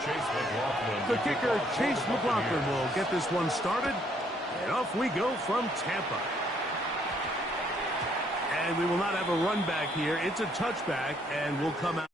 The kicker, Chase McLaughlin, will get this one started. And off we go from Tampa. And we will not have a run back here. It's a touchback, and we'll come out.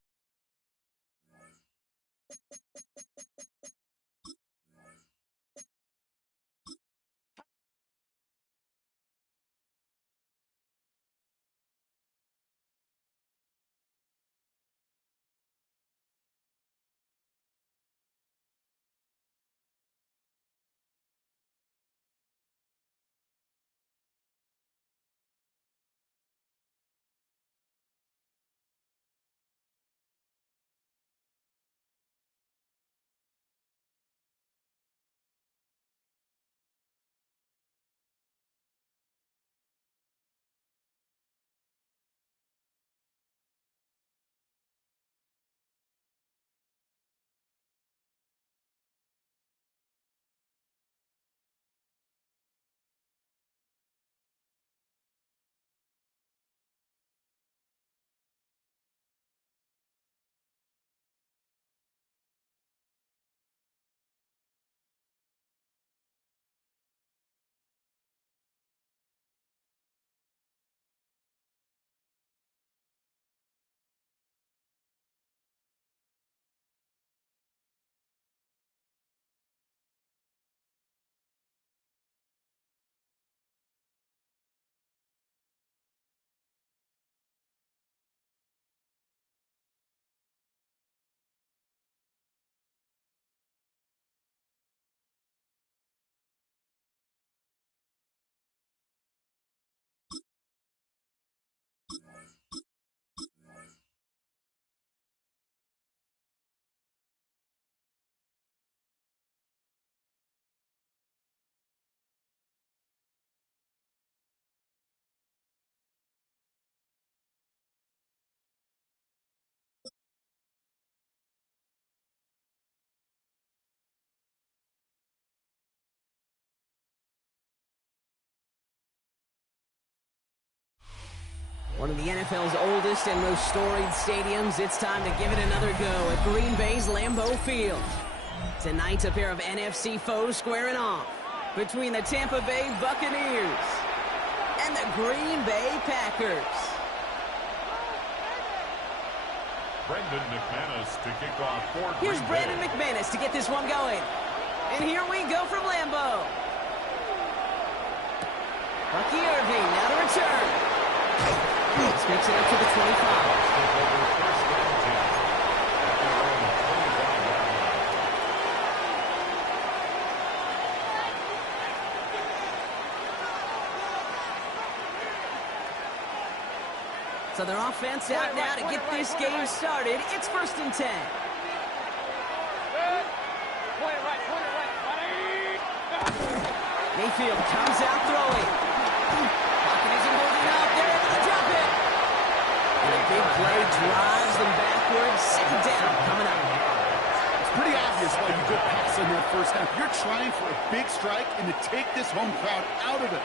One of the NFL's oldest and most storied stadiums, it's time to give it another go at Green Bay's Lambeau Field. Tonight, a pair of NFC foes squaring off between the Tampa Bay Buccaneers and the Green Bay Packers. Brendan McManus to kick off for Here's Brandon McManus to get this one going. And here we go from Lambeau. Bucky Irving now to return. Takes it up to the 25. So their offense out now to get this game started. It's 1st and 10. Mayfield comes out throwing. Pocket isn't holding up. They're able to drop it. And a big play drives them backwards. 2nd down coming up. It's pretty obvious why you go pass on that first down. You're trying for a big strike and to take this home crowd out of it.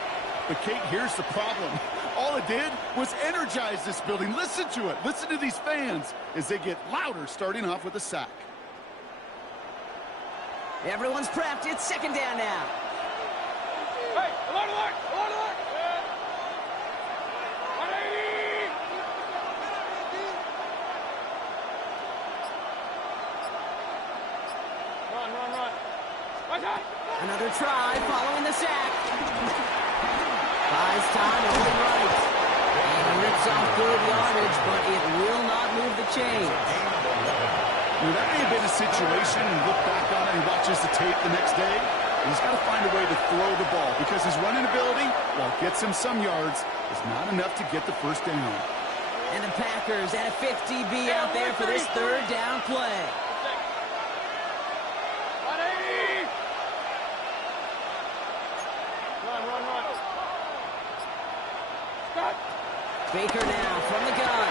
But, Kate, here's the problem. All it did was energize this building. Listen to it. Listen to these fans as they get louder starting off with a sack. Everyone's prepped. It's 2nd down now. Hey, alert, alert, alert, alert. 180. Run. Another try following the sack. Buys time, holding right. And he rips off good yardage, but it will not move the chains. That may have been a situation, and look back on it, he watches the tape the next day, and he's got to find a way to throw the ball because his running ability, while it gets him some yards, is not enough to get the first down. And the Packers at a 50-B out there for this 3rd down play. 180. Run. Stop. Baker now from the gun.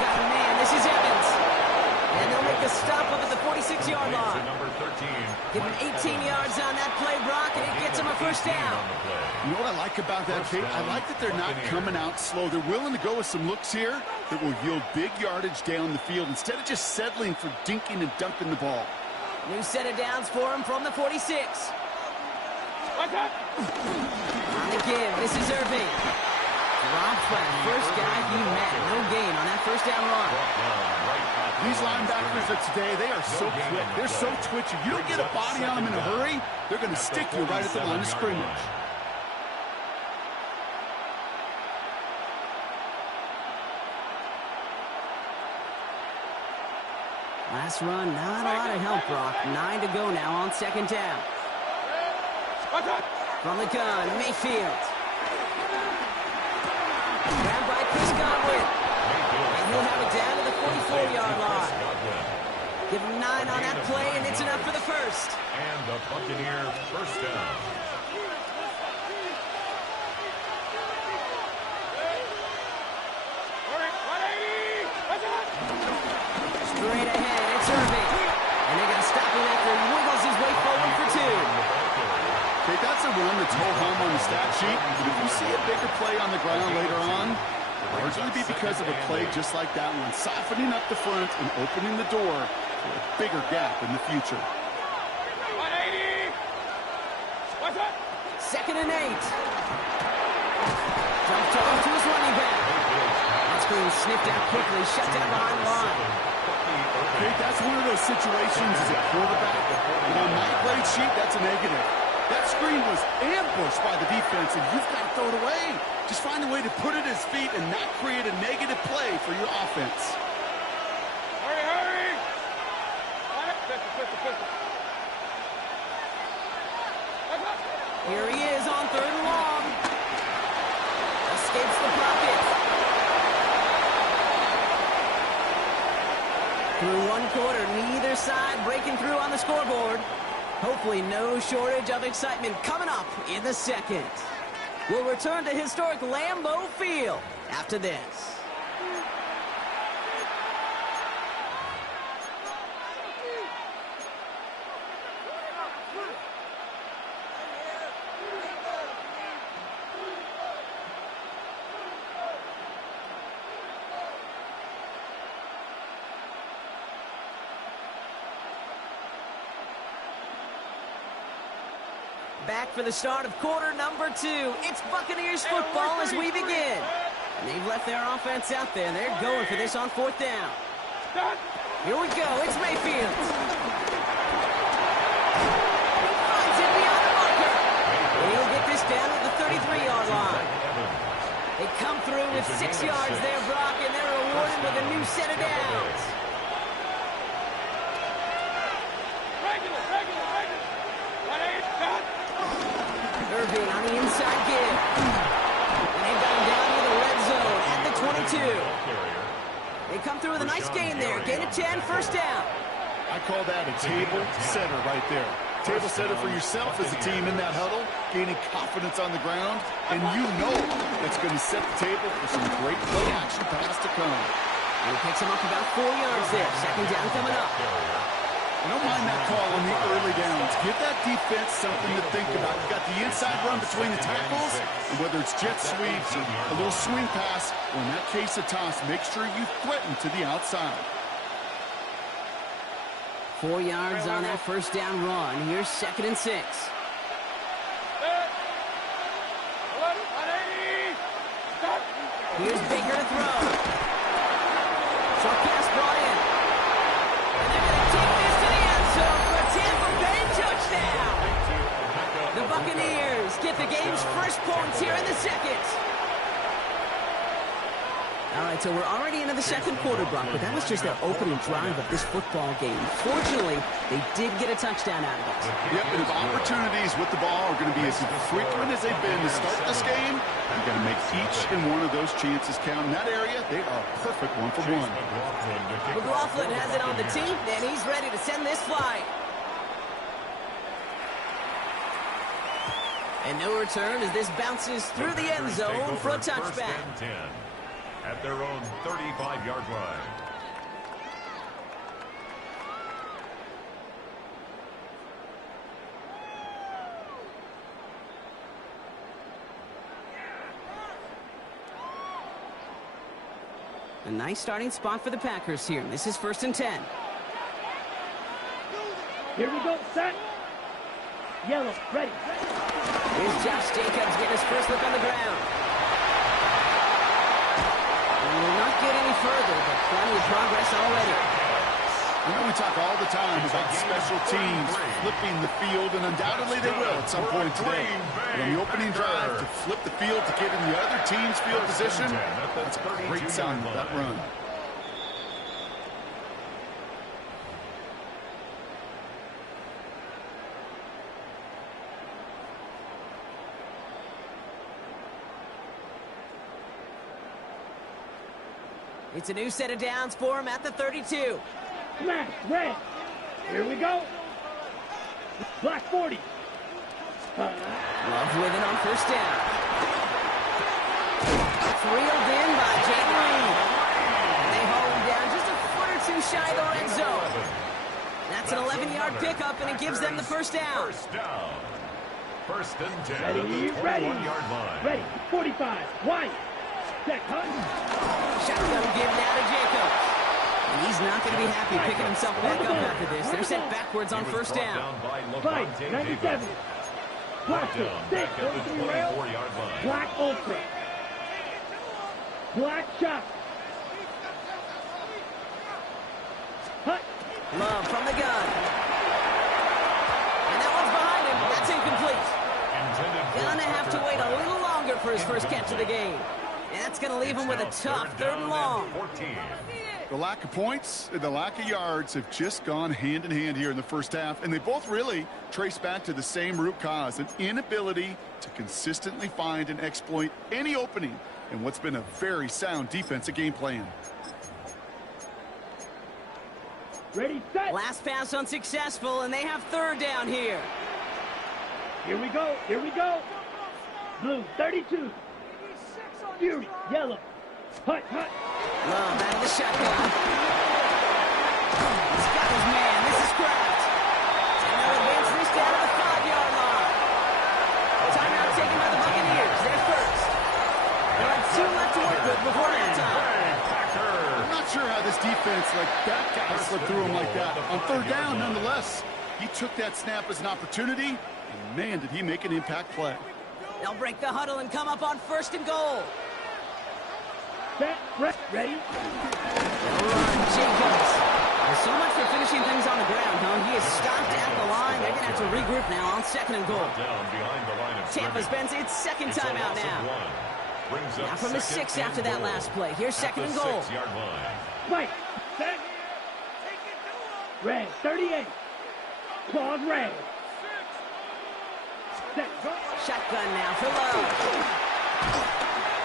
Got a man. This is Evans. And they'll make a stop up at the 46-yard line. Number 13. Give him 18 yards on that play, Brock, and it gets him a 1st down. You know what I like about that, Kate? I like that they're not coming out slow. They're willing to go with some looks here that will yield big yardage down the field instead of just settling for dinking and dunking the ball. New set of downs for him from the 46. Like that. On the give, this is Irving. Dropped by the first guy he met. No gain on that first down run. These linebackers of today, they are so quick. They're so twitchy. You don't get a body on them in a hurry, they're going to stick you right at the line of scrimmage. Last run, not a lot of help, Brock. 9 to go now on second down. From the gun, Mayfield. Grabbed by Chris Godwin. And he'll have it down to the 44-yard line. Give him 9 on that play, and it's enough for the first. And the Buccaneer first down. Straight ahead, it's Irving. And they're going to stop him after he wiggles his way forward for 2. Okay, that's a run that's hold home on the stat sheet. But if you see a bigger play on the ground later on, it'll largely be because of a play just like that one, softening up the front and opening the door for a bigger gap in the future. 180. What's that? 2nd and 8. Jump toss to his running back. That screen sniffed out quickly, shut down behind the line. Okay, that's one of those situations as a quarterback. And on my grade sheet, that's a negative. That screen was ambushed by the defense, and you've got to throw it away. Just find a way to put it at his feet and not create a negative play for your offense. Hurry, hurry. Pistol. Here he is on 3rd and long. Escapes the pocket. Through one quarter, neither side breaking through on the scoreboard. Hopefully no shortage of excitement coming up in the second. We'll return to historic Lambeau Field after this. Back for the start of quarter number 2. It's Buccaneers football as we begin. And they've left their offense out there. They're going for this on 4th down. Here we go. It's Mayfield. He finds it beyond the marker. And he'll get this down at the 33-yard line. They come through with 6 yards there, Brock, and they're rewarded with a new set of downs. Regular. 180. Irving on the inside give. And they've got him down to the red zone at the 22. They come through with a nice gain there. Gain of 10, first down. I call that a table setter right there. Table setter for yourself as a team in that huddle, gaining confidence on the ground, and you know it's going to set the table for some great play action pass to come. And he picks him up about 4 yards there. Second down coming up. I don't mind that call on the early downs. Give that defense something to think about. You got the inside run between the tackles, and whether it's jet sweeps or a little swing pass, or in that case a toss, make sure you threaten to the outside. 4 yards on that first down run. Here's 2nd and 6. 180. Stop. Here's Baker to throw. Short pass brought in. And they're going to take this to the end zone for a Tampa Bay touchdown. The Buccaneers get the game's first points here in the second. All right, so we're already into the second quarter, Brock, but that was just their opening drive of this football game. Fortunately, they did get a touchdown out of it. Yep, and if opportunities with the ball are going to be as frequent as they've been to start this game, you've got to make each and one of those chances count. In that area, they are a perfect 1-for-1. McLaughlin has it on the tee, and he's ready to send this flying. And no return as this bounces through the end zone for a touchback. First and 10 at their own 35-yard line. A nice starting spot for the Packers here. This is 1st and 10. Here we go. Set. Yellow. Ready. Here's Josh Jacobs getting his first look on the ground. And we'll not get any further, but plenty of progress already. You know, we talk all the time about special teams flipping the field, and undoubtedly they will at some point today. But on the opening drive, to flip the field to get in the other team's field position, that's a great sign of that run. It's a new set of downs for him at the 32. Smash. Red. Here we go. Black 40. Love with it on first down. Reeled in by Jayden Reed. They haul him down just a foot or two shy of the red zone. That's an 11-yard pickup, and it gives them the first down. First down. First and 10 Ready. at the Ready. 21-yard line. Ready. 45. White. Set. Cut. Shotgun give now to Jacobs. And he's not going to be happy picking himself back up after this. They're sent backwards on first down. Fight. 97. Blaster. Six. Back at the 24-yard line. Black Ultra. Black Shot. Hut. Love from the gun. And that one's behind him. That's incomplete. Gonna have to wait a little longer for his first catch of the game. And that's going to leave him with a tough third and long. The lack of points and the lack of yards have just gone hand in hand here in the first half, and they both really trace back to the same root cause, an inability to consistently find and exploit any opening in what's been a very sound defensive game plan. Ready, set. Last pass unsuccessful, and they have third down here. Here we go. Here we go. Blue, 32. Fury, yellow. Hut, hut. Love out of the shotgun. He's got his man. This is Kraft. And they'll advance this down to the 5-yard line. Timeout taken by the Buccaneers. They're first. They'll have 2 left to work with before halftime. I'm not sure how this defense like that guy slipped through him like that. On third down, nonetheless, he took that snap as an opportunity, and man, did he make an impact play. They'll break the huddle and come up on first and goal. Set, ready. Run, Jacobs. There's so much for finishing things on the ground, huh? He is stopped at the line. They're going to have to regroup now on second and goal. Down behind the line of Tampa spends its second timeout now. Now from the 6 after that last play. Here's second and goal. 6-yard line. Fight, set. Red, 38. Claws red. Set, go. Shotgun now for Love.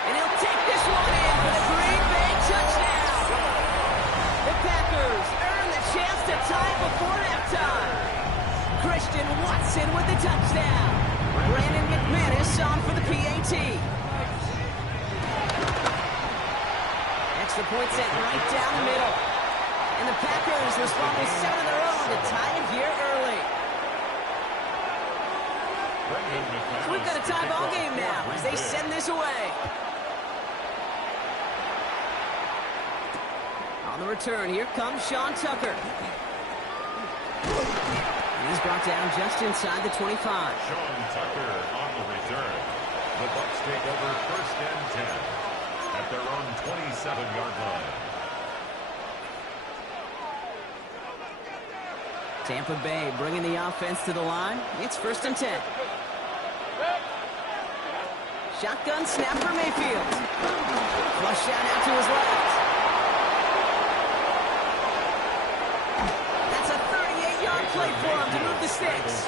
And he'll take this one in for the Green Bay touchdown. The Packers earn the chance to tie it before halftime. Christian Watson with the touchdown. Brandon McManus on for the PAT. Extra point set right down the middle. And the Packers respond with 7 of their own to tie it here early. So we've got a tie ball game now as they send this away. On the return, here comes Sean Tucker. And he's brought down just inside the 25. Sean Tucker on the return. The Bucs take over first and 10 at their own 27-yard line. Tampa Bay bringing the offense to the line. It's first and 10. Shotgun snap for Mayfield. Flush out to his left. That's a 38-yard play for him to move the sticks.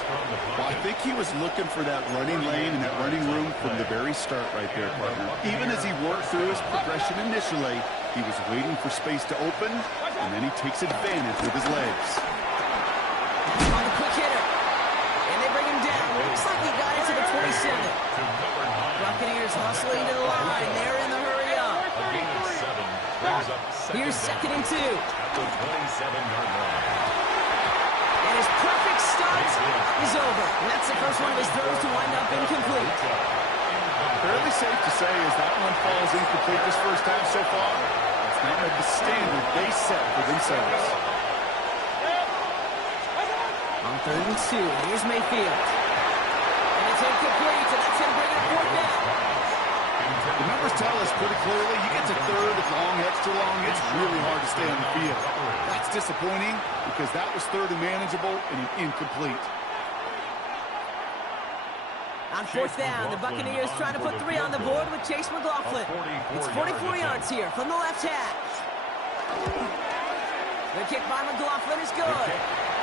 Well, I think he was looking for that running lane and that running room from the very start right there, partner. Even as he worked through his progression initially, he was waiting for space to open, and then he takes advantage with his legs. On the quick hitter. And they bring him down. Looks like he got it to the 27. Buccaneers hustling to the line. They're in the hurry up. Here's second and 2. At the 27-yard line. And his perfect start is over. And that's the first one of his throws to wind up incomplete. Fairly safe to say as that one falls incomplete this first half so far, it's not at the standard they set for themselves. On 3rd and 2, here's Mayfield. And it's incomplete, so that's going to bring it up 4th down. The numbers tell us pretty clearly, you get to 3rd, it's long, extra long, it's really hard to stay on the field. That's disappointing because that was 3rd and manageable and an incomplete. On 4th down, the Buccaneers trying to put 3 on the board with Chase McLaughlin. It's 44 yards here from the left hash. The kick by McLaughlin is good.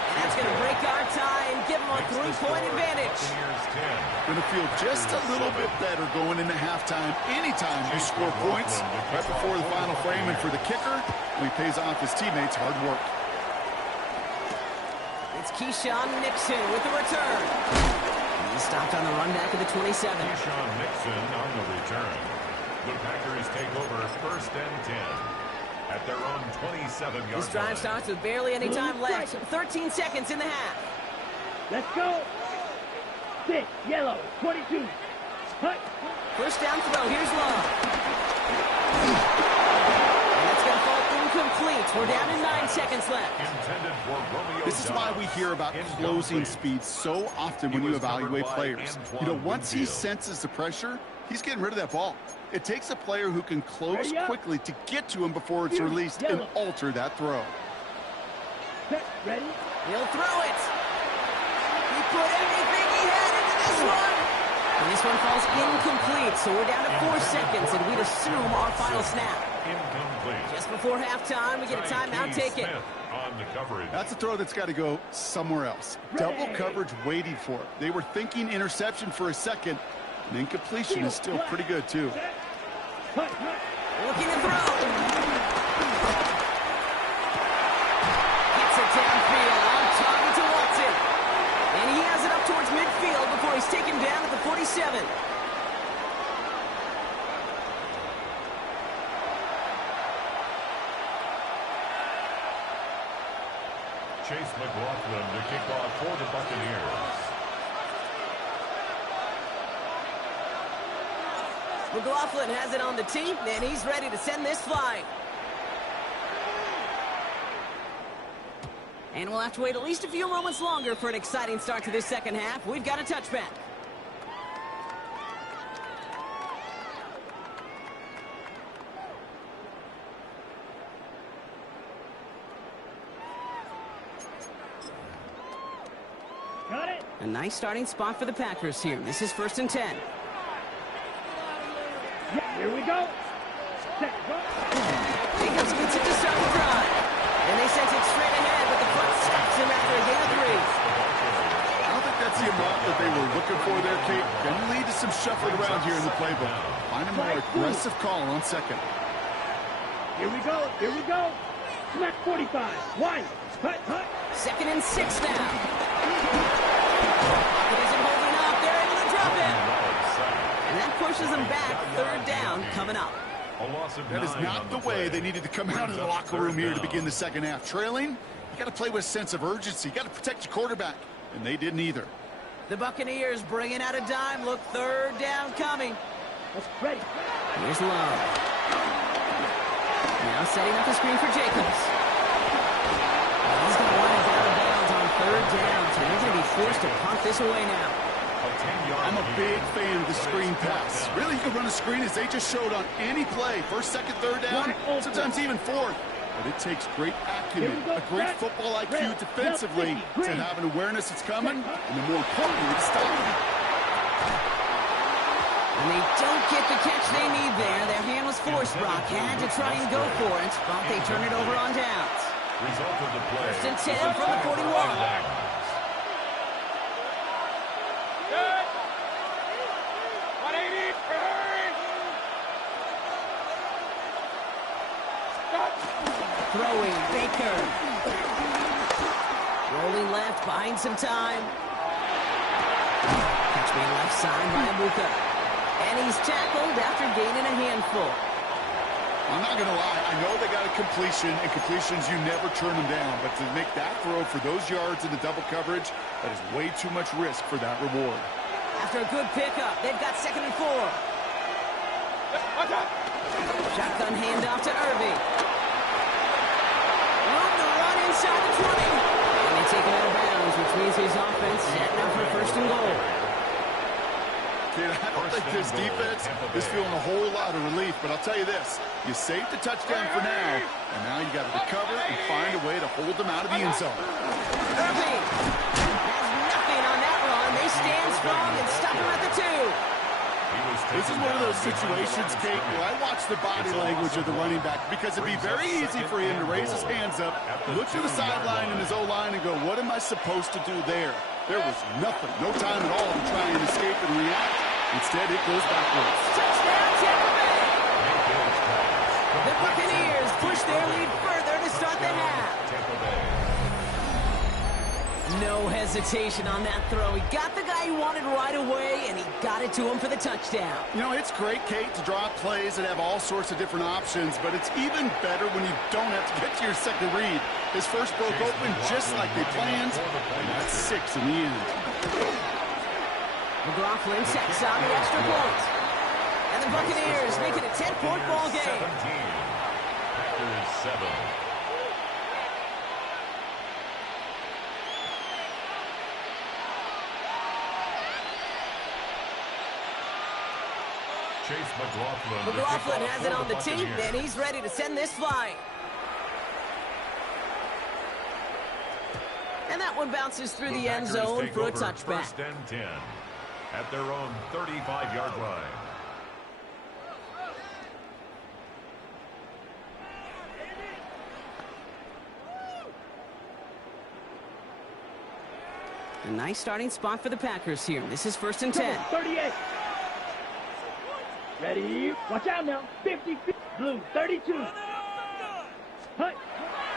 And that's going to break our tie and give them a 3-point advantage. Going to feel just a little bit better going into halftime. Anytime you score points right before the final frame, and for the kicker, he pays off his teammates' hard work. It's Keyshawn Nixon with the return. He stopped on the run back of the 27. Keyshawn Nixon on the return. The Packers take over 1st and 10 at their own 27-yard line. This drive starts with barely any time left. 13 seconds in the half. Let's go. 6, yellow, 22. Hut. First down throw. Here's Love. And that's going to fall incomplete. We're down to 9 seconds left. Intended for Romeo This is why we hear about closing speed so often when you evaluate players. You know, once he senses the pressure, he's getting rid of that ball. It takes a player who can close quickly to get to him before it's released and alter that throw. Ready? He'll throw it. He put everything he had into this one. And this one falls incomplete, so we're down to 4 seconds, and we'd assume our final snap. Incomplete. Just before halftime, we get a timeout. Take it. On the coverage. That's a throw that's got to go somewhere else. Double coverage waiting for it. They were thinking interception for a second. And incompletion is still pretty good, too. Looking to throw. Gets it downfield on target to Watson. And he has it up towards midfield before he's taken down at the 47. Chase McLaughlin to kick off for the Buccaneers. McLaughlin has it on the tee, and he's ready to send this flying. And we'll have to wait at least a few moments longer for an exciting start to this second half. We've got a touchback. Got it. A nice starting spot for the Packers here. This is 1st and 10. Yeah, here we go. Second go. Jacobs gets it to start the drive. And they sent it straight ahead, but the clock stops him after a gain of 3. I don't think that's the amount that they were looking for there, Kate. Can lead to some shuffling around here in the playbook. Find a more aggressive call on second. Here we go. Here we go. Smack 45. One. Hut, hut. 2nd and 6 now. It isn't holding up. They're able to drop it. And that pushes them back. 3rd down coming up. That is not the way they needed to come out of the locker room here to begin the second half. Trailing, you got to play with a sense of urgency. You got to protect your quarterback, and they didn't either. The Buccaneers bringing out a dime. Look, 3rd down coming. Let's ready. Here's Love. Now setting up the screen for Jacobs. And he's going to line it out of bounds on 3rd down, so they're going to be forced to punt this away now. I'm a big fan of the screen pass. Really, you can run a screen as they just showed on any play. 1st, 2nd, 3rd down, sometimes even 4th. But it takes great acumen, a great football IQ defensively to have an awareness it's coming, and then more importantly, to stop it. And they don't get the catch they need there. Their hand was forced. Brock had to try and go for it, but they turn it over on downs. Result of the play. 1st and 10 from the 41. Throwing, Baker. Rolling left, buying some time. Catch me left side by Amuka. And he's tackled after gaining a handful. I'm not going to lie. I know they got a completion, and completions, you never turn them down. But to make that throw for those yards in the double coverage, that is way too much risk for that reward. After a good pickup, they've got 2nd and 4. Shotgun handoff to Irving. Room to run inside the 20. And they take it out of bounds, which means kid. I don't think this defense is feeling a whole lot of relief, but I'll tell you this. You saved the touchdown for now, and now you got to recover and find a way to hold them out of the end zone. Irving has nothing on that run. They stand strong and stop him at the 2. This is one of those situations, Kate, where I watch the body language of the running back because it'd be very easy for him to raise his hands up, look to the sideline in his O-line and go, what am I supposed to do there? There was nothing, no time at all to try and escape and react. Instead, it goes backwards. Touchdown, Tampa Bay! The Buccaneers push their lead further to start the half. No hesitation on that throw. He got the guy he wanted right away, and he got it to him for the touchdown. You know, it's great, Kate, to draw plays that have all sorts of different options, but it's even better when you don't have to get to your second read. His first broke open just like they planned, and that's 6 in the end. McLaughlin checks on the extra point. And the Buccaneers make it a 10-point ball game. Packers 7. Chase McLaughlin has it on the team, and he's ready to send this flying. And that one bounces through the end zone for a touchback. First and 10 at their own 35-yard line. A nice starting spot for the Packers here. This is first and 10. 38. Ready? Watch out now. 50, blue, 32. Hut.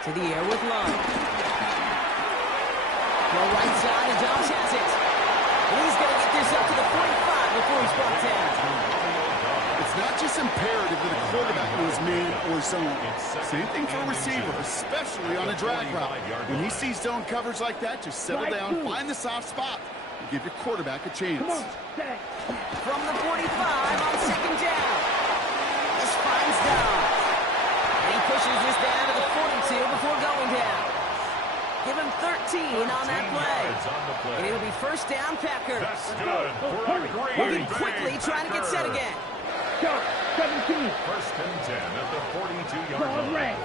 To the air with Love. Go right side, and Dobbs has it. And he's going to get this up to the 45 before he's brought down. It's not just imperative that a quarterback knows man or zone. Same thing for a receiver, especially on a drag route. When he sees zone coverage like that, just settle down, find the soft spot, and give your quarterback a chance. Come on, set. From the 45 on second down. This finds Dobbs. And he pushes this down to the 42 before going down. Give him 13 on that play. And it'll be first down, Packers. That's good for a Moving quickly, trying to get set again. Go, 17. First and 10 at the 42-yard Ball line. red.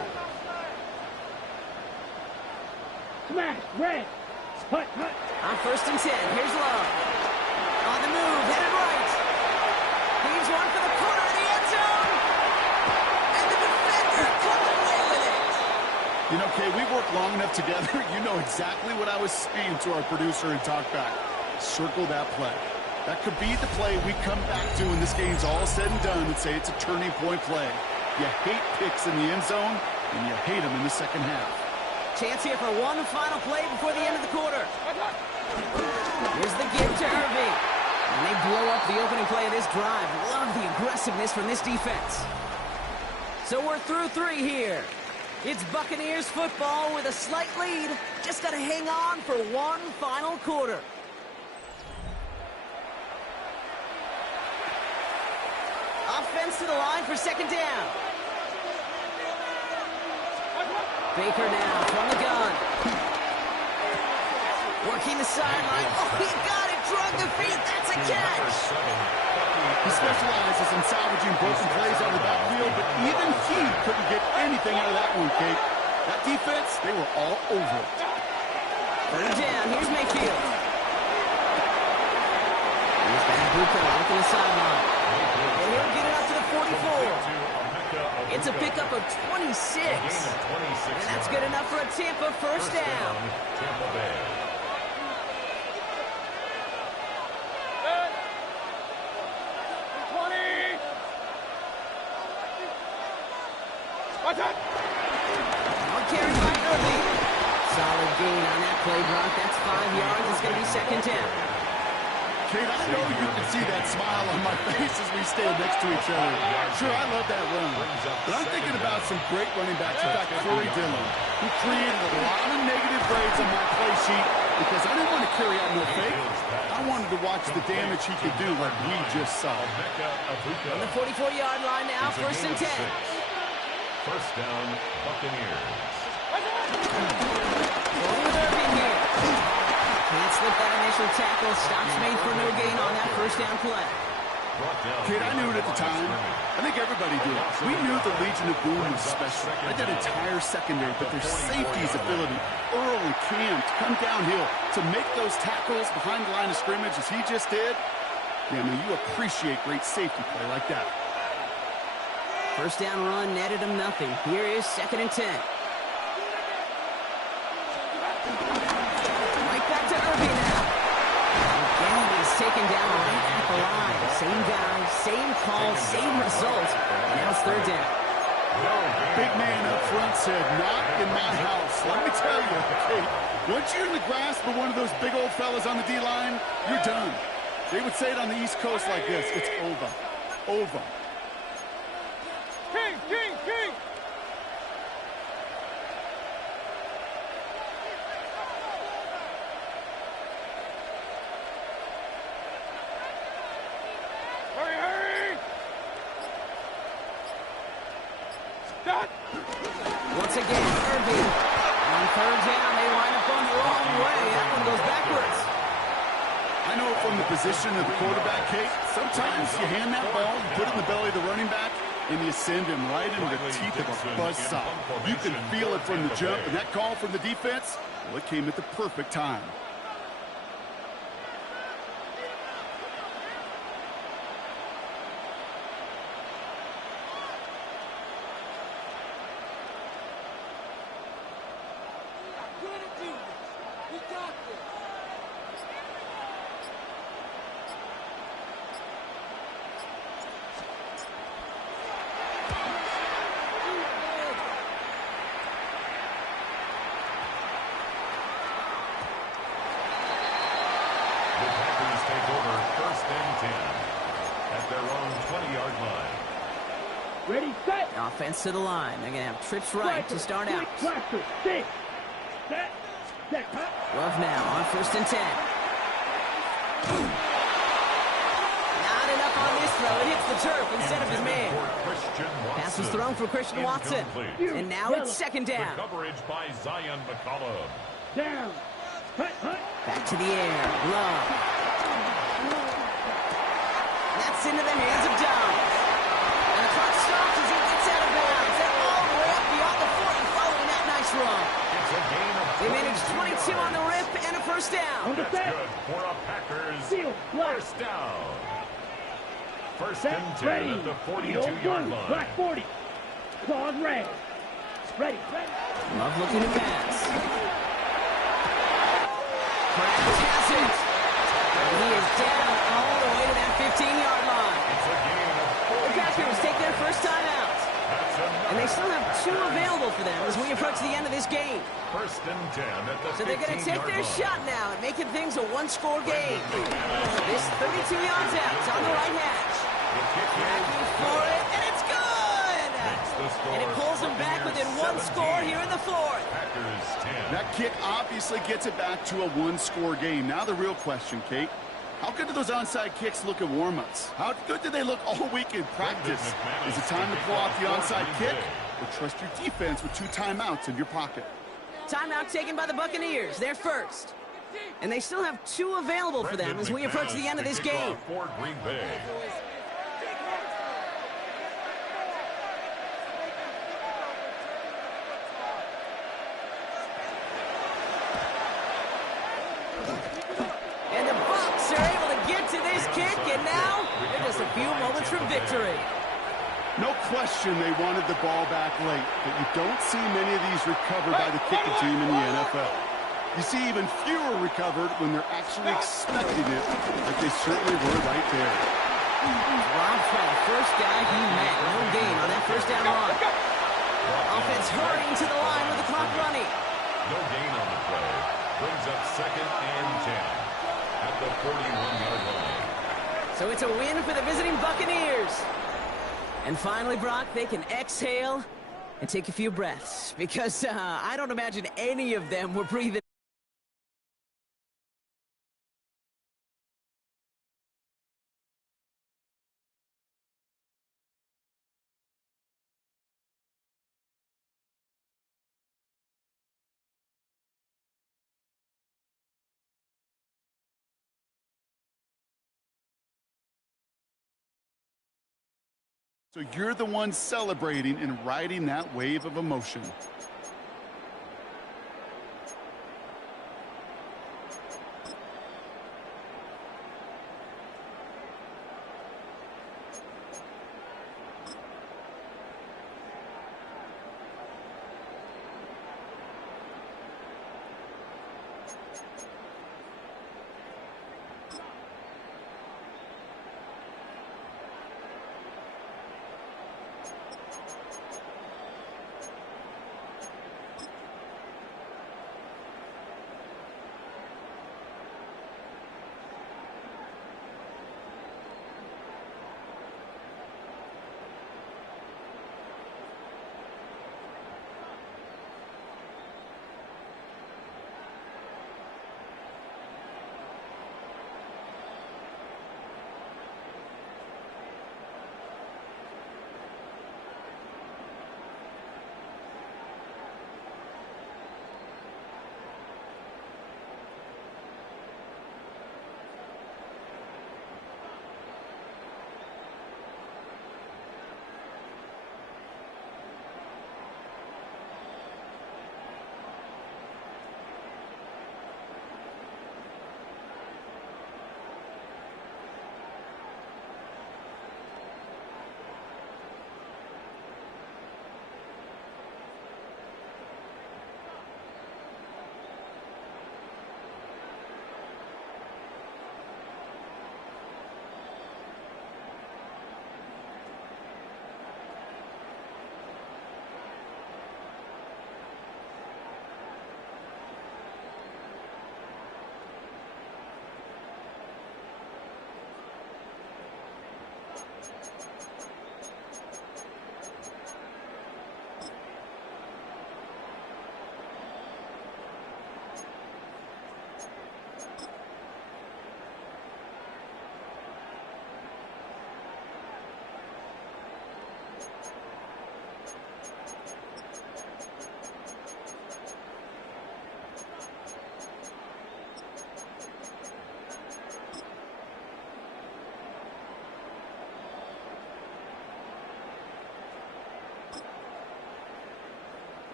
Smash, red. Hut, hut. On first and 10, here's Love. On the move, headed right. Leaves one for the corner of the end zone. And the defender comes away with it. You know, Kay, we've worked long enough together. You know exactly what I was saying to our producer and talkback. Circle that play. That could be the play we come back to when this game's all said and done and say it's a turning point play. You hate picks in the end zone, and you hate them in the second half. Chance here for one final play before the end of the quarter. Here's the give to Irving. And they blow up the opening play of this drive. Love the aggressiveness from this defense. So we're through 3 here. It's Buccaneers football with a slight lead. Just got to hang on for one final quarter. Offense to the line for second down. Baker now from the gun. Working the sideline. Oh, he got it. Drug the feet. That's a catch. He specializes in salvaging broken plays on the backfield, but even he couldn't get anything out of that one, Kate. That defense, they were all over it. Third down. Here's Mayfield. Here's Bambuka working the sideline. And he'll get it up to the 44. It's a pickup of 26. And that's good enough for a Tampa first down. Tampa Bay. On carry by Irving. Solid gain on that play, Brock. That's 5 yards. It's going to be second down. Kate, I know you can see that smile on my face as we stand next to each other. Sure, I love that run. But I'm thinking about some great running backs. In fact, Corey Dillon, who created a lot of negative grades on my play sheet because I didn't want to carry out no fake. I wanted to watch the damage he could do like we just saw. On the 44-yard line now, first and 10. First down, Buccaneers. Going with Irving here. Can't slip that initial tackle. Stops made for no gain on that first down play. Kid, I knew it at the time. I think everybody did. We knew the Legion of Boom was special. Not that entire secondary, but their safety's ability, Earl and Cam, to come downhill, to make those tackles behind the line of scrimmage as he just did. Yeah, man, you appreciate great safety play like that. First down run netted him nothing. Here is 2nd and 10. Right back to Irby now. Again, he's taken down right at the line. Same guy, same call, same result. And now it's 3rd down. Big man up front said, not in my house. Let me tell you, okay, once you're in the grasp of one of those big old fellas on the D-line, you're done. They would say it on the East Coast like this, it's over. Over. King, king, king! Hurry, hurry! Stop! Once again, Irby. On 3rd down, they line up on the wrong way. That one goes backwards. I know from the position of the quarterback, Kate, sometimes you hand that ball, you put it in the belly of the running back, and you send him right into the teeth of a buzzsaw. You can feel it from the jump, and that call from the defense, well, it came at the perfect time. Ready, set! Offense to the line. They're going to have trips right to start out. Set, set, Love now on 1st and 10. Not enough on this throw. It hits the turf instead of his man. Pass was thrown for Christian Watson. And now it's 2nd down. Coverage by Zion McCollum. down, hut, hut. Back to the air. Love. That's into the hands of Downs. And the clock stops as he gets out of bounds. And all the way up beyond the 40 following that nice run. It's a gain of They managed 22 on the rip and a first down. On the That's set, good for a Packers seal, black, first down. First set, and 10 ready. at the The old 42-yard blue, line. black 40. Claws red. Ready, ready. Love looking to pass. Crabs has it. And he is down all the way to that 15-yard line. It's a gain of The 42. Packers take their first time out. That's And they another still have 2 available for them as we approach the end of this game. first and 10 at the So they're going to take 15-yard their line. shot now at making things a one-score game. This 32 yards out. It's on the right hash. Tracking for it, and it's good! And it pulls them back within 1 score here in the 4th. Packers 10. That kick obviously gets it back to a one-score game. Now the real question, Kate, how good do those onside kicks look at warm-ups? How good do they look all week in practice? Is it time to pull out the onside kick or trust your defense with 2 timeouts in your pocket? Timeout taken by the Buccaneers. They're first. And they still have 2 available for them as we approach the end of this game. For Green Bay. And the Bucs are able to get to this kick, and now they're just a few moments from victory. No question they wanted the ball back late, but you don't see many of these recovered by the kicking team in the NFL. You see even fewer recovered when they're actually expecting it, like they certainly were right there. Robbed by the first guy he met. No gain on that first down run. Offense hurrying to the line with the clock running. No gain on the play. Brings up 2nd and 10 at the 41-yard line. So it's a win for the visiting Buccaneers. And finally, Brock, they can exhale and take a few breaths because I don't imagine any of them were breathing So you're the one celebrating and riding that wave of emotion.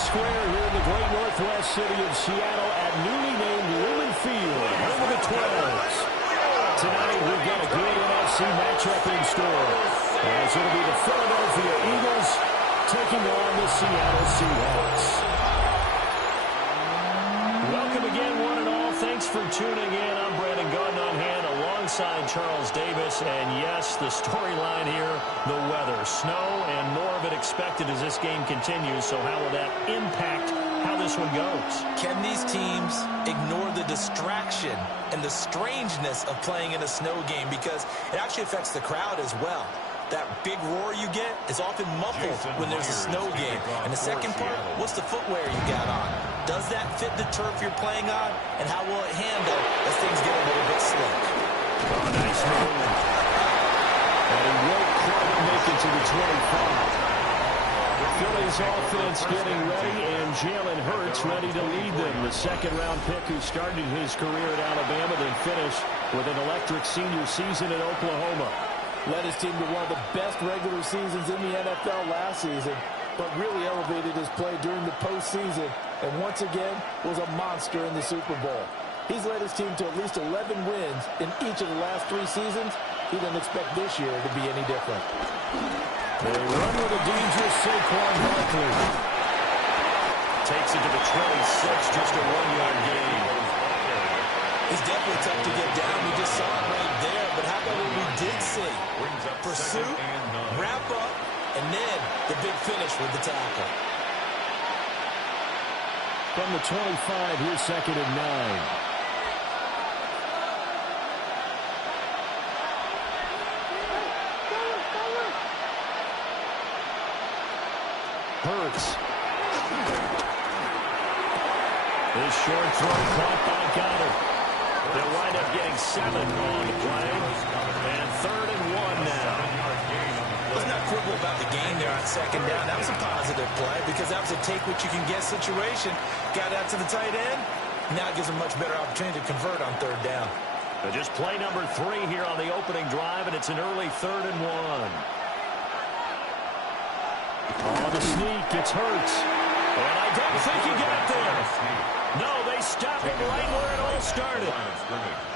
Square here in the great northwest city of Seattle at newly named Lumen Field, home of the 12s. Tonight, we've got a good NFC matchup in store, as it'll be the Philadelphia Eagles taking on the Seattle Seahawks. Welcome again, one and all. Thanks for tuning in. I'm Brandon Gardner-on-Hand alongside Charles Davis. And yes, the storyline here, the weather. Snow and more of it expected as this game continues. So how will that impact how this one goes? Can these teams ignore the distraction and the strangeness of playing in a snow game? Because it actually affects the crowd as well. That big roar you get is often muffled when there's a snow game. And the second part, what's the footwear you got on? Does that fit the turf you're playing on? And how will it handle as things get a little bit slick? Oh, nice move. And he won't quite make it to the 25. Philly's offense getting ready, and Jalen Hurts ready to lead them. The second-round pick who started his career at Alabama, then finished with an electric senior season in Oklahoma. Led his team to one of the best regular seasons in the NFL last season, but really elevated his play during the postseason, and once again was a monster in the Super Bowl. He's led his team to at least 11 wins in each of the last 3 seasons. He doesn't expect this year to be any different. They run with a dangerous Saquon Barkley. Takes it to the 26, just a 1-yard gain. He's definitely tough to get down. We just saw it right there. But how about what we did see? Pursuit, wrap up, and then the big finish with the tackle. From the 25, here's 2nd and 9. Hurts. This short throw caught by Goddard. They'll wind up getting 7 on the play. And 3rd and 1 now. Let's not quibble about the gain there on 2nd down. That was a positive play because that was a take-what-you-can-get situation. Got out to the tight end. Now it gives them a much better opportunity to convert on 3rd down. But just play number 3 here on the opening drive, and it's an early 3rd and 1. On the sneak, it's Hurts. And I don't think he got there. No, they stopped him right where it all started.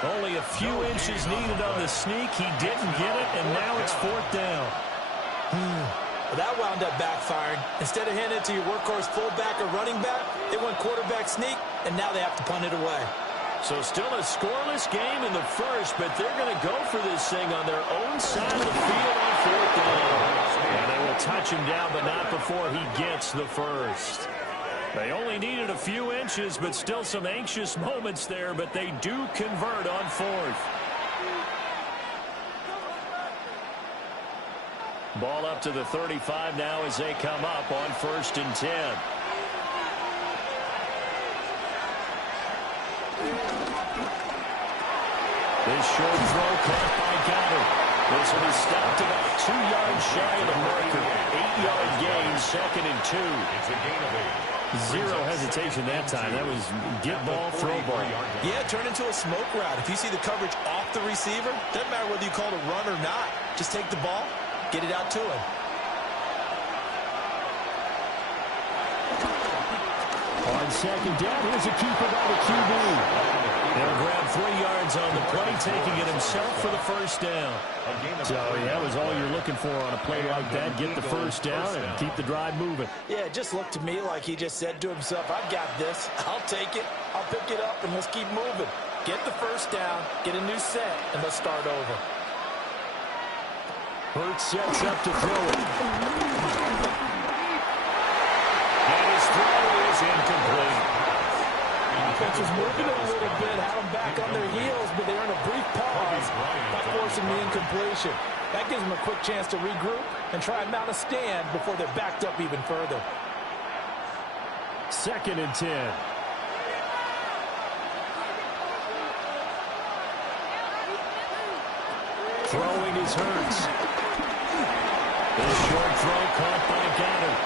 Only a few inches needed on the sneak. He didn't get it, and now it's 4th down. Well, that wound up backfiring. Instead of handing it to your workhorse fullback or running back, they went quarterback sneak, and now they have to punt it away. So still a scoreless game in the first, but they're going to go for this thing on their own side of the field on 4th down. And they will touch him down, but not before he gets the first. They only needed a few inches, but still some anxious moments there, but they do convert on 4th. Ball up to the 35 now as they come up on 1st and 10. This short throw caught by Goddard. This one is stopped about 2 yards shy of the marker. 8-yard gain, 2nd and 2. It's a gain of 8. Zero hesitation that time. That was get ball, throw ball. Yeah, turn into a smoke route. If you see the coverage off the receiver, doesn't matter whether you call it a run or not. Just take the ball, get it out to him. On 2nd down, here's a keeper by the QB. They'll grab 3 yards on the play, taking it himself for the 1st down. So that was all you're looking for on a play like that. Get the 1st down and keep the drive moving. Yeah, it just looked to me like he just said to himself, I've got this. I'll take it. I'll pick it up, and let's keep moving. Get the 1st down, get a new set, and let's start over. Hurts sets up to throw it. And his throw is incomplete. Offense was moving it a little bit, had them back on their heels, but they earned a brief pause by forcing the incompletion. That gives them a quick chance to regroup and try and mount a stand before they're backed up even further. 2nd and 10. Throwing is Hurts. This short throw caught by Goddard.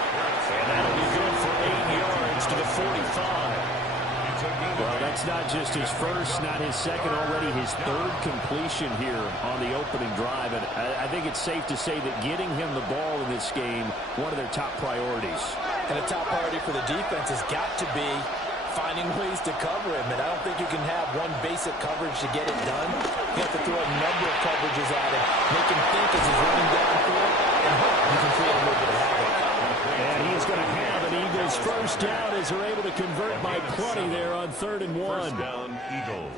And that'll be good for 8 yards to the 45. Well, that's not just his first, not his second, already his 3rd completion here on the opening drive. And I think it's safe to say that getting him the ball in this game, one of their top priorities. And the top priority for the defense has got to be finding ways to cover him. And I don't think you can have one basic coverage to get it done. You have to throw a number of coverages at him, make him think as he's running downfield, and hope you can create a little bit of havoc. And he is going to have an Eagles first down as they're able to convert by plenty there on 3rd and 1. First down, Eagles.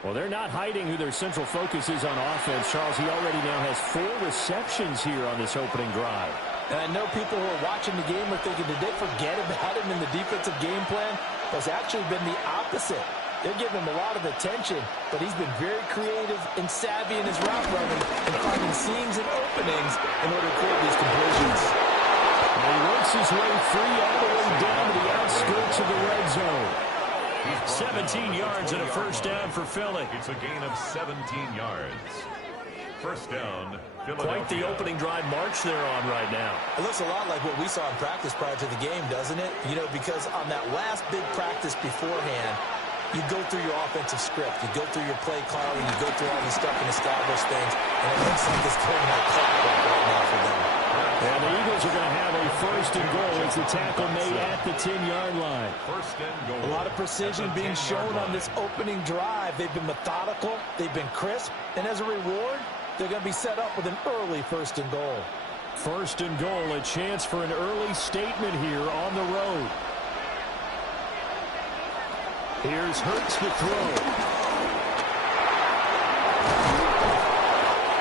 Well, they're not hiding who their central focus is on offense. Charles, he already now has 4 receptions here on this opening drive. And I know people who are watching the game are thinking, did they forget about him in the defensive game plan? But it's actually been the opposite. They're giving him a lot of attention, but he's been very creative and savvy in his route running and finding seams and openings in order to create these completions. And he works his way free all the way down to the outskirts of the red zone. 17 yards and a first down for Philly. It's a gain of 17 yards. First down, Philadelphia. Quite the opening drive march they're on right now. It looks a lot like what we saw in practice prior to the game, doesn't it? You know, because on that last big practice beforehand, you go through your offensive script. You go through your play calling. You go through all these stuff and establish things. And it looks like it's going like clockwork right now for them. And the Eagles are going to have a first and goal as the tackle made at the 10-yard line. First and goal. A lot of precision being shown on this opening drive. They've been methodical. They've been crisp. And as a reward, they're going to be set up with an early first and goal. First and goal, a chance for an early statement here on the road. Here's Hurts to throw.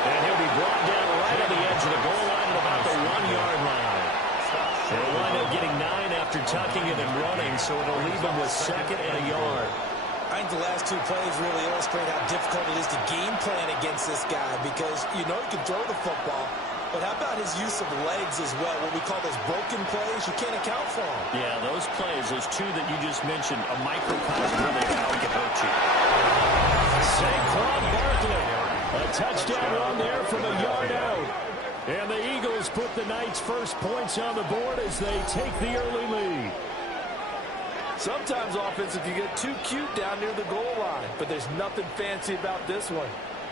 And he'll be brought down right on the edge of the goal line at about the 1-yard line. They'll wind up getting 9 after tucking it and running, so it'll leave them with 2nd and a yard. I think the last 2 plays really illustrate how difficult it is to game plan against this guy because you know he can throw the football, but how about his use of legs as well? What we call those broken plays, you can't account for them. Yeah, those plays, those 2 that you just mentioned, a microcosm really of how he can hurt you. Saquon Barkley, a touchdown run there from a yard out. And the Eagles put the Knights' first points on the board as they take the early lead. Sometimes offense, if you get too cute down near the goal line, but there's nothing fancy about this one.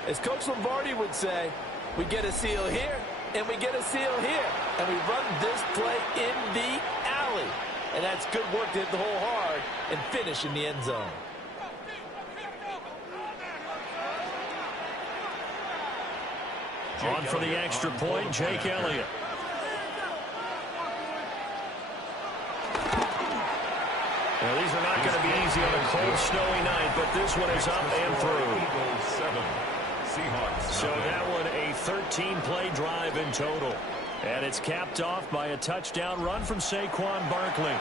As Coach Lombardi would say, we get a seal here, and we get a seal here, and we run this play in the alley. And that's good work to hit the hole hard and finish in the end zone. On for the extra point, Jake Elliott. Now, these are not going to be easy on a cold, snowy night, but this one is up and through. So that one a 13-play drive in total. And it's capped off by a touchdown run from Saquon Barkley.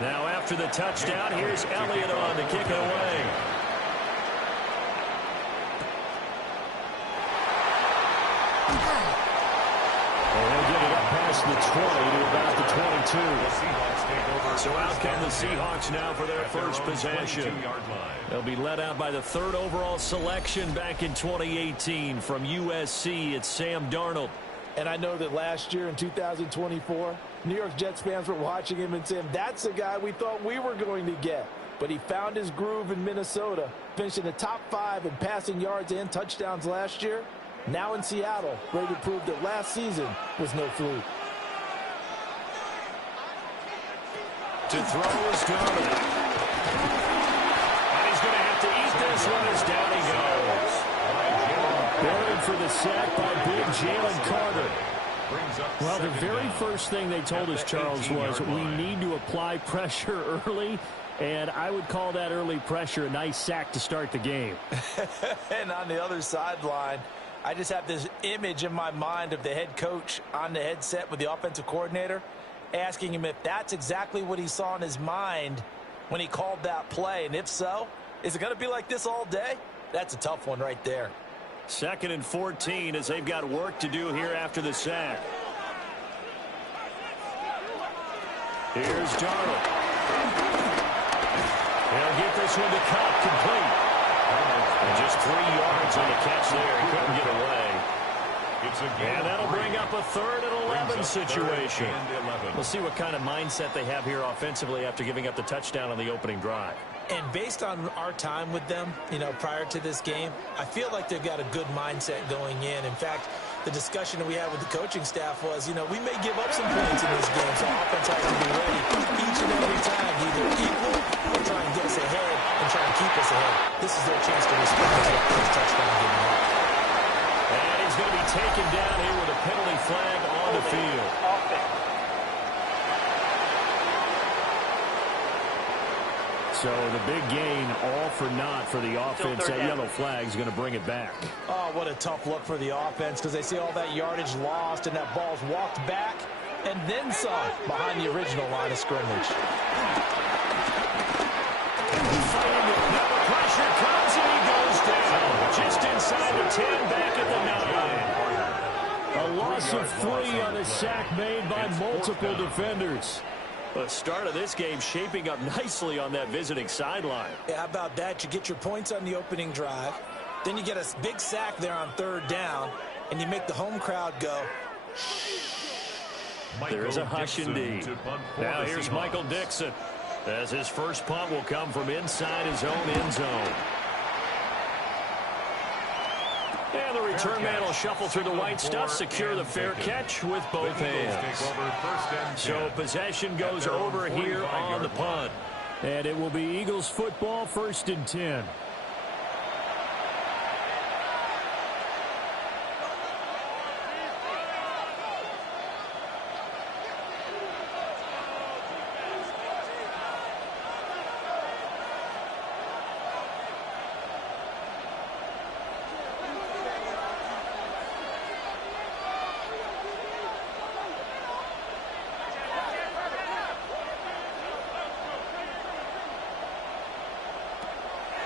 Now after the touchdown, here's Elliott on to kick it away. And he'll get it up past the 20 to about the 22. So out come the Seahawks now for their first possession. They'll be led out by the 3rd overall selection back in 2018 from USC. It's Sam Darnold. And I know that last year in 2024, New York Jets fans were watching him and saying, that's the guy we thought we were going to get. But he found his groove in Minnesota, finishing the top 5 in passing yards and touchdowns last year. Now in Seattle, ready to prove that last season was no fluke. To throw is Darnold. And he's going to have to eat this one as down he goes. Buried for the sack by big Jalen Carter. Well, the very first thing they told us, Charles, was we need to apply pressure early, and I would call that early pressure a nice sack to start the game. And on the other sideline, I just have this image in my mind of the head coach on the headset with the offensive coordinator, asking him if that's exactly what he saw in his mind when he called that play. And if so, is it going to be like this all day? That's a tough one right there. 2nd and 14 as they've got work to do here after the sack. Here's Darnold. He'll get this one to Cup, complete. And just 3 yards on the catch there. He couldn't get away. And that'll bring up a 3rd and 11 situation. We'll see what kind of mindset they have here offensively after giving up the touchdown on the opening drive. And based on our time with them, prior to this game, I feel like they've got a good mindset going in. In fact, the discussion that we had with the coaching staff was, we may give up some points in this game, so offense has to be ready each and every time, either equal or try and get us ahead and try and keep us ahead. This is their chance to respond to that first touchdown given up. And he's going to be taken down here with a penalty flag on the field. So the big gain, all for naught for the offense. That yellow flag is going to bring it back. Oh, what a tough look for the offense because they see all that yardage lost and that ball's walked back and then some behind the original line of scrimmage. Fighting it. Now the pressure comes and he goes down. Just inside the 10, back at the 9. A loss of 3 on a sack made by multiple defenders. The start of this game shaping up nicely on that visiting sideline. Yeah, how about that? You get your points on the opening drive. Then you get a big sack there on 3rd down, and you make the home crowd go. There is a hush indeed. Now here's Michael Dixon, as his first punt will come from inside his own end zone. And the return man will shuffle through the white stuff, secure the fair catch with both hands. So possession goes over here on the punt. And it will be Eagles football, 1st and 10.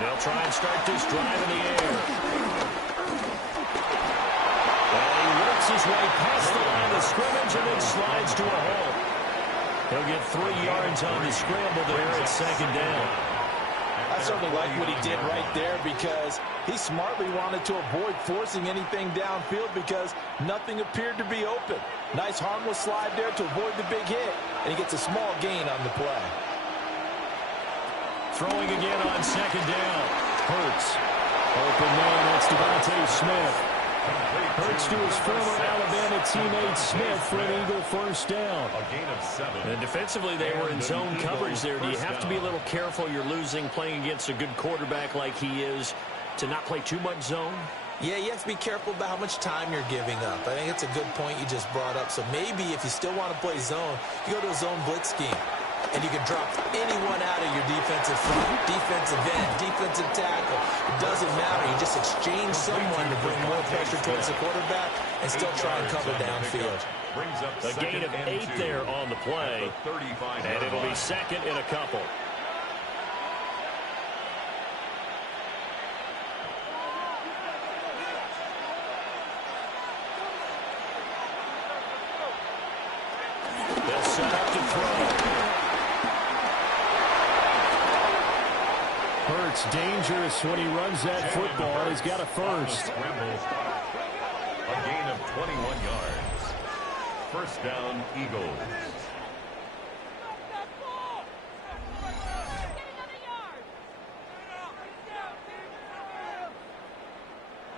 They'll try and start this drive in the air. And he works his way past the line of scrimmage and then slides to a hole. He'll get 3 yards on the scramble there at 2nd down. I certainly like what he did right there because he smartly wanted to avoid forcing anything downfield because nothing appeared to be open. Nice harmless slide there to avoid the big hit, and he gets a small gain on the play. Throwing again on 2nd down. Hurts. Open man, that's Devontae Smith. Hurts to his former Alabama teammate Smith for an Eagle 1st down. A gain of 7. And defensively, they were in zone coverage there. Do you have to be a little careful? You're losing playing against a good quarterback like he is to not play too much zone? Yeah, you have to be careful about how much time you're giving up. I think it's a good point you just brought up. So maybe if you still want to play zone, you go to a zone blitz scheme. And you can drop anyone out of your defensive front, defensive end, defensive tackle. It doesn't matter. You just exchange someone to bring more pressure towards the quarterback and still try and cover downfield. A gain of 8 there on the play. And it'll be 2nd and a couple. They'll set up to throw. Hurts dangerous when he runs that football. He's got a 1st. A gain of 21 yards. 1st down, Eagles.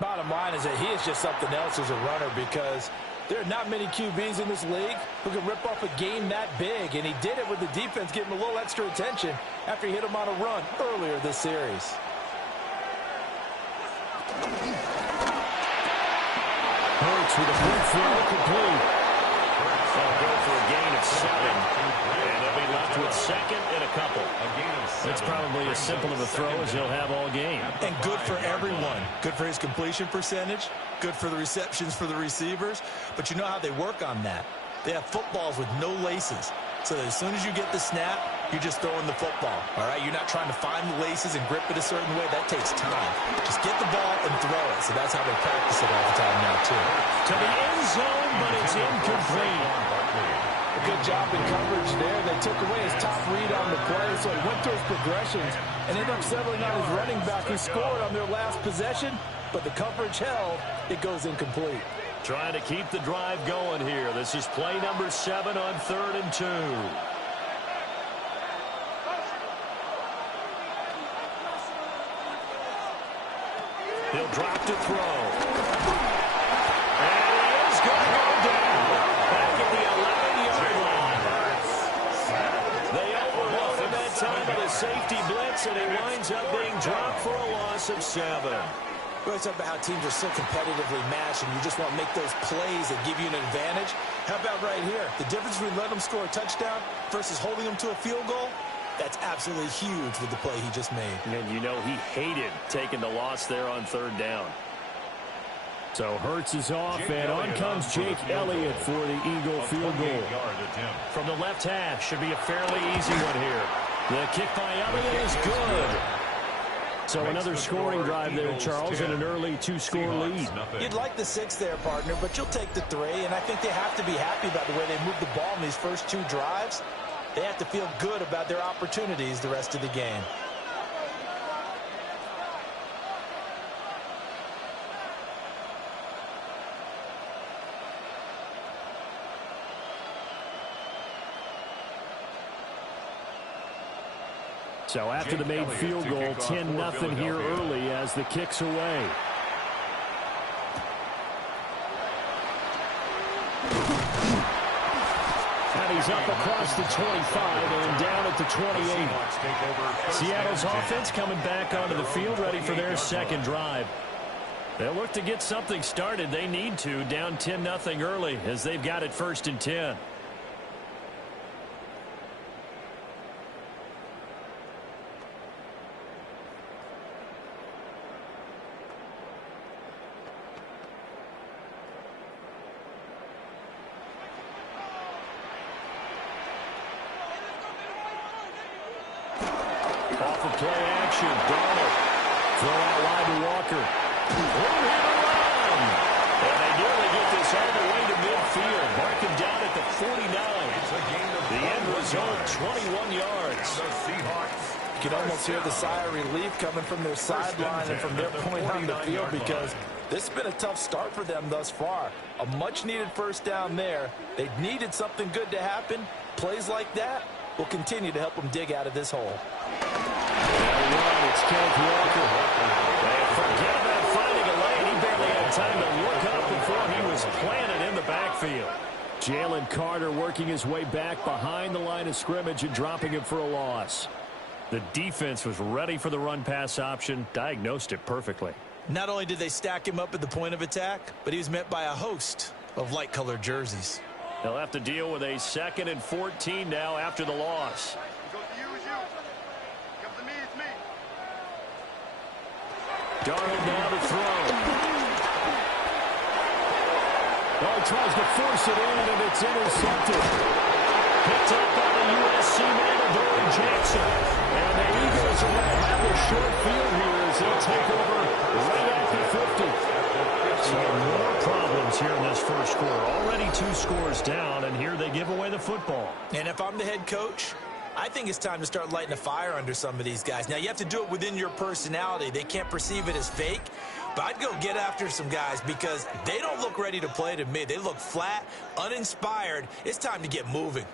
Bottom line is that he is just something else as a runner because there are not many QBs in this league who can rip off a game that big, and he did it with the defense giving him a little extra attention after he hit him on a run earlier this series. Hurts with a quick throw complete. They'll go for a gain of 7, and they'll be left with 2nd and a couple. It's probably as simple of a throw as he'll have all game. And good for everyone. Good for his completion percentage. Good for the receptions for the receivers. But you know how they work on that. They have footballs with no laces. So that as soon as you get the snap, you're just throwing the football, all right? You're not trying to find the laces and grip it a certain way. That takes time. Just get the ball and throw it. So that's how they practice it all the time now, too. To the end zone, but it's incomplete. A good job in coverage there. They took away his top read on the play, so he went through his progressions and ended up settling on his running back who scored on their last possession, but the coverage held. It goes incomplete. Trying to keep the drive going here. This is play number 7 on 3rd and 2. He'll drop to throw. And he is going to go down. Back at the 11-yard line. They overlooked him that time with a safety blitz, and he winds up being dropped for a loss of 7. We always talk about how teams are so competitively matched, and you just want to make those plays that give you an advantage. How about right here? The difference between letting them score a touchdown versus holding them to a field goal, that's absolutely huge with the play he just made. And you know he hated taking the loss there on 3rd down. So Hurts is off, and on comes Jake Elliott for the Eagle field goal. From the left hash, should be a fairly easy one here. The kick by Elliott is good. So another scoring drive there, Charles, and an early 2-score lead. You'd like the 6 there, partner, but you'll take the 3, and I think they have to be happy about the way they moved the ball in these first 2 drives. They have to feel good about their opportunities the rest of the game. So after the made field goal, 10-0 here early as the kick's away. And he's up across the 25 and down at the 28. Seattle's offense coming back onto the field, ready for their second drive. They'll look to get something started. They need to, down 10-0 early as they've got it 1st and 10. Off of play action, Donald. Throw out wide to Walker. And they nearly get this all the way to midfield. Mark him down at the 49. The end result, 21 yards. You can almost hear the sigh of relief coming from their sideline and from their point on the field because this has been a tough start for them thus far. A much-needed first down there. They needed something good to happen. Plays like that will continue to help them dig out of this hole. It's Kenneth Walker. Forget about finding a lane. He barely had time to look up before he was planted in the backfield. Jalen Carter working his way back behind the line of scrimmage and dropping him for a loss. The defense was ready for the run-pass option, diagnosed it perfectly. Not only did they stack him up at the point of attack, but he was met by a host of light-colored jerseys. They'll have to deal with a 2nd and 14 now after the loss. Darnold now to throw. Well, he tries to force it in, and it's intercepted. Picked up by the USC man, Dory Jackson. And the Eagles are going to have a short field here as they take over right at the 50. So more problems here in this first quarter. Already 2 scores down, and here they give away the football. And if I'm the head coach, I think it's time to start lighting a fire under some of these guys. Now, you have to do it within your personality. They can't perceive it as fake. But I'd go get after some guys because they don't look ready to play to me. They look flat, uninspired. It's time to get moving.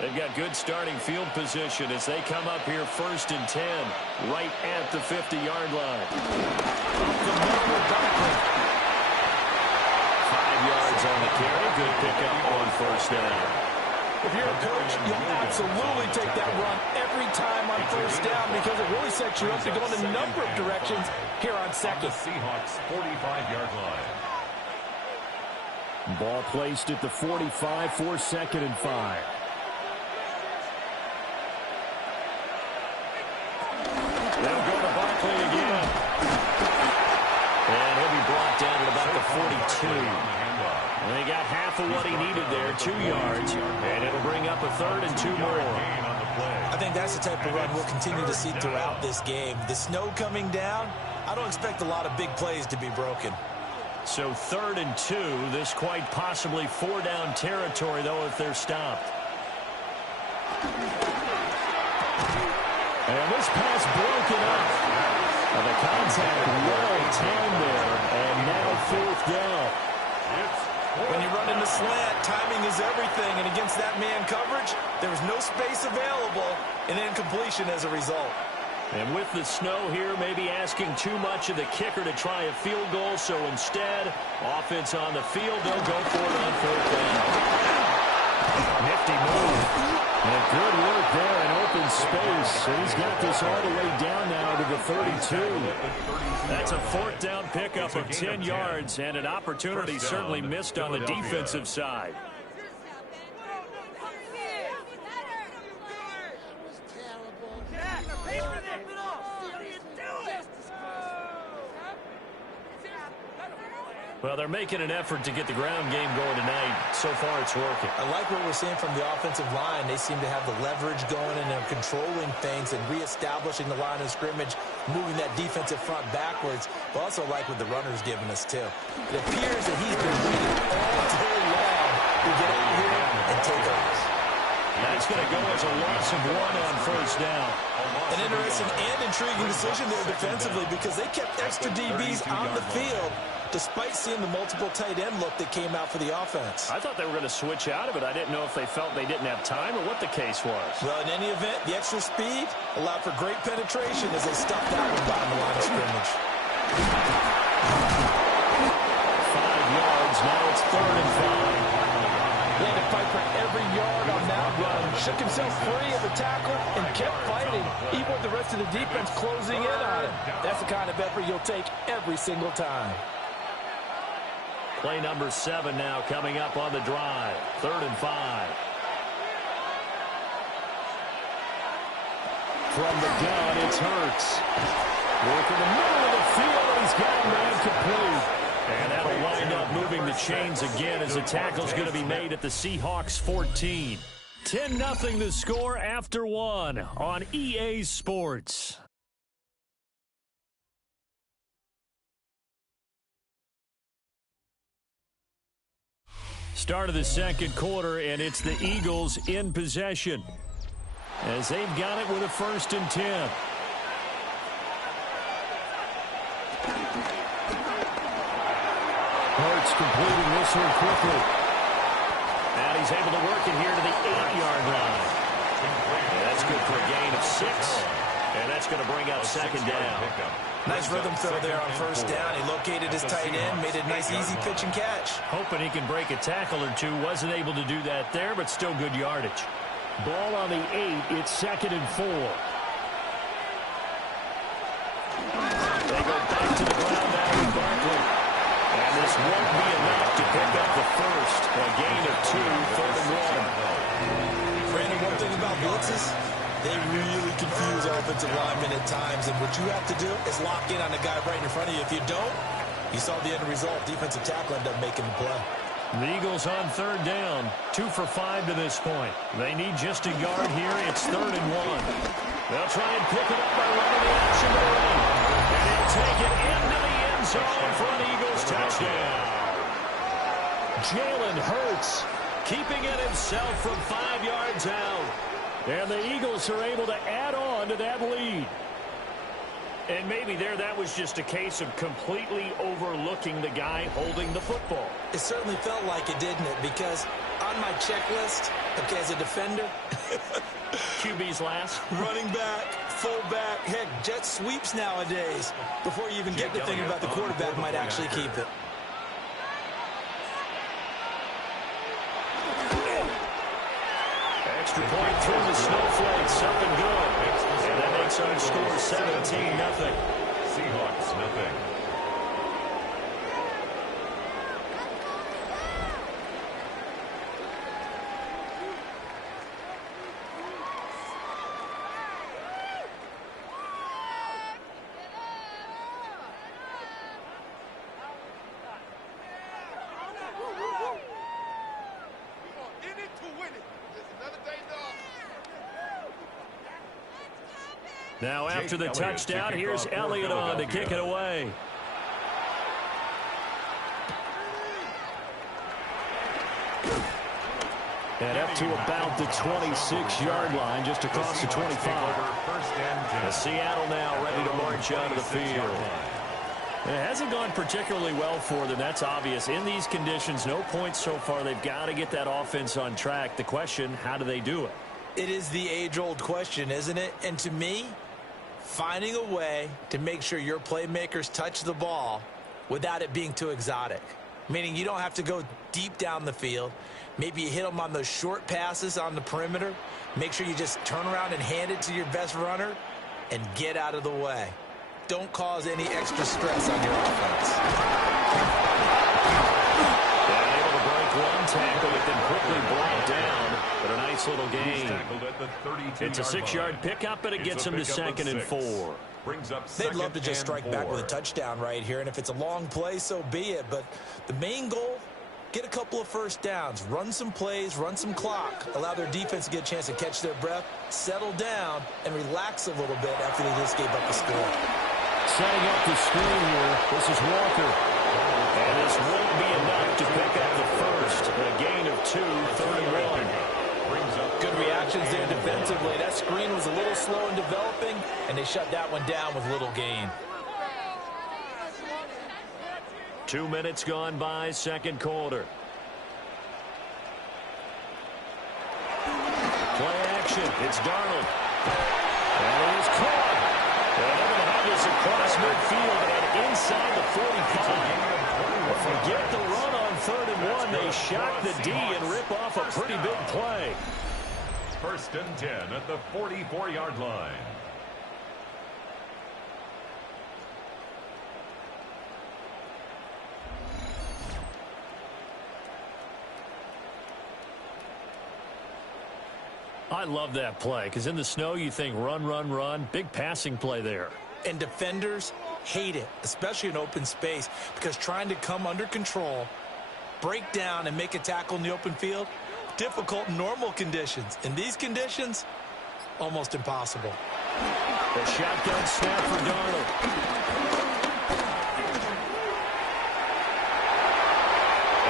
They've got good starting field position as they come up here 1st and 10, right at the 50-yard line. Up the middle, 5 yards on the carry. Good pickup on 1st down. If you're a coach, you'll absolutely take that run every time on 1st down because it really sets you up to go in a number of directions here on 2nd. Seahawks 45-yard line. Ball placed at the 45 for 2nd and 5. got half of what he needed there, 2 yards, and it'll bring up a 3rd and 2 more. I think that's the type of run we'll continue to see throughout this game. The snow coming down, I don't expect a lot of big plays to be broken. So 3rd and 2, this quite possibly 4-down territory, though, if they're stopped. And this pass broken up. The contact well timed there, and now 4th down. When you run in the slant, timing is everything, and against that man coverage, there was no space available, and incompletion as a result. And with the snow here, maybe asking too much of the kicker to try a field goal, so instead, offense on the field, they'll go for it on 4th down. Nifty move. And good work there in open space. And he's got this all the way down now to the 32. That's a 4th down pickup of 10 yards, and an opportunity certainly missed on the defensive side. Well, they're making an effort to get the ground game going tonight. So far, it's working. I like what we're seeing from the offensive line. They seem to have the leverage going, and they're controlling things and reestablishing the line of scrimmage, moving that defensive front backwards. But also like what the runner's giving us, too. It appears that he's been waiting all day long to get out here and take off. That's going to go as a loss of 1 on 1st down. An interesting and intriguing decision there defensively because they kept extra DBs on the field despite seeing the multiple tight end look that came out for the offense. I thought they were going to switch out of it. I didn't know if they felt they didn't have time or what the case was. Well, in any event, the extra speed allowed for great penetration as they stuffed that one behind the line of scrimmage. 5 yards. Now it's 3rd and 5. He had to fight for every yard on that run. Shook himself free of the tackle and kept fighting, even with the rest of the defense closing in on him. That's the kind of effort you'll take every single time. Play number 7 now coming up on the drive. 3rd and 5. From the gun, it's Hurts. Work in the middle of the field, and he's got a man complete. And that'll wind up moving the chains again as the tackle's going to be made at the Seahawks 14. 10-0 the score after 1 on EA Sports. Start of the 2nd quarter, and it's the Eagles in possession as they've got it with a 1st and 10. Hurts completing this one quickly. And he's able to work it here to the 8-yard line. And that's good for a gain of 6. And that's going to bring up 2nd down. Nice rhythm throw there on 1st down. He located his tight end, made a nice easy pitch and catch. Hoping he can break a tackle or two. Wasn't able to do that there, but still good yardage. Ball on the 8. It's 2nd and 4. They go back to the ground now with Barkley. And this won't be enough to pick up the 1st. A gain of 2, 3rd and 1. Brandon, one thing about blitzes, they really confuse offensive linemen at times, and what you have to do is lock in on the guy right in front of you. If you don't, you saw the end result. Defensive tackle ended up making the play. The Eagles on 3rd down, 2 for 5 to this point. They need just a yard here. It's 3rd and 1. They'll try and pick it up by running the action to the right. And he'll take it into the end zone for an Eagles touchdown. Jalen Hurts keeping it himself from 5 yards out. And the Eagles are able to add on to that lead. And maybe there that was just a case of completely overlooking the guy holding the football. It certainly felt like it, didn't it? Because on my checklist, okay, as a defender, QB's last. Running back, fullback, heck, jet sweeps nowadays. Before you even get to thinking about the quarterback might actually keep it. Extra point through the snowflakes. Up and good. And that makes our score 17-0. Seahawks, nothing. Now after the touchdown, here's Elliott on to kick it away. And up to about the 26-yard line, just across the 25. Seattle now ready to march out of the field. It hasn't gone particularly well for them. That's obvious. In these conditions, no points so far. They've got to get that offense on track. The question, how do they do it? It is the age-old question, isn't it? And to me, finding a way to make sure your playmakers touch the ball without it being too exotic. Meaning you don't have to go deep down the field. Maybe you hit them on those short passes on the perimeter. Make sure you just turn around and hand it to your best runner and get out of the way. Don't cause any extra stress on your offense. And able to break one tackle, but then quickly brought down. But a nice little gain. It's a 6-yard pickup, but it gets him to 2nd and 4. They'd love to just strike back with a touchdown right here, and if it's a long play, so be it. But the main goal, get a couple of first downs, run some plays, run some clock, allow their defense to get a chance to catch their breath, settle down, and relax a little bit after they just gave up a score. Setting up the screen here, this is Walker. And this won't be enough to pick up the first. A gain of 2, 3rd and 1. Good reactions there defensively. That screen was a little slow in developing, and they shut that one down with little gain. 2 minutes gone by, second quarter. Play action. It's Darnold. And it is caught. And they're going to have this across midfield and inside the 45. Forget the run on 3rd and 1. They shock the D and rip off a pretty big play. 1st and 10 at the 44-yard line. I love that play because in the snow you think run, run, run. Big passing play there. And defenders hate it, especially in open space, because trying to come under control, break down, and make a tackle in the open field, difficult in normal conditions. In these conditions, almost impossible. The shotgun snap for Darnold.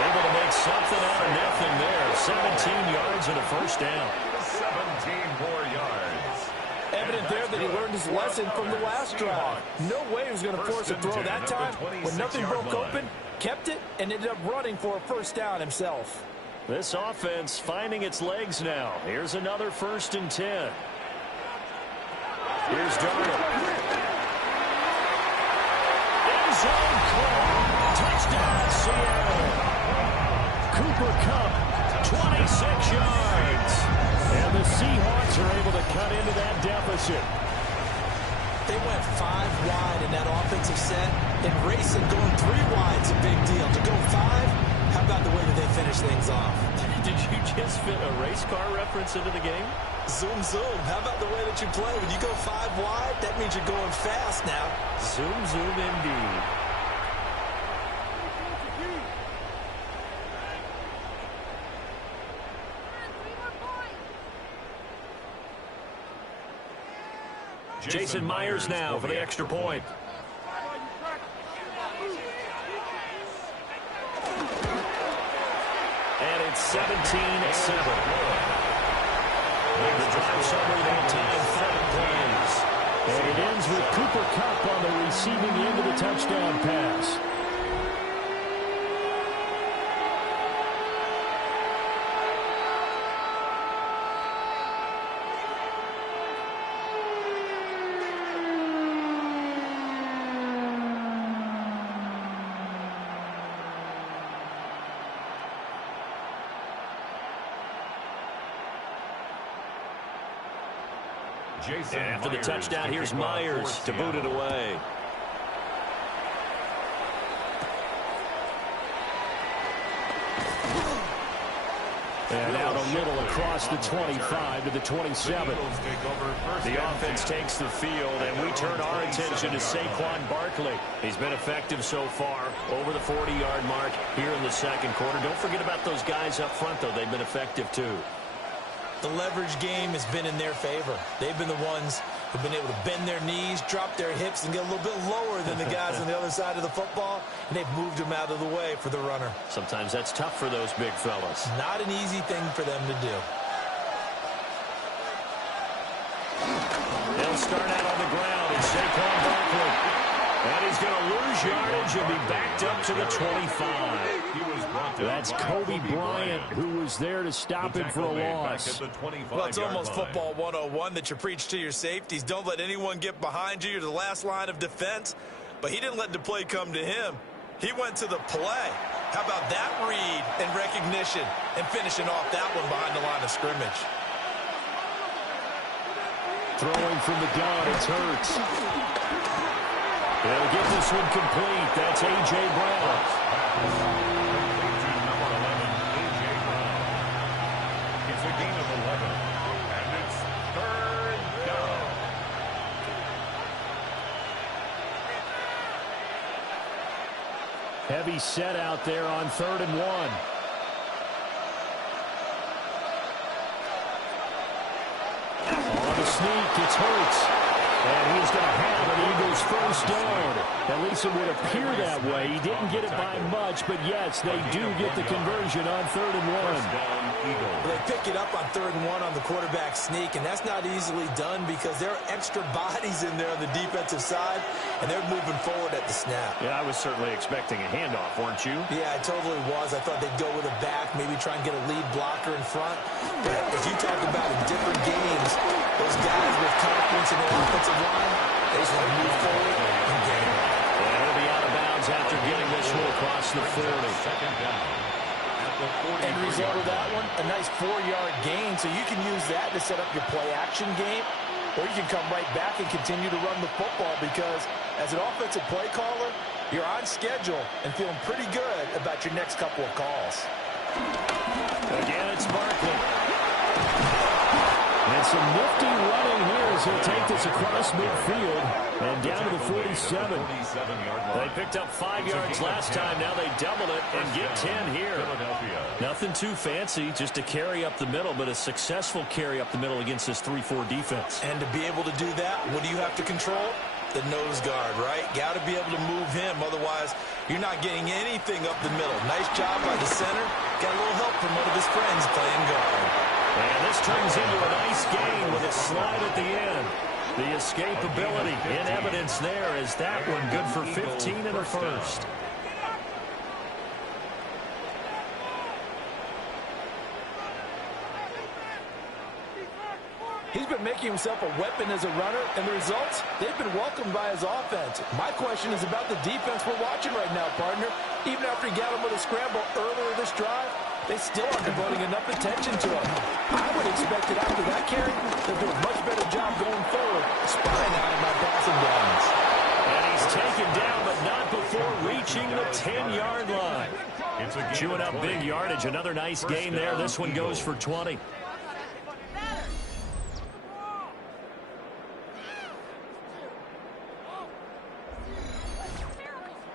Able to make something out of nothing there. 17 yards and a first down. 17 more yards. Evident there that he learned his lesson from the last drive. No way he was going to force a throw that time. When nothing broke open, kept it, and ended up running for a first down himself. This offense finding its legs now. Here's another 1st and 10. Here's Darnold. End zone call. Touchdown, Seattle. Cooper Kupp, 26 yards. And the Seahawks are able to cut into that deficit. They went 5 wide in that offensive set, and racing going 3 wide's a big deal. To go 5, how about the way that they finish things off? Did you just fit a race car reference into the game? Zoom, zoom. How about the way that you play? When you go 5 wide, that means you're going fast now. Zoom, zoom indeed. Jason Myers now for the extra point. And it's 17-7. The drive summary that time, 7 plays. And it ends with Cooper Kupp on the receiving end of the touchdown pass. And after the touchdown, here's Myers to boot it away. And out a middle across the 25 to the 27. The offense takes the field, and we turn our attention to Saquon Barkley. He's been effective so far, over the 40-yard mark here in the second quarter. Don't forget about those guys up front, though. They've been effective, too. The leverage game has been in their favor. They've been the ones who've been able to bend their knees, drop their hips, and get a little bit lower than the guys on the other side of the football, and they've moved them out of the way for the runner. Sometimes that's tough for those big fellas. Not an easy thing for them to do. They'll start out on the ground, and Saquon Barkley. And he's going to lose yardage and be backed up to the 25. That's Kobe Bryant, who was there to stop him for a loss. Well, it's almost football 101 that you preach to your safeties. Don't let anyone get behind you. You're the last line of defense. But he didn't let the play come to him. He went to the play. How about that read and recognition and finishing off that one behind the line of scrimmage? Throwing from the gun, it's Hurts. They'll get this one complete. That's A.J. Brown. Number 11, A.J. Brown. It's a gain of 11, and it's third down. Heavy set out there on 3rd and 1. On the sneak, it's Hurts. And he's going to have an Eagles first down. At least it would appear that way. He didn't get it by much, but yes, they do get the conversion on 3rd and 1. They pick it up on 3rd and 1 on the quarterback sneak, and that's not easily done because there are extra bodies in there on the defensive side, and they're moving forward at the snap. Yeah, I was certainly expecting a handoff, weren't you? Yeah, I totally was. I thought they'd go with a back, maybe try and get a lead blocker in front. But if you talk about in different games, those guys with confidence in their offensive line, they just want to move forward and gain. And he'll be out of bounds after getting this one across the 40. Second down. End result of that one, a nice 4-yard gain, so you can use that to set up your play-action game, or you can come right back and continue to run the football because as an offensive play caller, you're on schedule and feeling pretty good about your next couple of calls. Again, it's Barkley. And some nifty running here as he'll take this across midfield and down to the 47. They picked up 5 yards last time. Now they double it and get 10 here. Nothing too fancy, just a carry up the middle, but a successful carry up the middle against this 3-4 defense. And to be able to do that, what do you have to control? The nose guard, right? Got to be able to move him. Otherwise, you're not getting anything up the middle. Nice job by the center. Got a little help from one of his friends playing guard. And this turns into a nice gain with a slide at the end. The escapability in evidence there is that one good for 15 and a first. He's been making himself a weapon as a runner, and the results, they've been welcomed by his offense. My question is about the defense we're watching right now, partner. Even after he got him with a scramble earlier this drive, they still aren't devoting enough attention to him. I would expect that after that carry, they'll do a much better job going forward, spying out him by passing downs. And he's taken down, but not before reaching the 10-yard line. Chewing up big yardage. Another nice gain there. This one goes for 20.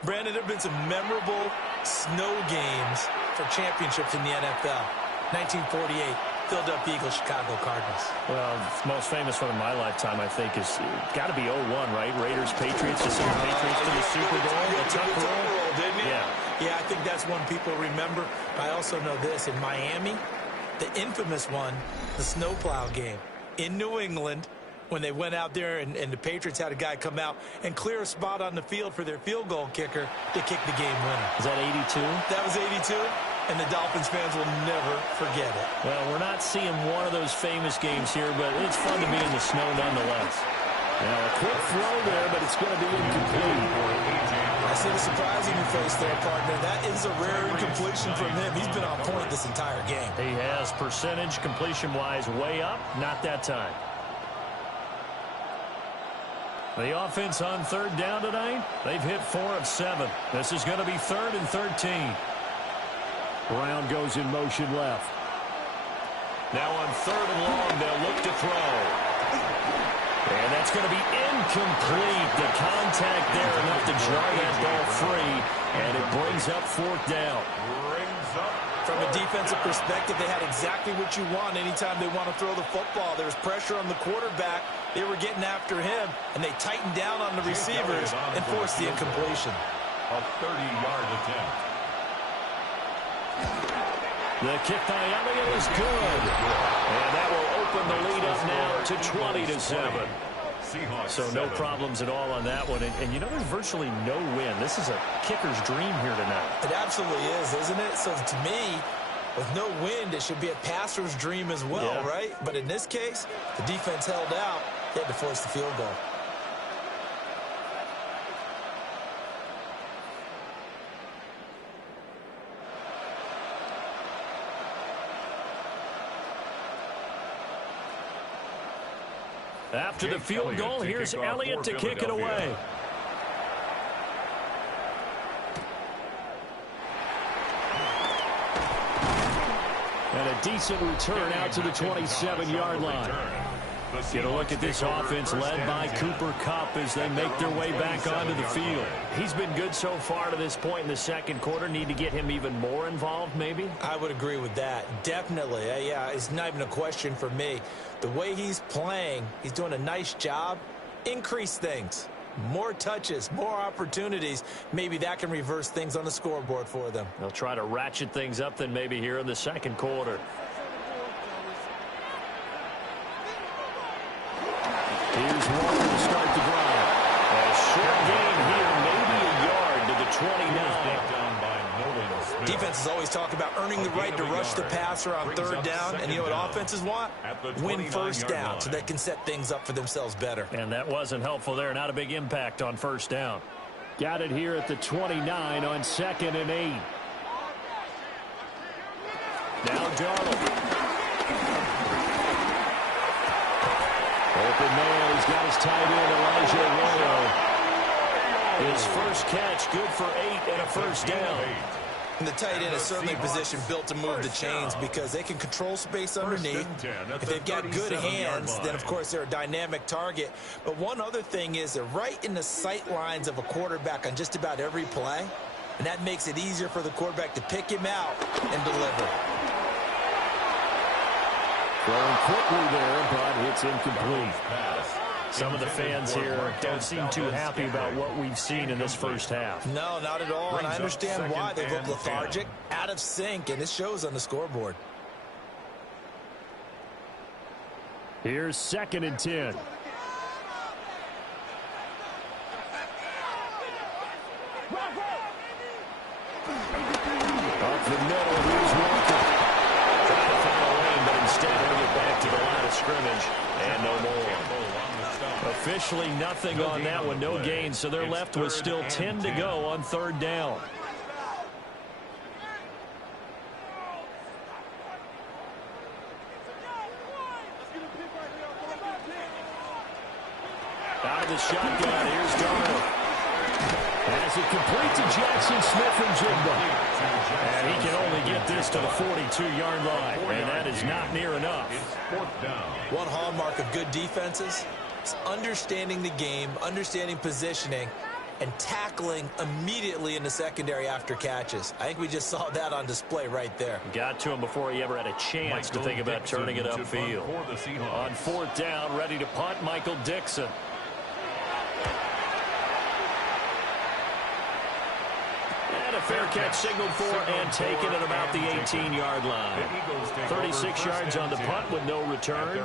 Brandon, there have been some memorable snow games for championships in the NFL. 1948, Philadelphia Eagles, Chicago Cardinals. Well, the most famous one in my lifetime, I think, is got to be 01, right? Raiders, Patriots, to send the Patriots to the Super Bowl. The tuck roll, didn't it? Yeah. I think that's one people remember. I also know this. In Miami, the infamous one, the snowplow game in New England, when they went out there and the Patriots had a guy come out and clear a spot on the field for their field goal kicker to kick the game winner. Is that 82? That was 82, and the Dolphins fans will never forget it. Well, we're not seeing one of those famous games here, but it's fun to be in the snow nonetheless. Now, a quick throw there, but it's going to be incomplete. I see the surprise in your face there, partner. That is a rare incompletion from him. He's been on point this entire game. He has percentage completion-wise way up, not that time. The offense on third down tonight, they've hit 4 of 7. This is going to be 3rd and 13. Brown goes in motion left. Now on 3rd and long, they'll look to throw. And that's going to be incomplete. The contact there enough to jar that ball free, and it brings up 4th down. Brings up From a defensive perspective, they had exactly what you want anytime they want to throw the football. There was pressure on the quarterback. They were getting after him, and they tightened down on the receivers and forced the incompletion. A 30-yard attempt. The kick by Elliott is good. And that will open the lead up now to 20-7. So no problems at all on that one. And you know, there's virtually no win. This is a kicker's dream here tonight. It absolutely is, isn't it? So to me, with no wind, it should be a passer's dream as well, right? But in this case, the defense held out. They had to force the field goal. After the field goal, here's Elliott to kick it away. And a decent return out to the 27-yard line. Get a look at this offense led by Cooper Kupp as they make their way back onto the field. He's been good so far to this point in the second quarter. Need to get him even more involved, maybe? I would agree with that. Definitely. Yeah, it's not even a question for me. The way he's playing, he's doing a nice job. Increase things. More touches, more opportunities. Maybe that can reverse things on the scoreboard for them. They'll try to ratchet things up then maybe here in the second quarter. Here's Walker to start the drive. A short gain here, maybe a yard to the 29. Defense is always talking about earning the right to rush the passer on third down. And you know what offenses want? Win first down so they can set things up for themselves better. And that wasn't helpful there. Not a big impact on first down. Got it here at the 29 on 2nd and 8. Now Darnold. Open man, he's got his tight end, Elijah Arroyo. His first catch, good for 8 and a first down. And the tight end is certainly a position built to move the chains because they can control space underneath. If they've got good hands, then, of course, they're a dynamic target. But one other thing is they're right in the sight lines of a quarterback on just about every play. And that makes it easier for the quarterback to pick him out and deliver. Throwing quickly there, but it's incomplete. Some of the fans here don't seem too happy about what we've seen in this first half. No, not at all, and I understand why. They look lethargic, out of sync, and it shows on the scoreboard. Here's 2nd and 10. Up the middle, here's Walker. Trying to find a lane, but instead he'll get back to the line of scrimmage, and no more. Officially nothing on that one, no gain, so they're left with still 10 to go on third down. Out of the shotgun, here's Darnold. As it complete to Jackson Smith-Njigba. And he can only get this to the 42-yard line, and that is not near enough. One hallmark of good defenses is understanding the game, understanding positioning, and tackling immediately in the secondary after catches. I think we just saw that on display right there. Got to him before he ever had a chance to think about turning it upfield. On 4th down, ready to punt, Michael Dixon. And a fair catch signaled for and taken at about the 18-yard line. 36 yards on the punt with no return.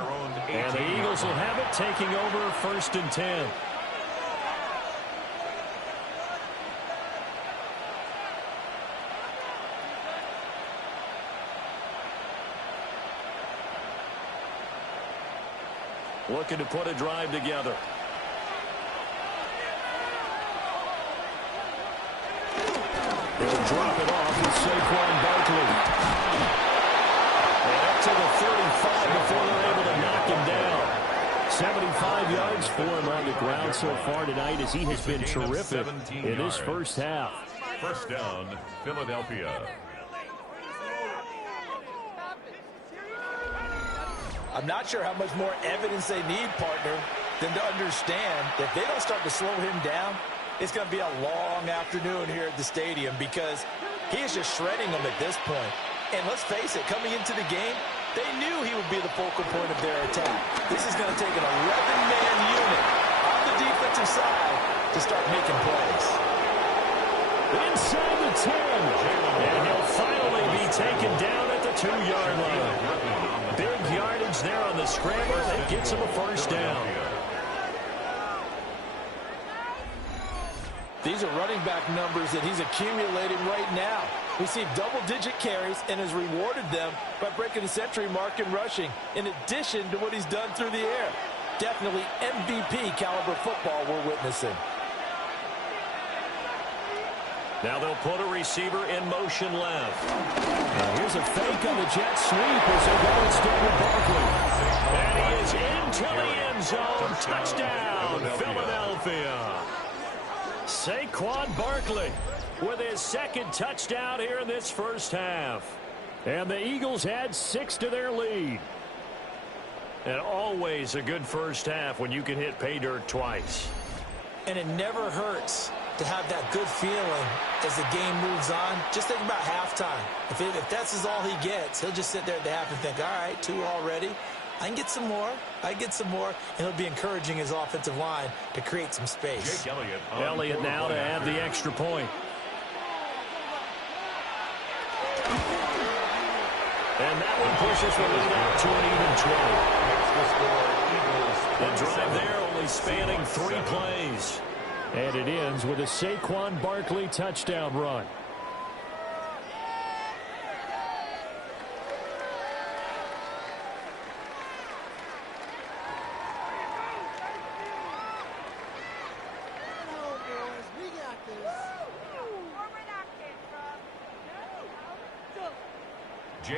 And the Eagles will have it, taking over 1st and 10. Looking to put a drive together. They'll drop it off with Saquon Barkley. And up to the 35 before they're able to knock him down. 75 yards for him on the ground so far tonight as he has been terrific in this first half. First down, Philadelphia. I'm not sure how much more evidence they need, partner, than to understand that if they don't start to slow him down, it's going to be a long afternoon here at the stadium because he is just shredding them at this point. And let's face it, coming into the game, they knew he would be the focal point of their attack. This is going to take an 11-man unit on the defensive side to start making plays. Inside the 10. And he'll finally be taken down at the 2-yard line. Big yardage there on the scramble. That gets him a first down. These are running back numbers that he's accumulating right now. Received double-digit carries and has rewarded them by breaking the century mark in rushing, in addition to what he's done through the air. Definitely MVP caliber football we're witnessing. Now they'll put a receiver in motion left. Now here's a fake on the jet sweep as they go instead with Barkley. And he is into the end zone. Touchdown, Philadelphia. Saquon Barkley with his second touchdown here in this first half. And the Eagles add 6 to their lead. And always a good first half when you can hit pay dirt twice. And it never hurts to have that good feeling as the game moves on. Just think about halftime. If that's all he gets, he'll just sit there at the half and think, all right, 2 already. I can get some more. I get some more. And he'll be encouraging his offensive line to create some space. Elliott now to add the extra point. And that one pushes the lead out to an even 20. The drive there only spanning 3 plays. And it ends with a Saquon Barkley touchdown run.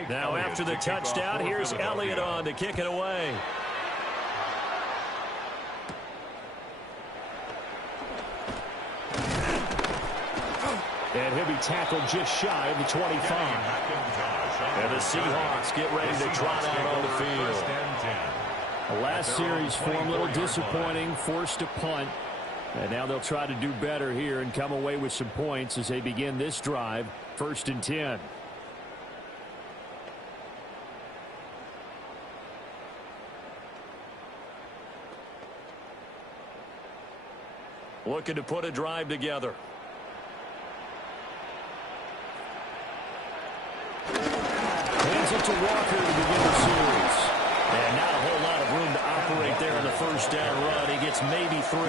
Now after the touchdown, here's Elliott on to kick it away. And he'll be tackled just shy of the 25. And the Seahawks get ready to trot out on the field. The last series form a little disappointing, forced to punt. And now they'll try to do better here and come away with some points as they begin this drive, 1st and 10. Looking to put a drive together. Hands it to Walker to begin the series. And not a whole lot of room to operate there in the first down run. He gets maybe 3.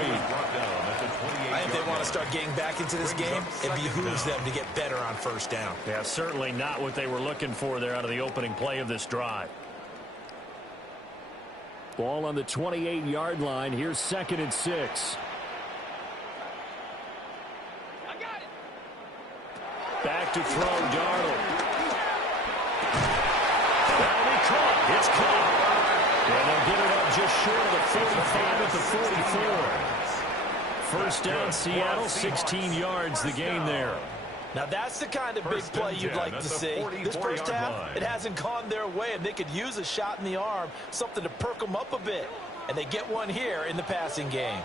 I think they want to start getting back into this game. It behooves them to get better on first down. Yeah, certainly not what they were looking for there out of the opening play of this drive. Ball on the 28-yard line. Here's 2nd and 6. Back to throw, Darnold. That'll be caught. It's caught. And they'll get it up just short of the 45 at the 44. First down, Seattle, 16 yards the gain there. Now that's the kind of big play you'd like to see. This first half, it hasn't gone their way, and they could use a shot in the arm, something to perk them up a bit. And they get one here in the passing game.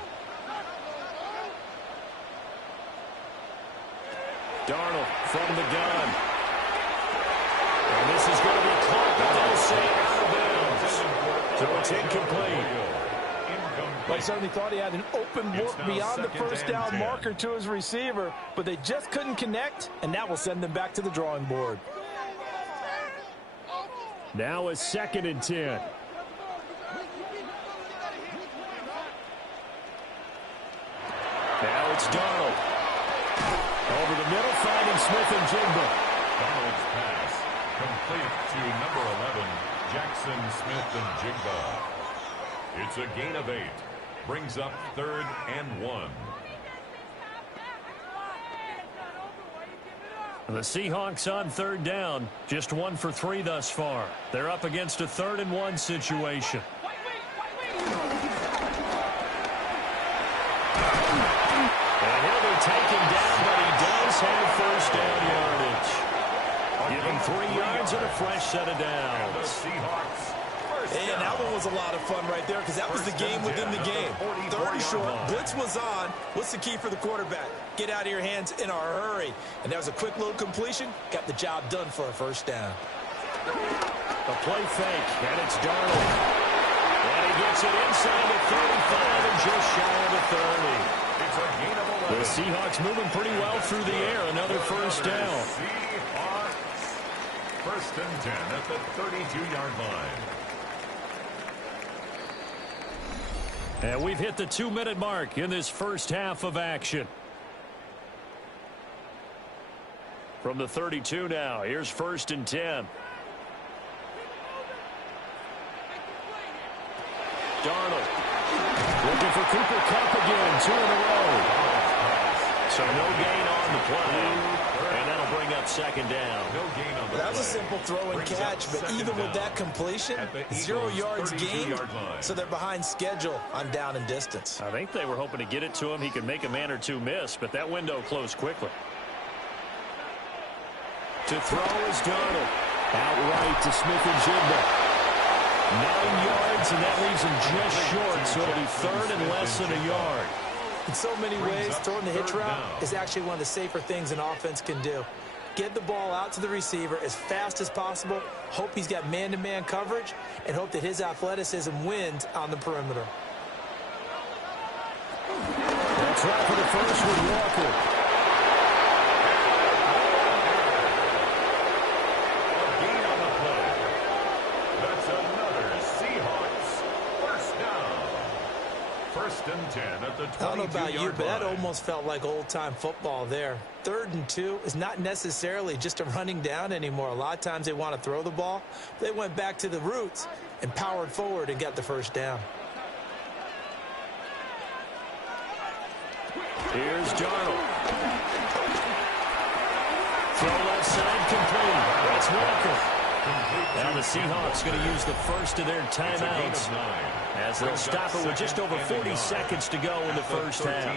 Darnold from the gun. And this is going to be caught, but they'll say out of bounds. So it's incomplete. I certainly thought he had an open look beyond the first down marker to his receiver, but they just couldn't connect, and that will send them back to the drawing board. Now a 2nd and 10. Now it's Darnold. Over the middle, finding Smith and Jigba. Darnold's pass complete to number 11, Jackson Smith and Jigba. It's a gain of 8. Brings up 3rd and 1. The Seahawks on 3rd down. Just 1 for 3 thus far. They're up against a 3rd and 1 situation. And he'll be taken down, but he does have first down yardage. Give him 3 yards and a fresh set of downs. The Seahawks And that one was a lot of fun right there because that was the game within the game. Third and short, blitz was on. What's the key for the quarterback? Get out of your hands in a hurry. And that was a quick little completion. Got the job done for a first down. A play fake, and it's Darnold. And he gets it inside the 35 and just shy of the 30. It's a gain of 11. The Seahawks moving pretty well through the air. Another first down. Seahawks, first and 10 at the 32-yard line. And we've hit the 2-minute mark in this first half of action. From the 32 now, here's first and 10. Darnold looking for Cooper Kupp again, 2 in a row. So no gain on the play, and that'll bring up second down. No gain on the play. That was a simple throw and catch, but even with that completion, 0 yards gained, so they're behind schedule on down and distance. I think they were hoping to get it to him. He could make a man or two miss, but that window closed quickly. To throw is Darnold. Outright to Smith-Njigba. 9 yards, and that leaves him just short, so it'll be third and less than a yard. In so many ways, throwing the hitch route is actually one of the safer things an offense can do. Get the ball out to the receiver as fast as possible, hope he's got man-to-man coverage, and hope that his athleticism wins on the perimeter. That's right for the first with Walker. First and 10 at the 22-yard line. I don't know about you, but that almost felt like old-time football there. 3rd and 2 is not necessarily just a running down anymore. A lot of times they want to throw the ball. They went back to the roots and powered forward and got the first down. Here's Darnold. Throw left side complete. That's Walker. Now the Seahawks going to use the first of their timeouts as they'll stop it with just over 40 seconds to go in the first half.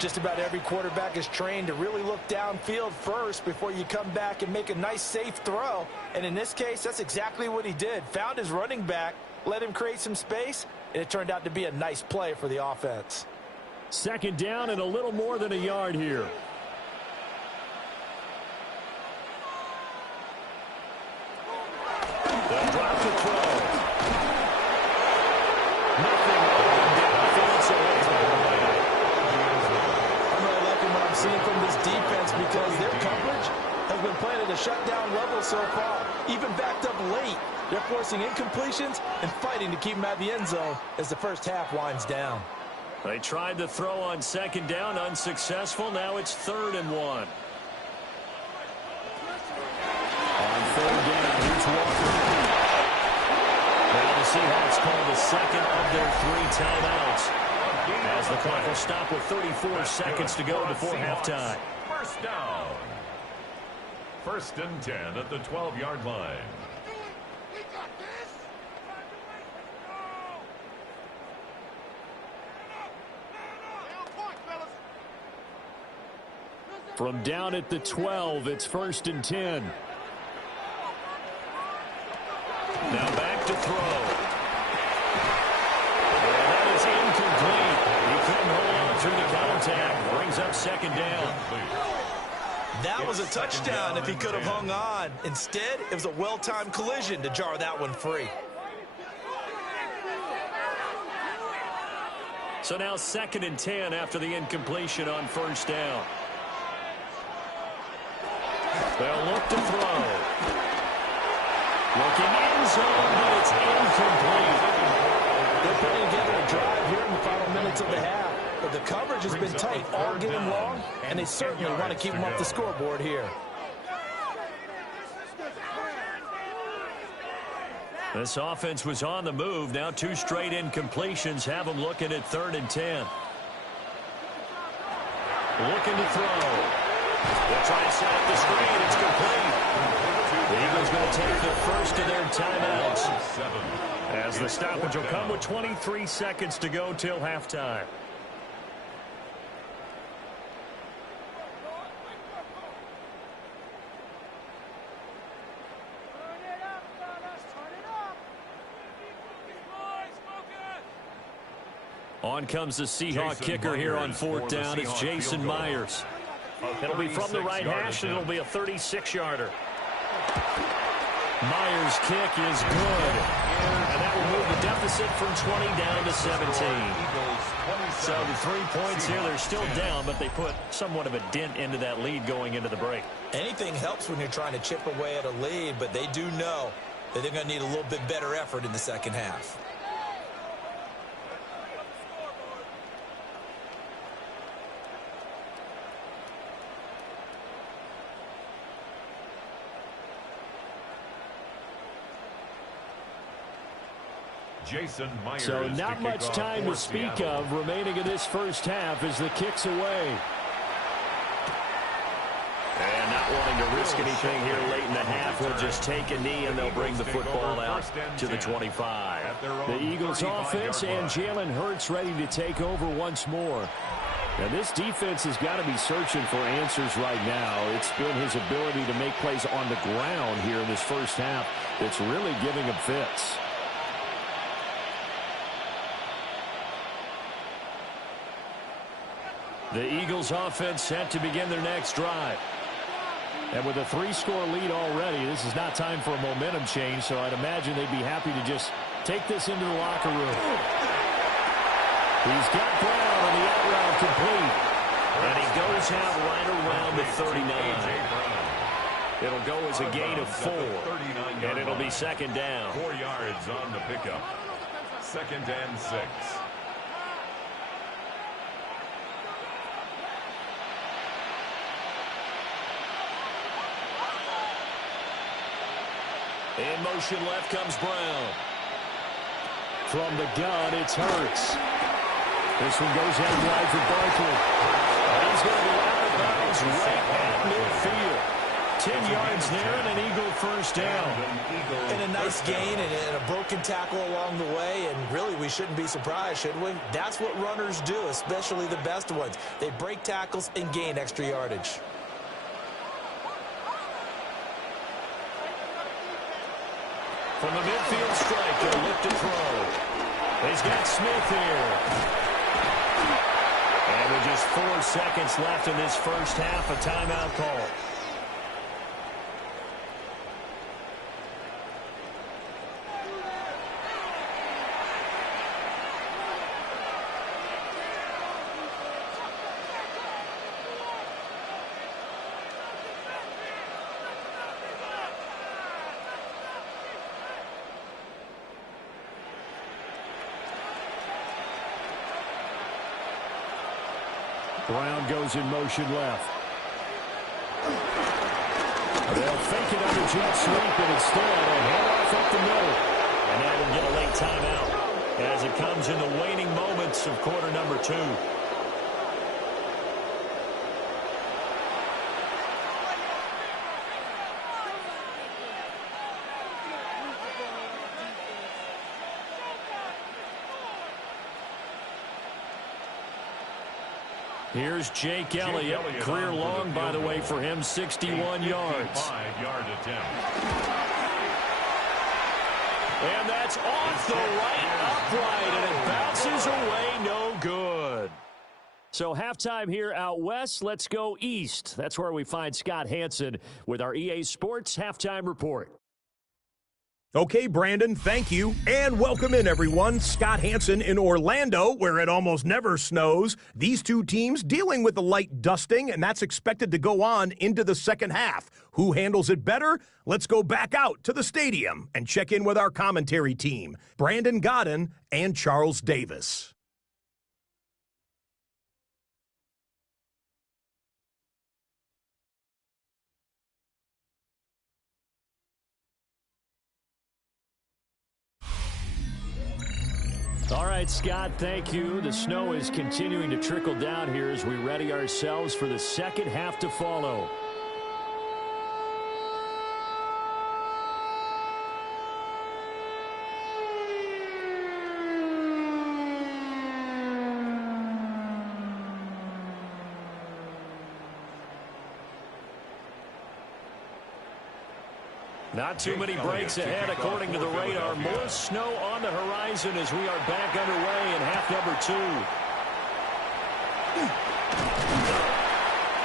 Just about every quarterback is trained to really look downfield first before you come back and make a nice, safe throw. And in this case, that's exactly what he did. Found his running back, let him create some space, and it turned out to be a nice play for the offense. Second down and a little more than a yard here. They'll drop the throw. Nothing on the offensive line. I'm really liking what I'm seeing from this defense because their coverage has been playing at a shutdown level so far. Even backed up late, they're forcing incompletions and fighting to keep them at the end zone as the first half winds down. They tried to throw on second down, unsuccessful. Now it's 3rd and 1. On 3rd down, here's Walker. Now the Seahawks call the second of their 3 timeouts as the clock will stop with 34 seconds to go before halftime. First down. First and 10 at the 12-yard line. From down at the 12, it's first and 10. Now back to throw. And that is incomplete. He couldn't hold on through the contact. Brings up second down. That was a touchdown if he could have hung on. Instead, it was a well-timed collision to jar that one free. So now 2nd and 10 after the incompletion on first down. They'll look to throw. Looking end zone, but it's incomplete. They're putting together a drive here in the final minutes of the half. But the coverage has been tight all game long, and they certainly want to keep them off the scoreboard here. This offense was on the move. Now 2 straight incompletions have them looking at 3rd and 10. Looking to throw. They'll try to set up the screen. It's complete. The Eagles going to take the first of their timeouts as the stoppage will come with 23 seconds to go till halftime. On comes the Seahawk kicker here on fourth down. It's Jason Myers. It'll be from the right hash, and it'll be a 36-yarder. Myers' kick is good. And that will move the deficit from 20 down to 17. So the 3 points here, they're still down, but they put somewhat of a dent into that lead going into the break. Anything helps when you're trying to chip away at a lead, but they do know that they're going to need a little bit better effort in the second half. Jason Myers. So not much time to speak of remaining in this first half as the kick's away. And not wanting to risk anything here late in the half, will just take a knee and they'll bring the football out to the 25. The Eagles offense and Jalen Hurts ready to take over once more. Now this defense has got to be searching for answers right now. It's been his ability to make plays on the ground here in this first half that's really giving him fits. The Eagles offense set to begin their next drive. And with a 3-score lead already, this is not time for a momentum change, so I'd imagine they'd be happy to just take this into the locker room. He's got Brown on the out route complete. And he goes out right around the 39. It'll go as a gain of 4. And it'll be second down. 4 yards on the pickup. 2nd and 6. In motion left comes Brown. From the gun, it's Hurts. This one goes out wide for Barkley. He's going to be out of bounds right at midfield. 10 yards there and an Eagle first down. And a nice gain and a broken tackle along the way. And really, we shouldn't be surprised, should we? That's what runners do, especially the best ones. They break tackles and gain extra yardage. From the midfield strike, they'll look to throw. He's got Smith here. And with just 4 seconds left in this first half, a timeout call. Brown goes in motion left. They'll fake it on the jet sweep, and instead a handoff up the middle. And that will get a late timeout as it comes in the waning moments of quarter number 2. Here's Jake Elliott. Career long, by the way, for him, 61 yards. 5-yard attempt. And that's off the right upright, and it bounces away no good. So halftime here out west. Let's go east. That's where we find Scott Hanson with our EA Sports Halftime Report. Okay, Brandon, thank you. And welcome in, everyone. Scott Hanson in Orlando, where it almost never snows. These two teams dealing with a light dusting, and that's expected to go on into the second half. Who handles it better? Let's go back out to the stadium and check in with our commentary team, Brandon Godden and Charles Davis. All right, Scott, thank you. The snow is continuing to trickle down here as we ready ourselves for the second half to follow. Not too many breaks ahead, according to the radar. More snow on the horizon as we are back underway in half number 2.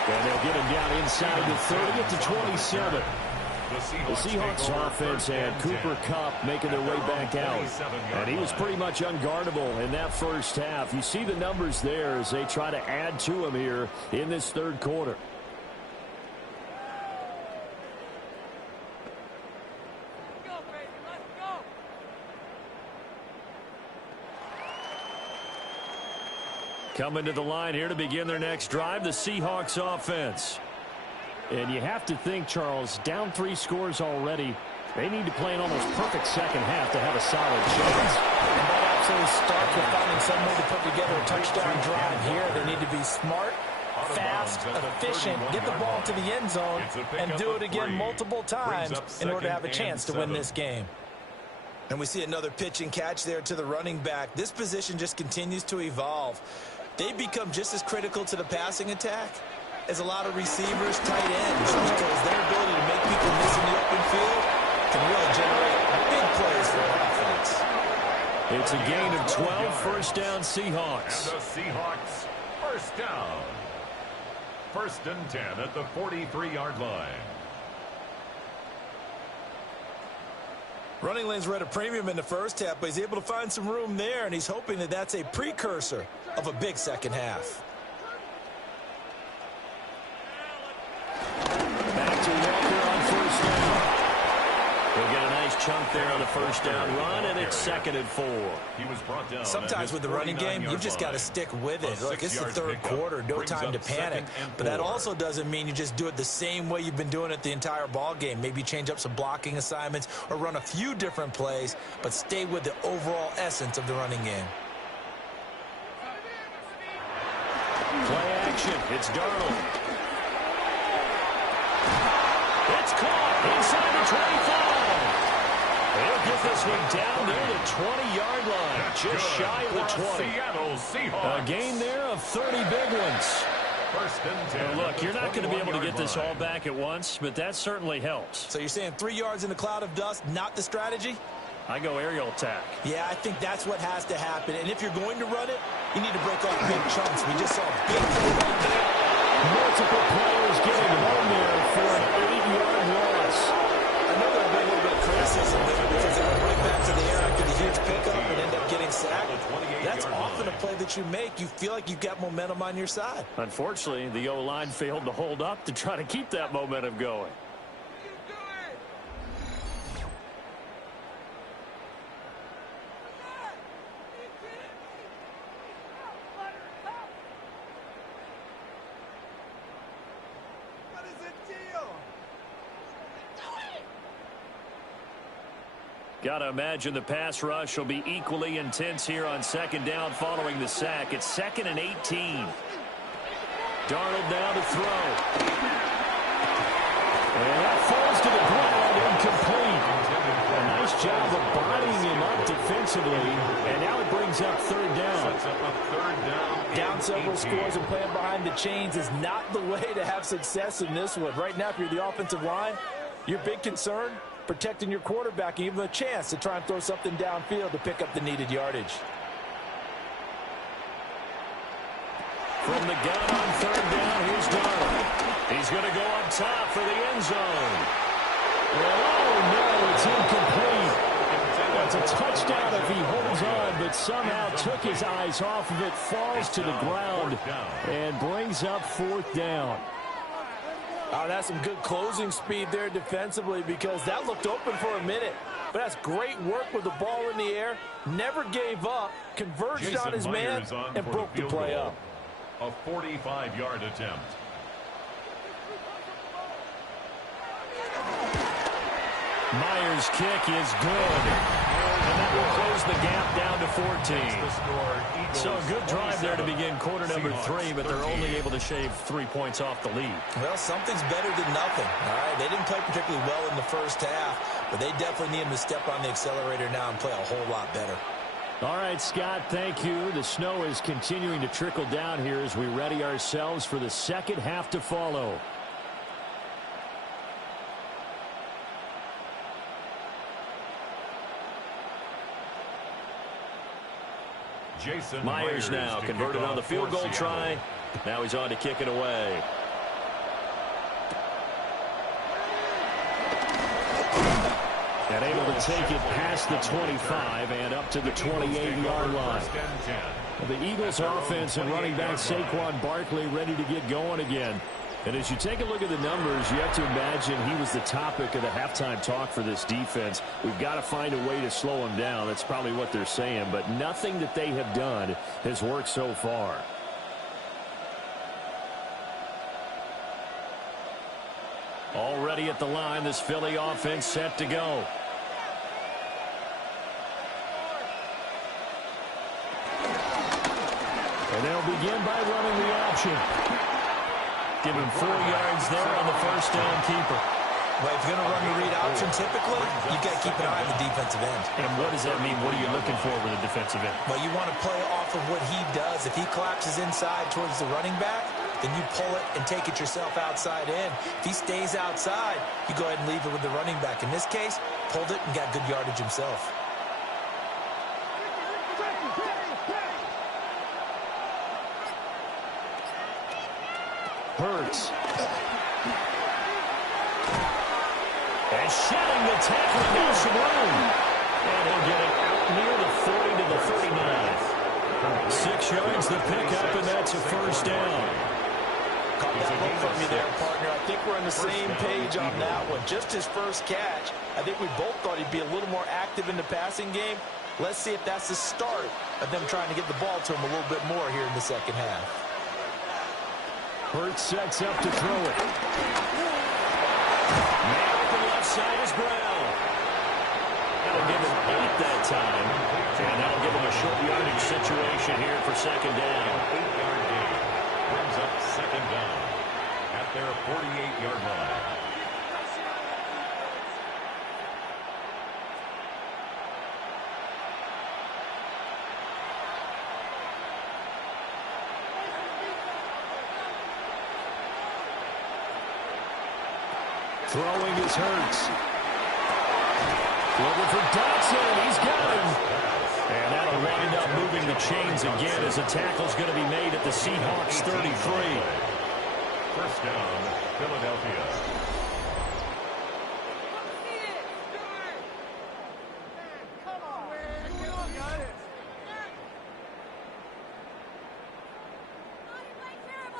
And they'll get him down inside the 30 to 27. The Seahawks offense had Cooper Kupp making their way back out. And he was pretty much unguardable in that first half. You see the numbers there as they try to add to him here in this third quarter. Coming to the line here to begin their next drive, the Seahawks offense. And you have to think, Charles, down 3 scores already. They need to play an almost perfect second half to have a solid chance. And that absolutely starts with finding some way to put together a touchdown drive here. They need to be smart, fast, efficient, get the ball to the end zone, and do it again multiple times in order to have a chance to win this game. And we see another pitch and catch there to the running back. This position just continues to evolve. They become just as critical to the passing attack as a lot of receivers, tight ends, because their ability to make people miss in the open field can really generate big plays for our offense. It's a gain of 12, first down Seahawks. And the Seahawks, first down. 1st and 10 at the 43-yard line. Running lanes were at a premium in the first half, but he's able to find some room there, and he's hoping that that's a precursor of a big second half. Back to Walker on first down. He'll get a nice chunk there on the first down run, and it's 2nd and 4. He was brought down. Sometimes with the running game, you've just got to stick with it. Look, it's the third quarter, no time to panic. But that also doesn't mean you just do it the same way you've been doing it the entire ball game. Maybe change up some blocking assignments or run a few different plays, but stay with the overall essence of the running game. Play action. It's Darnold. It's caught inside the 25. He'll get this one down near the 20-yard line. That's just shy of the 20. Seattle Seahawks. A gain there of 30 big ones. 1st and 10. Now look, you're not going to be able to get this all back at once, but that certainly helps. So you're saying 3 yards in a cloud of dust, not the strategy? I go aerial attack. Yeah, I think that's what has to happen. And if you're going to run it, you need to break off big chunks. We just saw a big multiple players getting home there for an 8-yard loss. Another big little bit of criticism there because they went right back to the air after the huge pickup and end up getting sacked. That's often a play that you make. You feel like you've got momentum on your side. Unfortunately, the O-line failed to hold up to try to keep that momentum going. Got to imagine the pass rush will be equally intense here on 2nd down following the sack. It's 2nd and 18. Darnold down to throw. And that falls to the ground, incomplete. A nice job of bodying him up defensively. And now it brings up 3rd down. Down several scores and playing behind the chains is not the way to have success in this one. Right now, if you're the offensive line, your big concern, protecting your quarterback and give him a chance to try and throw something downfield to pick up the needed yardage. From the gun on 3rd down, here's Darnold. He's going to go up top for the end zone. Oh, no, it's incomplete. That's a touchdown if he holds on, but somehow took his eyes off of it, falls to the ground, and brings up 4th down. Oh, that's some good closing speed there defensively because that looked open for a minute. But that's great work with the ball in the air. Never gave up, converged on his man, and broke the play up. A 45-yard attempt. Myers' kick is good. And that will close the gap down to 14. So a good drive there to begin quarter number 3, but they're only able to shave 3 points off the lead. Well, something's better than nothing. All right, they didn't play particularly well in the first half, but they definitely need them to step on the accelerator now and play a whole lot better. All right, Scott, thank you. The snow is continuing to trickle down here as we ready ourselves for the second half to follow. Myers now converted on the field goal try. Now he's on to kick it away. And able to take it past the 25 and up to the 28-yard line. The Eagles offense and running back Saquon Barkley ready to get going again. And as you take a look at the numbers, you have to imagine he was the topic of the halftime talk for this defense. We've got to find a way to slow him down. That's probably what they're saying. But nothing that they have done has worked so far. Already at the line, this Philly offense set to go. And they'll begin by running the option. Give him 4 yards there on the first down keeper. Well, if you're going to run the read option, typically, you've got to keep an eye on the defensive end. And what does that mean? What are you looking for with a defensive end? Well, you want to play off of what he does. If he collapses inside towards the running back, then you pull it and take it yourself outside in. If he stays outside, you go ahead and leave it with the running back. In this case, pulled it and got good yardage himself. Hurts. And shedding the tackle and there's some room. And he'll get it out near the 40 to the 39. 6 yards the pickup, and that's a first down. Caught that look from you there, partner. I think we're on the same page on that one. Just his first catch, I think we both thought he'd be a little more active in the passing game. Let's see if that's the start of them trying to get the ball to him a little bit more here in the second half. Hurts sets up to throw it. Man open left side is Brown. That'll give him 8 that time. And that'll give him a short yardage situation here for second down. 8-yard gain. Brings up second down at their 48-yard line. Throwing is Hurts. Looking for Dotson. He's got him. And that'll wind up moving the chains again as a tackle's going to be made at the Seahawks 33. First down, Philadelphia.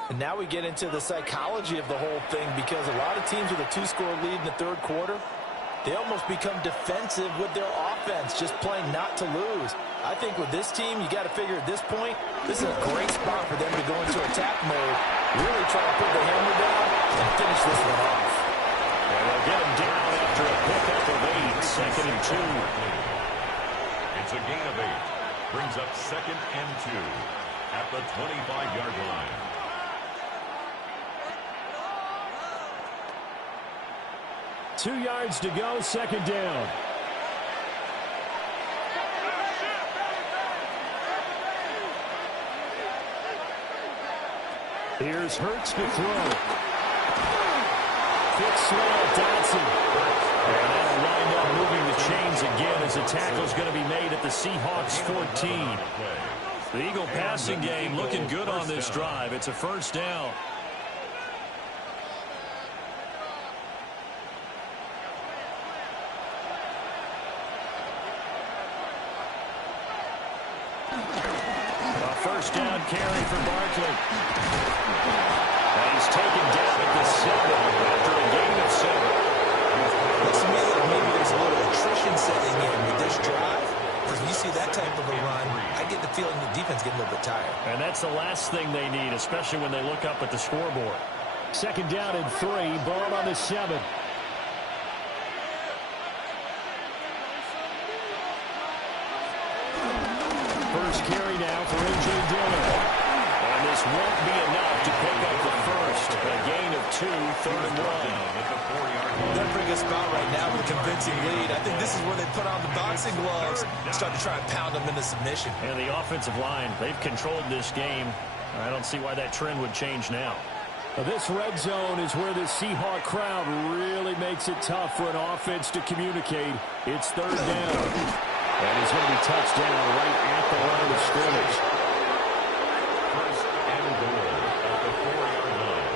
And now we get into the psychology of the whole thing, because a lot of teams with a 2-score lead in the third quarter, they almost become defensive with their offense, just playing not to lose. I think with this team, you got to figure at this point, this is a great spot for them to go into attack mode, really try to put the hammer down and finish this one off. And they'll get him down after a pickup of 8, second and 2. It's a gain of 8. Brings up second and 2 at the 25-yard line. Two yards to go, second down. Here's Hurts to throw. Quick swing, Dotson. And that'll wind up moving the chains again as a tackle's going to be made at the Seahawks 14. The Eagle passing game looking good on this drive. It's a first down. First down carry for Barkley. And he's taken down at the 7 after a gain of 7. Looks to me like maybe there's a little attrition setting in with this drive. Because when you see that type of a run, I get the feeling the defense getting a little bit tired. And that's the last thing they need, especially when they look up at the scoreboard. Second down and 3, ball on the 7. First carry now for A.J. Dillon. And this won't be enough to pick up the first. A gain of 2, third and 1. They're pretty good spot right now with a convincing lead. I think this is where they put on the boxing gloves and start to try and pound them into submission. And the offensive line, they've controlled this game. I don't see why that trend would change now. This red zone is where the Seahawk crowd really makes it tough for an offense to communicate. It's third down. And he's going to be touched down right at the line of scrimmage. First and goal at the 4-yard line.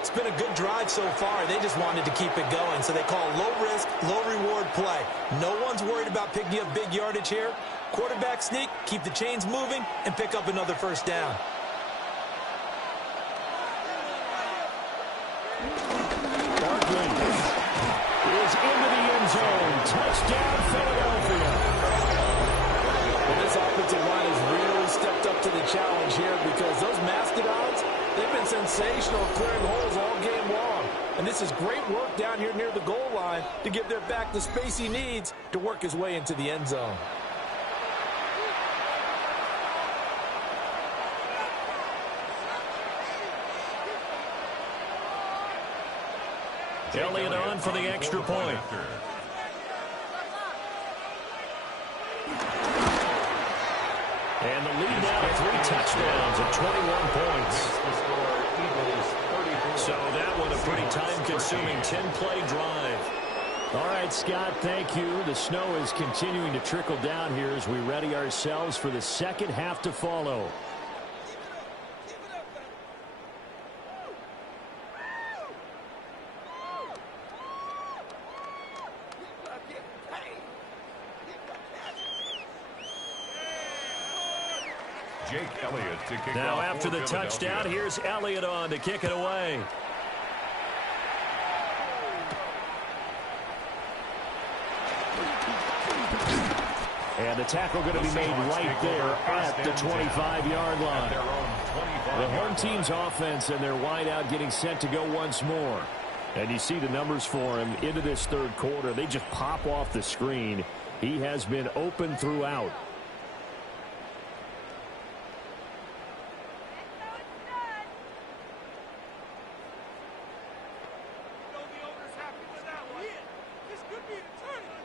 It's been a good drive so far. They just wanted to keep it going, so they call low-risk, low-reward play. No one's worried about picking up big yardage here. Quarterback sneak, keep the chains moving, and pick up another first down. Barkley is into the end zone. Touchdown, Philadelphia. Well, this offensive line has really stepped up to the challenge here because those Mastodons, they've been sensational clearing holes all game long. And this is great work down here near the goal line to give their back the space he needs to work his way into the end zone. Elliott on for the extra point. And the lead now to 3 touchdowns at 21 points. So that one a pretty time-consuming 10-play drive. All right, Scott, thank you. The snow is continuing to trickle down here as we ready ourselves for the second half to follow. Jake Elliott to kick Now off after for the touchdown, here's Elliott on to kick it away. And the tackle going to be made right there at the 25-yard line. The home team's offense and their wideout getting set to go once more. And you see the numbers for him into this third quarter. They just pop off the screen. He has been open throughout.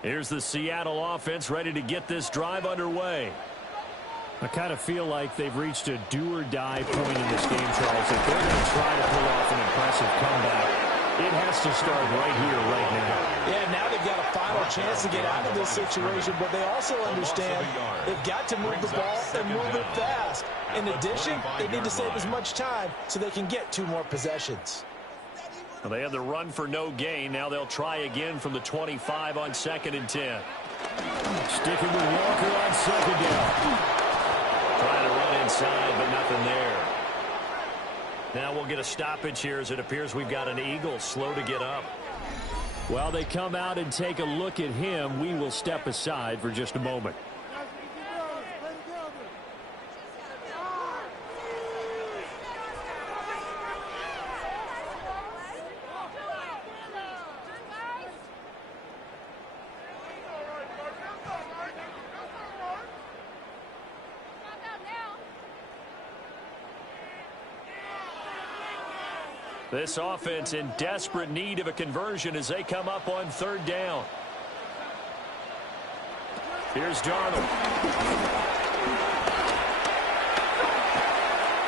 Here's the Seattle offense ready to get this drive underway. I kind of feel like they've reached a do-or-die point in this game, Charles. If they're going to try to pull off an impressive comeback, it has to start right here, right now. Yeah, now they've got a final chance to get out of this situation, but they also understand they've got to move the ball and move it fast. In addition, they need to save as much time so they can get 2 more possessions. Well, they have the run for no gain. Now they'll try again from the 25 on 2nd and 10. Sticking with Walker on 2nd down. Trying to run inside, but nothing there. Now we'll get a stoppage here as it appears we've got an Eagle slow to get up. While they come out and take a look at him, we will step aside for just a moment. This offense in desperate need of a conversion as they come up on 3rd down. Here's Darnold.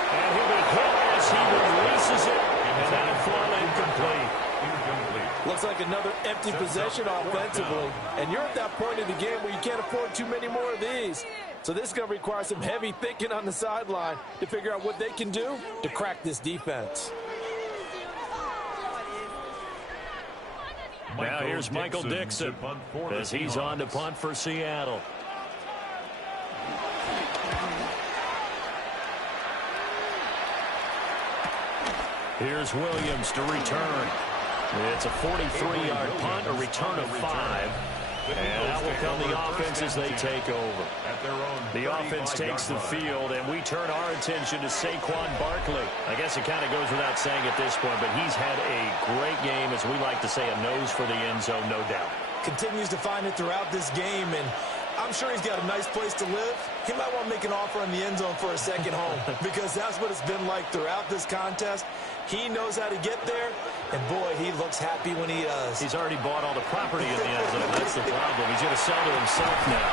And he'll be hit as he releases it. And that'll fall incomplete. Looks like another empty possession offensively. And you're at that point in the game where you can't afford too many more of these. So this is going to require some heavy thinking on the sideline to figure out what they can do to crack this defense. Now here's Michael Dixon as he's on to punt for Seattle. Here's Williams to return. It's a 43-yard punt, a return of 5. And that will come the offense as they take over. The offense takes the field, and we turn our attention to Saquon Barkley. I guess it kind of goes without saying at this point, but he's had a great game, as we like to say, a nose for the end zone, no doubt. Continues to find it throughout this game, and I'm sure he's got a nice place to live. He might want to make an offer in the end zone for a second home because that's what it's been like throughout this contest. He knows how to get there, and boy, he looks happy when he does. He's already bought all the property in the end zone. That's the problem. He's going to sell to himself now.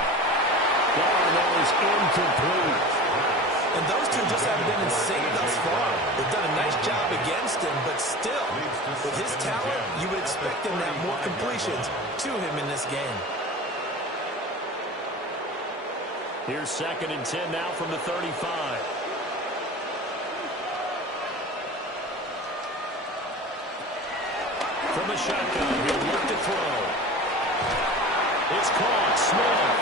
That is incomplete. And those two just haven't been in sync thus far. They've done a nice job against him, but still, with his talent, you would expect expect them to have more completions to him in this game. Here's 2nd and 10 now from the 35. From the shotgun, he'll look to throw. It's caught. Smith.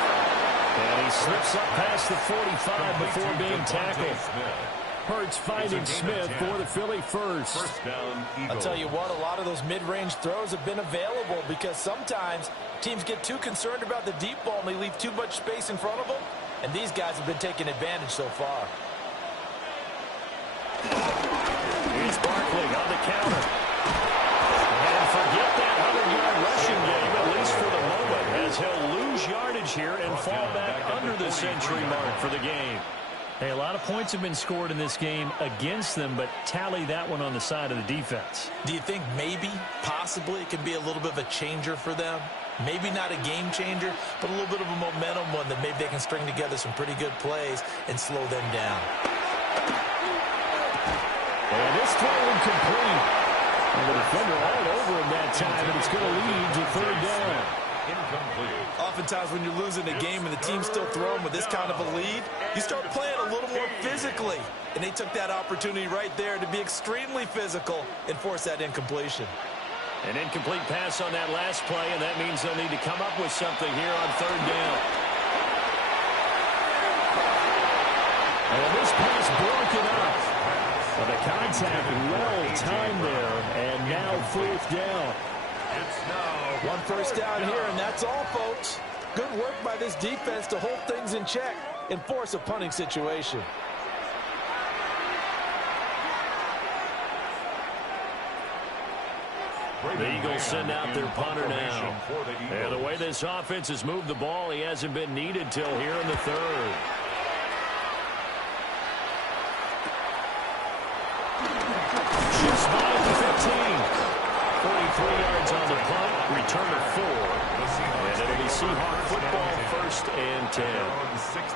And he slips up past the 45 before being tackled. Hurts finding Smith for the Philly first. I'll tell you what, a lot of those mid-range throws have been available because sometimes teams get too concerned about the deep ball and they leave too much space in front of them. And these guys have been taking advantage so far. Here's Barkley on the counter. And forget that 100-yard rushing game, at least for the moment, as he'll lose yardage here and fall back under the century mark for the game. Hey, a lot of points have been scored in this game against them, but tally that one on the side of the defense. Do you think maybe, possibly, it can be a little bit of a changer for them? Maybe not a game changer, but a little bit of a momentum one that maybe they can string together some pretty good plays and slow them down. And this throw incomplete. And the defender all over him that time, and it's going to lead to 3rd down. Incomplete. Oftentimes when you're losing a game and the team's still throwing with this kind of a lead, you start playing a little more physically. And they took that opportunity right there to be extremely physical and force that incompletion. An incomplete pass on that last play, and that means they'll need to come up with something here on 3rd down. And this pass broken up. Well, the contact well timed there, and now 4th down. It's now 1 first down here, and that's all, folks. Good work by this defense to hold things in check and force a punting situation. The Eagles send out their punter now. And the way this offense has moved the ball, he hasn't been needed till here in the 3rd. Shoots by at the 15. 43 yards on the punt, return of 4. And it'll be Seahawk football, 1st and 10.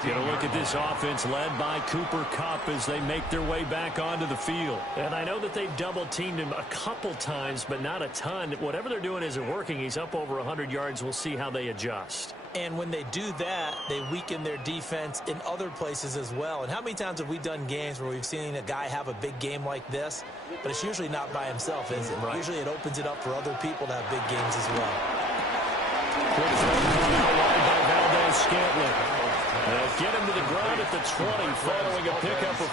Get a look at this offense led by Cooper Kupp as they make their way back onto the field. And I know that they've double-teamed him a couple times, but not a ton. Whatever they're doing isn't working. He's up over 100 yards. We'll see how they adjust. And when they do that, they weaken their defense in other places as well. And how many times have we done games where we've seen a guy have a big game like this, but it's usually not by himself, is it? Right. Usually it opens it up for other people to have big games as well. Quick throw by Valdez-Scantling. They'll get him to the ground at the 20 following a pickup of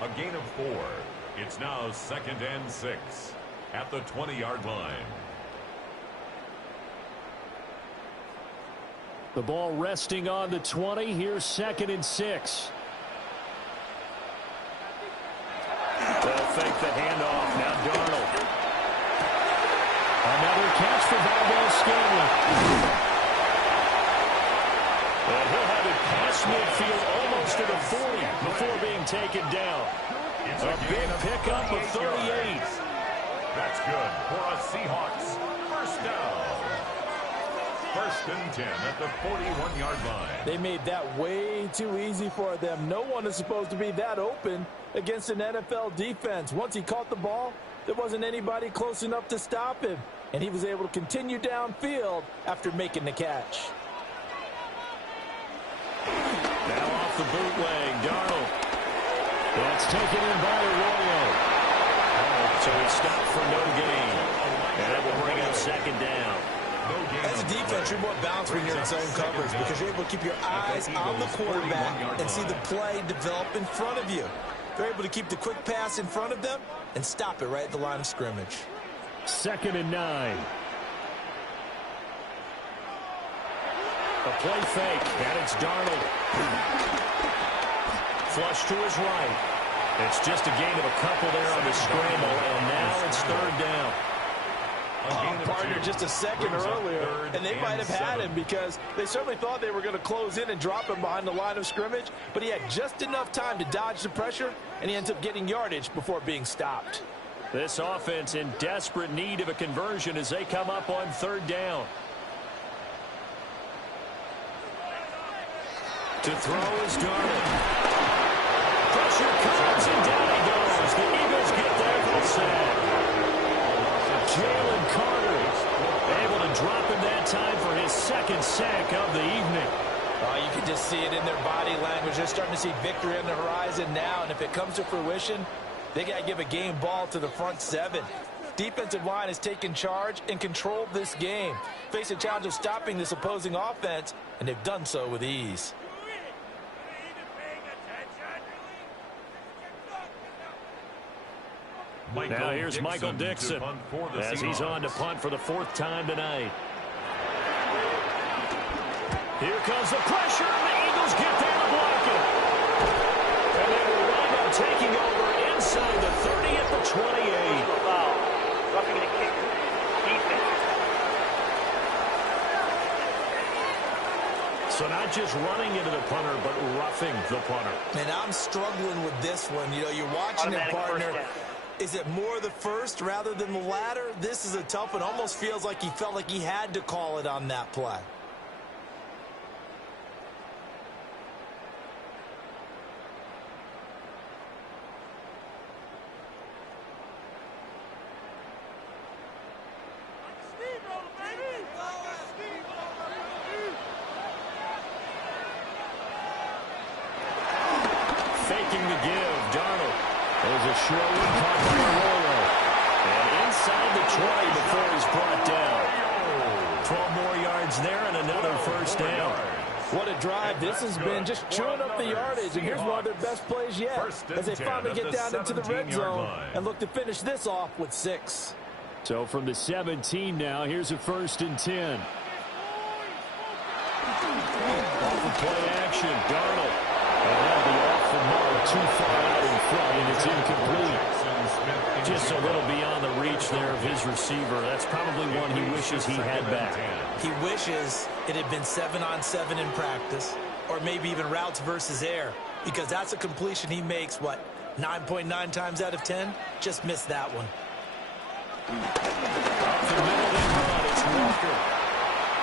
4. A gain of 4. It's now 2nd and 6 at the 20-yard line. The ball resting on the 20. Here's 2nd and 6. They'll fake the handoff. Now Darnold. Another catch for Valdez-Scantling. And he'll have it past midfield almost to the 40 before being taken down. A big pickup of 38. That's good for a Seahawks 1st down. 1st and 10 at the 41-yard line. They made that way too easy for them. No one is supposed to be that open against an NFL defense. Once he caught the ball, there wasn't anybody close enough to stop him. And he was able to continue downfield after making the catch. Now off the bootleg, Darnold. That's taken in by Arroyo. So he stopped for no gain. And that will bring up 2nd down. As a defense, you're more balanced when you're in zone coverage because you're able to keep your eyes on the quarterback and see the play develop in front of you. They're able to keep the quick pass in front of them and stop it right at the line of scrimmage. 2nd and 9. A play fake, and it's Darnold. Flush to his right. It's just a gain of a couple there on the scramble, and now it's 3rd down. Partner just a second earlier, and they might have had him because they certainly thought they were going to close in and drop him behind the line of scrimmage, but he had just enough time to dodge the pressure, and he ends up getting yardage before being stopped. This offense in desperate need of a conversion as they come up on 3rd down. To throw is Darnold. Pressure comes, and down he goes. The Eagles get there for the sack. just see it in their body language. They're starting to see victory on the horizon now, and if it comes to fruition, they got to give a game ball to the front seven. Defensive line has taken charge and controlled this game. Face a challenge of stopping this opposing offense, and they've done so with ease. Now here's Michael Dixon as he's on to punt for the 4th time tonight. Here comes the pressure, and the Eagles get there to block it. And they will wind up taking over inside the 30 at the 28. Roughing the kicker. Defense. So not just running into the punter, but roughing the punter. And I'm struggling with this one. You know, you're watching it, partner. Is it more the first rather than the latter? This is a tough one. Almost feels like he felt like he had to call it on that play. Faking the give, Darnold. There's a short one caught by Arroyo. And inside the 20 before he's brought down. 12 more yards there and another first down. What a drive. This has been just chewing up the yardage, and here's one of their best plays yet as they finally get down into the red zone and look to finish this off with 6. So from the 17 now, here's a 1st and 10. Off of play action, Darnold. And that'll be off the mark, too far out in front, and it's incomplete. Just a little beyond the reach there of his receiver. That's probably one he wishes he had back. He wishes it had been 7-on-7 in practice, or maybe even routes versus air, because that's a completion he makes, 9.9 times out of 10? Just missed that one. Up the middle they run, it's Walker.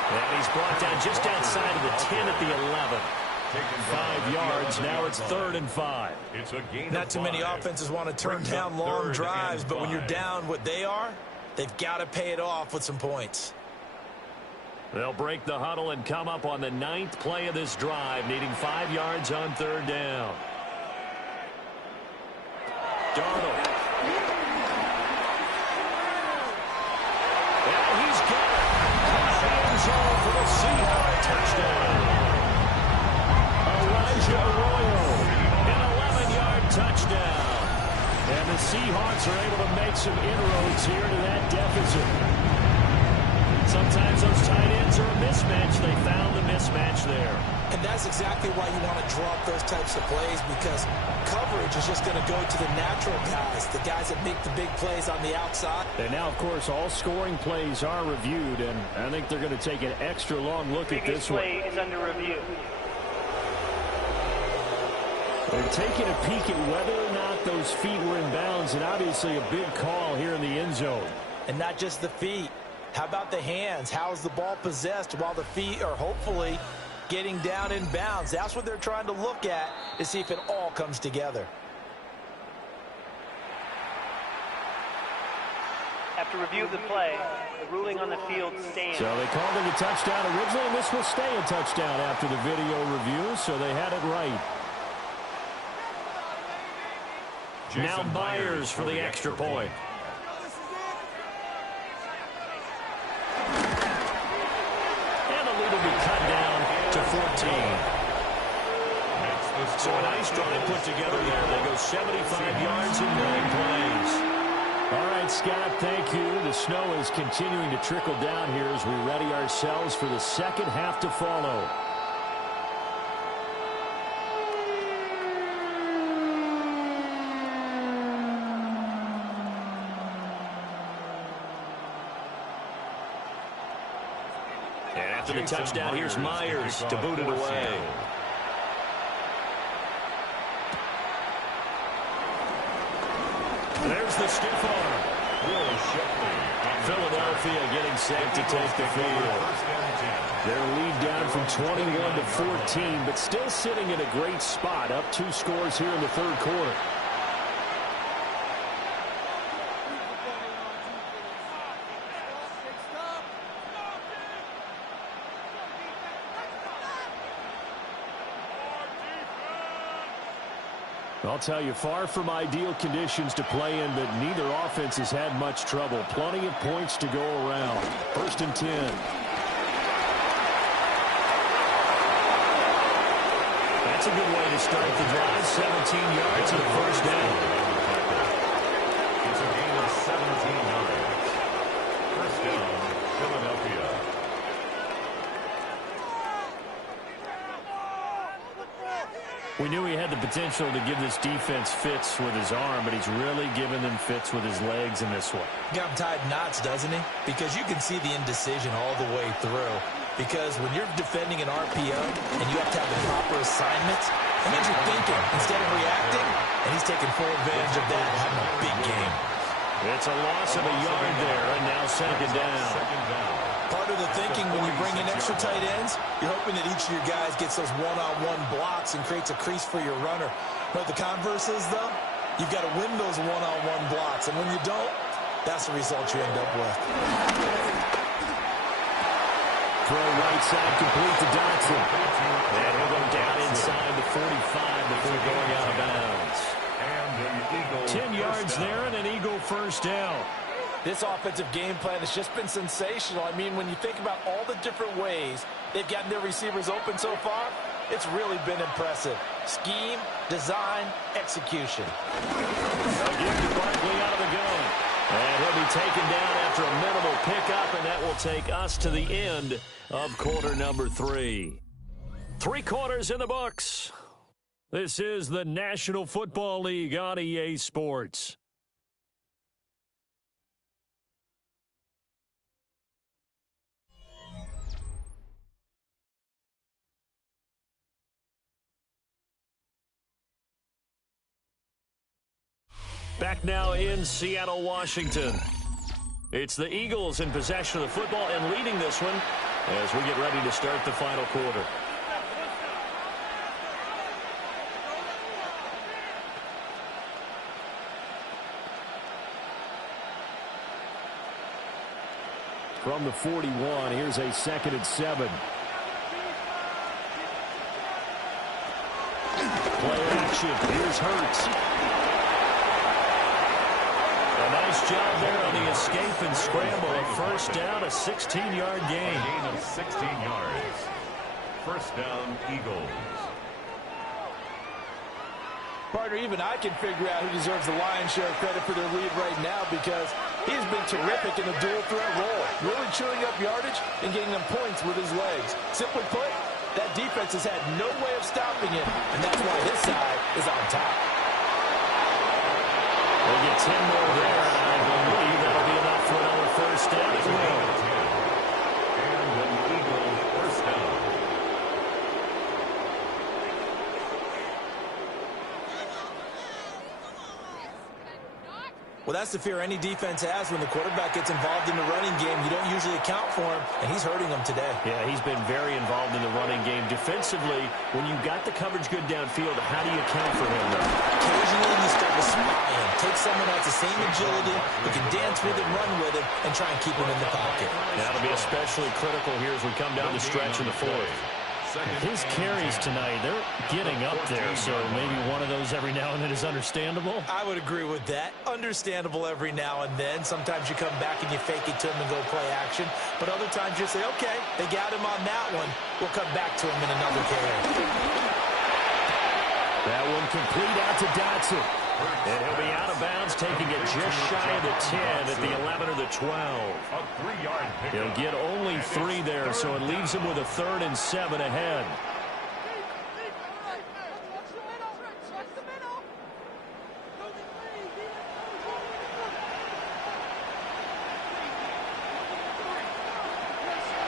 And he's brought down just outside of the 10 at the 11. 5 yards, now it's 3rd and 5. It's a gain Not too many offenses want to turn down long drives, but when you're down what they are, they've got to pay it off with some points. They'll break the huddle and come up on the 9th play of this drive, needing 5 yards on 3rd down. Darnold. Yeah, he's got it. End zone for the Seahawks touchdown. Arroyo, an 11-yard touchdown. And the Seahawks are able to make some inroads here to that deficit. Sometimes those tight ends are a mismatch. They found the mismatch there. And that's exactly why you want to draw up those types of plays, because coverage is just going to go to the natural guys, the guys that make the big plays on the outside. And now, of course, all scoring plays are reviewed, and I think they're going to take an extra long look at this one. Play is under review. They're taking a peek at whether or not those feet were in bounds, and obviously a big call here in the end zone. And not just the feet. How about the hands? How is the ball possessed while the feet are hopefully getting down in bounds? That's what they're trying to look at to see if it all comes together. After review of the play, the ruling on the field stands. So they called it a touchdown originally, and this will stay a touchdown after the video review, so they had it right. Now Myers for the extra point. And the lead will be cut down to 14. So a nice drive put together there. They go 75 yards in 9 plays. All right, Scott, thank you. The snow is continuing to trickle down here as we ready ourselves for the second half to follow. And after the touchdown, here's Myers to boot it away. There's the stiff arm. Philadelphia getting set to take the field. Their lead down from 21 to 14, but still sitting in a great spot, up 2 scores here in the 3rd quarter. I'll tell you, far from ideal conditions to play in, but neither offense has had much trouble. Plenty of points to go around. 1st and 10. That's a good way to start the drive. 17 yards and a first down. It's a gain of 17 yards. First down, Philadelphia. We knew he had the potential to give this defense fits with his arm, but he's really given them fits with his legs in this one. Got him tied knots, doesn't he? Because you can see the indecision all the way through. Because when you're defending an RPO and you have to have the proper assignments, that means you're thinking instead of reacting, and he's taking full advantage of that, having a big game. It's a loss of a yard there, and now second down. Part of the thinking when you bring in extra tight ends, you're hoping that each of your guys gets those one-on-one blocks and creates a crease for your runner. But the converse is, though, you've got to win those one-on-one blocks. And when you don't, that's the result you end up with. Throw right side complete to Dotson. And he'll go down inside the 45 before going out of bounds. 10 yards there and an Eagle first down. This offensive game plan has just been sensational. I mean, when you think about all the different ways they've gotten their receivers open so far, it's really been impressive. Scheme, design, execution. They'll give to Barkley out of the gun. And he'll be taken down after a minimal pickup, and that will take us to the end of quarter number 3. 3 quarters in the books. This is the National Football League on EA Sports. Back now in Seattle, Washington. It's the Eagles in possession of the football and leading this one as we get ready to start the final quarter. From the 41, here's a 2nd and 7. Play action. Here's Hurts. A nice job there on the escape and scramble. A first down, a 16-yard gain. A gain of 16 yards. First down, Eagles. Partner, even I can figure out who deserves the lion's share of credit for their lead right now because he's been terrific in a dual threat role, really chewing up yardage and getting them points with his legs. Simply put, that defense has had no way of stopping him, and that's why his side is on top. We'll get 10 more there, and I believe that'll be enough for another first down as well. And an Eagle first down. Well, that's the fear any defense has when the quarterback gets involved in the running game. You don't usually account for him, and he's hurting them today. Yeah, he's been very involved in the running game. Defensively, when you've got the coverage good downfield, how do you account for him, though? Occasionally, you start to spy him. Take someone that has the same agility, who can dance with him, run with him, and try and keep him in the pocket. That'll be especially critical here as we come down the stretch in the 4th. His carries tonight, they're getting up there, so maybe one of those every now and then is understandable. I would agree with that. Understandable every now and then. Sometimes you come back and you fake it to him and go play action. But other times you say, okay, they got him on that one. We'll come back to him in another carry. That one complete out to Dotson. And he'll be out of bounds, taking it just shy of the 10 at the 11 or the 12. A 3-yard pickup. He'll get only 3 there, so it leaves him with a 3rd and 7 ahead.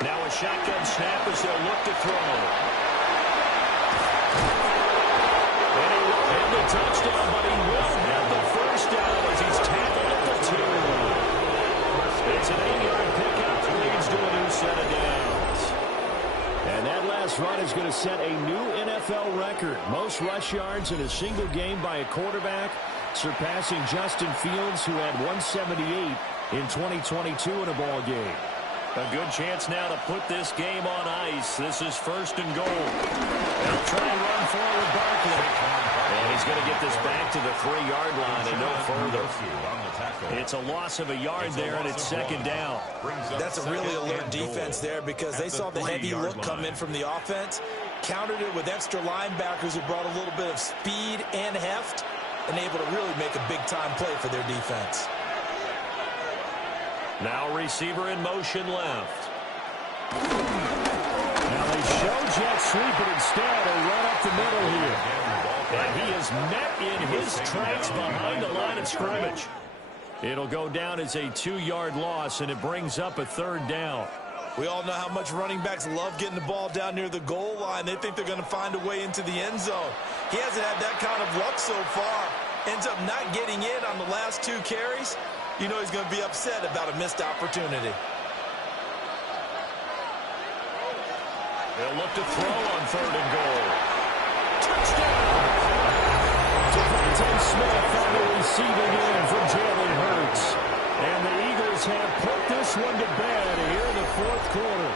Now a shotgun snap as they'll look to throw. And he won't have the touchdown, but he will have the first down as he's tackled at the 2. It's an 8-yard pickup that leads to a new set of downs. And that last run is going to set a new NFL record. Most rush yards in a single game by a quarterback, surpassing Justin Fields, who had 178 in 2022 in a ball game. A good chance now to put this game on ice. This is 1st and goal. They'll try and run forward Barkley. And he's going to get this back to the 3-yard line and no further. It's a loss of a yard there, and it's 2nd down. That's a really alert defense there because they saw the heavy look come in from the offense, countered it with extra linebackers who brought a little bit of speed and heft, and able to really make a big-time play for their defense. Now receiver in motion left. Now they show jet sweep, but instead a run up the middle here. And he is met in his tracks behind the line of scrimmage. It'll go down as a 2-yard loss, and it brings up a 3rd down. We all know how much running backs love getting the ball down near the goal line. They think they're going to find a way into the end zone. He hasn't had that kind of luck so far. Ends up not getting in on the last 2 carries. You know he's going to be upset about a missed opportunity. They'll look to throw on 3rd and goal. Touchdown! Devontae Smith on the receiving end from Jalen Hurts. And the Eagles have put this one to bed here in the 4th quarter.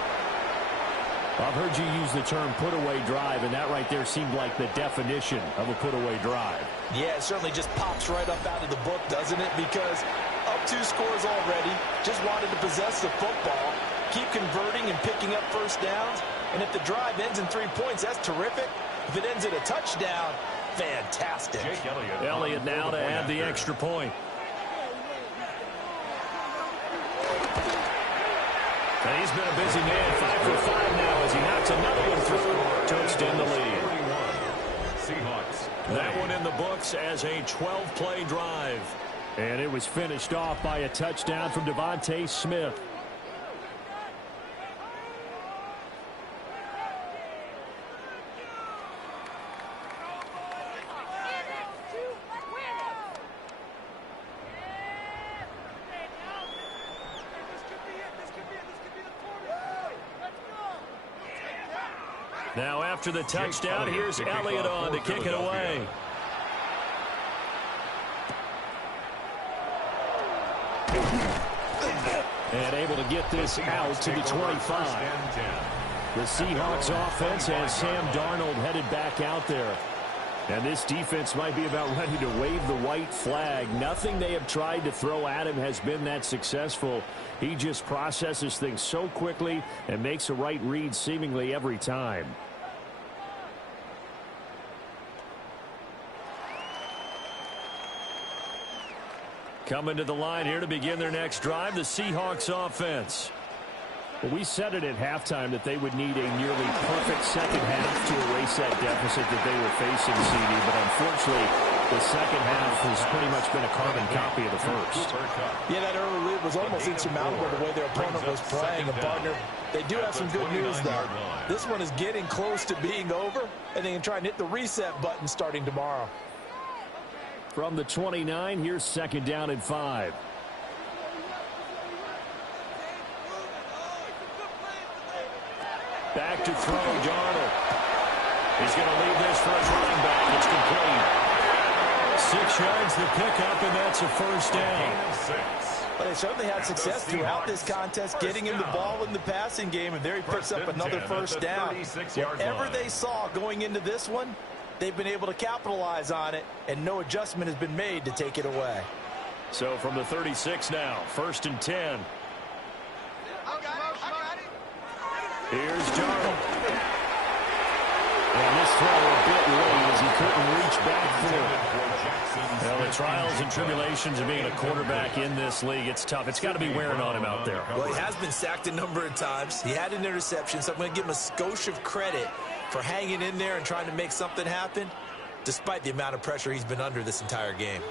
I've heard you use the term put-away drive, and that right there seemed like the definition of a put-away drive. Yeah, it certainly just pops right up out of the book, doesn't it? Because up 2 scores already, just wanted to possess the football, keep converting and picking up 1st downs. And if the drive ends in 3 points, that's terrific. If it ends in a touchdown, fantastic. Elliott now to add the extra point. And he's been a busy man, 5 for 5 now as he knocks another one through to extend the lead. That one in the books as a 12-play drive. And it was finished off by a touchdown from Devontae Smith. Now after the touchdown, here's Elliott on to kick it away. And able to get this out to the 25. The Seahawks offense has Sam Darnold headed back out there. And this defense might be about ready to wave the white flag. Nothing they have tried to throw at him has been that successful. He just processes things so quickly and makes a right read seemingly every time. Coming to the line here to begin their next drive, the Seahawks offense. Well, we said it at halftime that they would need a nearly perfect second half to erase that deficit that they were facing, CD, but unfortunately, the second half has pretty much been a carbon copy of the first. Yeah, that early lead was almost insurmountable the way their opponent was playing. And partner, they do have some good news, though. This one is getting close to being over, and they can try and hit the reset button starting tomorrow. From the 29, here's 2nd down and 5. Back to throw, Darnold. He's going to leave this for his running back. It's complete. 6 yards the pickup, and that's a 1st down. But they certainly had success throughout this contest, getting him the ball in the passing game, and there he picks up another 1st down. Whatever they saw going into this one, they've been able to capitalize on it, and no adjustment has been made to take it away. So from the 36 now, 1st and 10. Here's Darnold. And this throw a bit late as he couldn't reach back for it. Well, the trials and tribulations of being a quarterback in this league, it's tough. It's got to be wearing on him out there. Well, he has been sacked a number of times. He had an interception, so I'm going to give him a skosh of credit for hanging in there and trying to make something happen, despite the amount of pressure he's been under this entire game.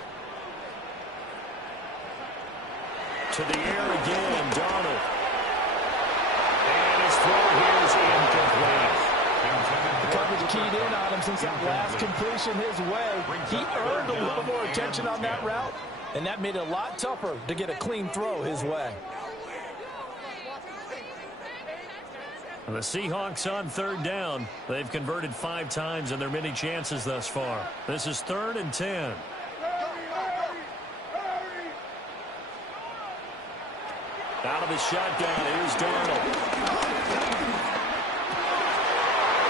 To the air again, Darnold. And his throw here is incomplete. The coverage keyed in on him since that last completion his way. He earned a little more attention on that route, and that made it a lot tougher to get a clean throw his way. And the Seahawks on 3rd down. They've converted 5 times in their many chances thus far. This is 3rd and 10. Out of the shotgun, here's Darnold.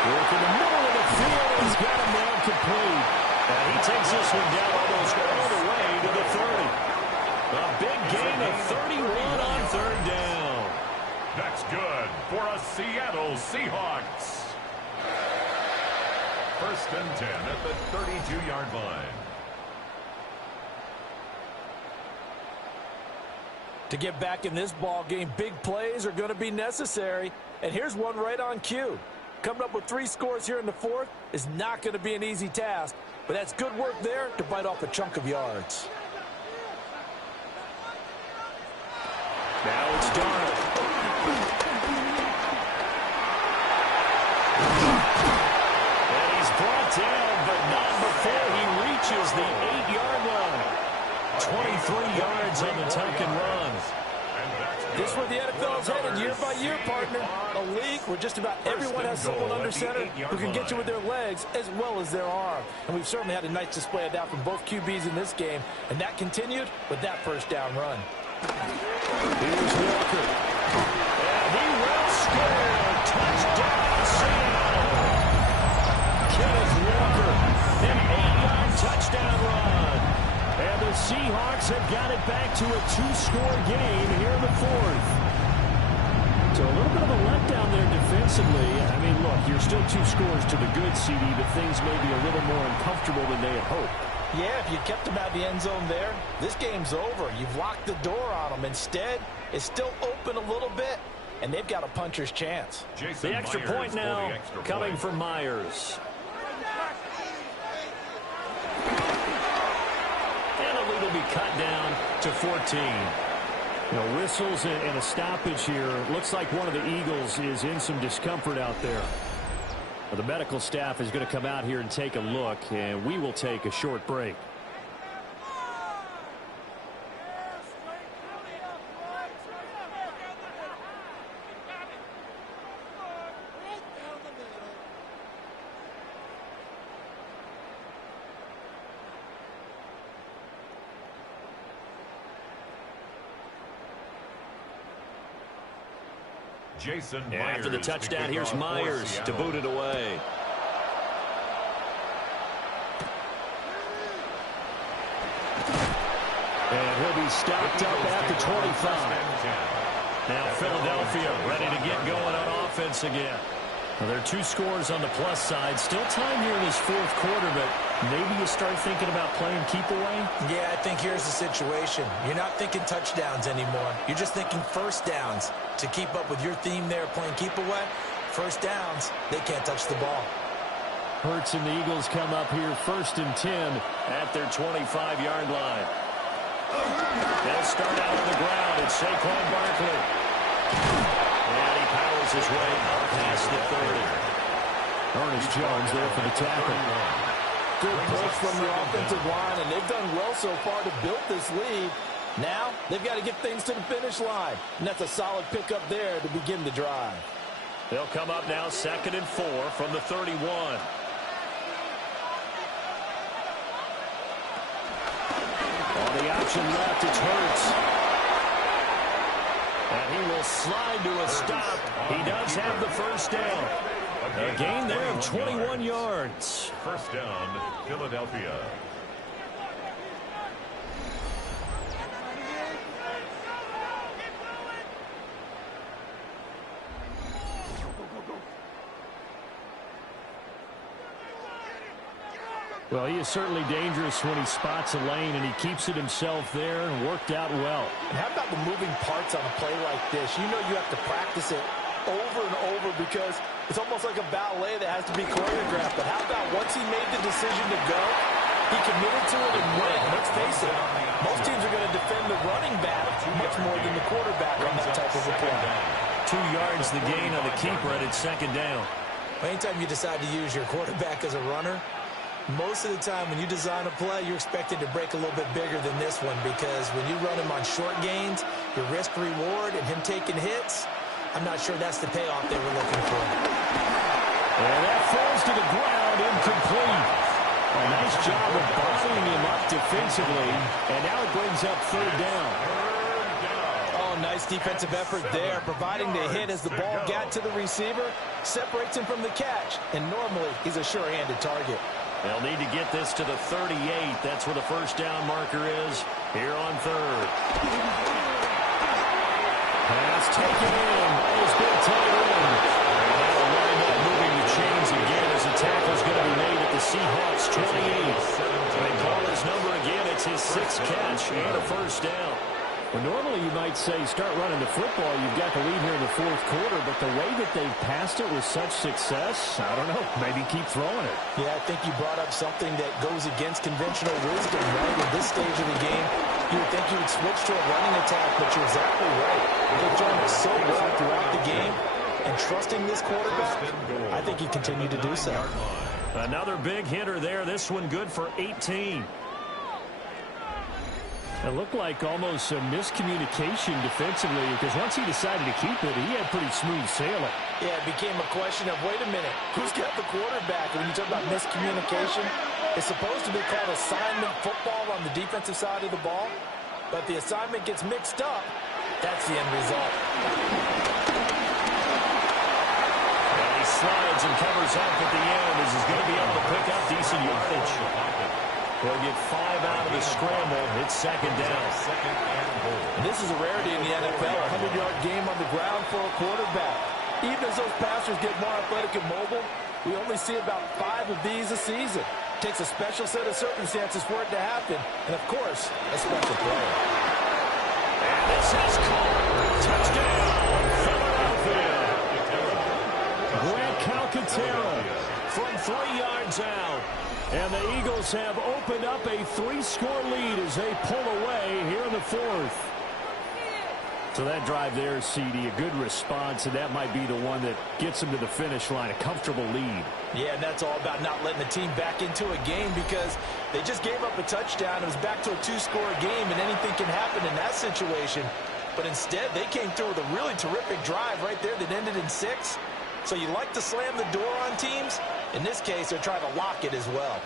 Work in the middle of the field, he's got him down complete. And he takes this one down almost all the way to the 30. A big gain of 31 on third down. That's good for a Seattle Seahawks. First and 10 at the 32-yard line. To get back in this ball game, big plays are going to be necessary. And here's one right on cue. Coming up with 3 scores here in the fourth is not going to be an easy task, but that's good work there to bite off a chunk of yards. Now it's Darnold. And he's brought down, but not before he reaches the 8-yard line. 23 yards on the tuck and run. This is where the NFL is headed year by year, partner. A league where just about everyone has someone under center who can get you with their legs as well as their arm. And we've certainly had a nice display of that from both QBs in this game. And that continued with that first down run. Here's Walker. And he will score. Touchdown, Seattle. Kenneth Walker. An 8-yard touchdown run. And the Seahawks have got it back to a 2-score game here in the fourth. So a little bit of a letdown there defensively. I mean, look, you're still 2 scores to the good, CD, but things may be a little more uncomfortable than they had hoped. Yeah, if you kept them out of the end zone there, this game's over. You've locked the door on them. Instead, it's still open a little bit, and they've got a puncher's chance. The extra point now coming from Myers. Will be cut down to 14. Whistles and a stoppage here. Looks like one of the Eagles is in some discomfort out there. The medical staff is going to come out here and take a look, and we will take a short break. After the touchdown, here's Myers to boot it away. And he'll be stopped up at the 25. Now Philadelphia ready to get going on offense again. Well, there are 2 scores on the plus side. Still time here in this fourth quarter, but maybe you start thinking about playing keep away? Yeah, I think here's the situation. You're not thinking touchdowns anymore. You're just thinking first downs. To keep up with your theme there playing keep away, first downs, they can't touch the ball. Hurts and the Eagles come up here first and 10 at their 25-yard line. They'll start out on the ground. It's Saquon Barkley. And he powers his way past the 30. Ernest Jones there for the tackle. Good push from the offensive line, and they've done well so far to build this lead. Now, they've got to get things to the finish line. And that's a solid pickup there to begin the drive. They'll come up now 2nd and 4 from the 31. On the option left, it's Hurts. And he will slide to a stop. He does have the first down. A gain there of 21 yards. First down, Philadelphia. Well, he is certainly dangerous when he spots a lane, and he keeps it himself there and worked out well. And how about the moving parts on a play like this? You know you have to practice it over and over because it's almost like a ballet that has to be choreographed. But how about once he made the decision to go, he committed to it and went. Let's face it, most teams are going to defend the running back much more than the quarterback on that type of a play. 2 yards the gain on the keeper, and it's 2nd down. Anytime you decide to use your quarterback as a runner, most of the time when you design a play, you're expected to break a little bit bigger than this one because when you run him on short gains, your risk-reward and him taking hits, I'm not sure that's the payoff they were looking for. And that falls to the ground, incomplete. A nice job of bottling him up defensively, and now it brings up 3rd down. Oh, nice defensive effort there, providing the hit as the ball got to the receiver, separates him from the catch, and normally he's a sure-handed target. They'll need to get this to the 38. That's where the first down marker is here on third. Pass taken in. It's been tight end. And that'll wind up moving the chains again as the tackle's going to be made at the Seahawks 28. They call his number again. It's his 6th catch and a first down. Well, normally you might say start running the football. You've got the lead here in the 4th quarter, but the way that they've passed it with such success, I don't know, maybe keep throwing it. Yeah, I think you brought up something that goes against conventional wisdom, right? At this stage of the game, you would think you would switch to a running attack, but you're exactly right. They've done it so well throughout the game, and trusting this quarterback, I think you continue to do so. Another big hitter there. This one good for 18. It looked like almost a miscommunication defensively because once he decided to keep it, he had pretty smooth sailing. Yeah, it became a question of, wait a minute, who's got the quarterback? And when you talk about miscommunication, it's supposed to be called assignment football on the defensive side of the ball, but the assignment gets mixed up. That's the end result. And he slides and covers up at the end as he's going to be able to pick up decent yardage. They'll get 5 out of the scramble. It's second down. And this is a rarity in the NFL, a 100-yard game on the ground for a quarterback. Even as those passers get more athletic and mobile, we only see about 5 of these a season. It takes a special set of circumstances for it to happen, and of course, a special player. And this is caught. Touchdown, Philadelphia. Grant Calcaterra from 3 yards out. And the Eagles have opened up a 3-score lead as they pull away here in the 4th. So that drive there, CD, a good response, and that might be the one that gets them to the finish line, a comfortable lead. Yeah, and that's all about not letting the team back into a game because they just gave up a touchdown. It was back to a 2-score game, and anything can happen in that situation. But instead, they came through with a really terrific drive right there that ended in 6. So you like to slam the door on teams? In this case, they're trying to lock it as well.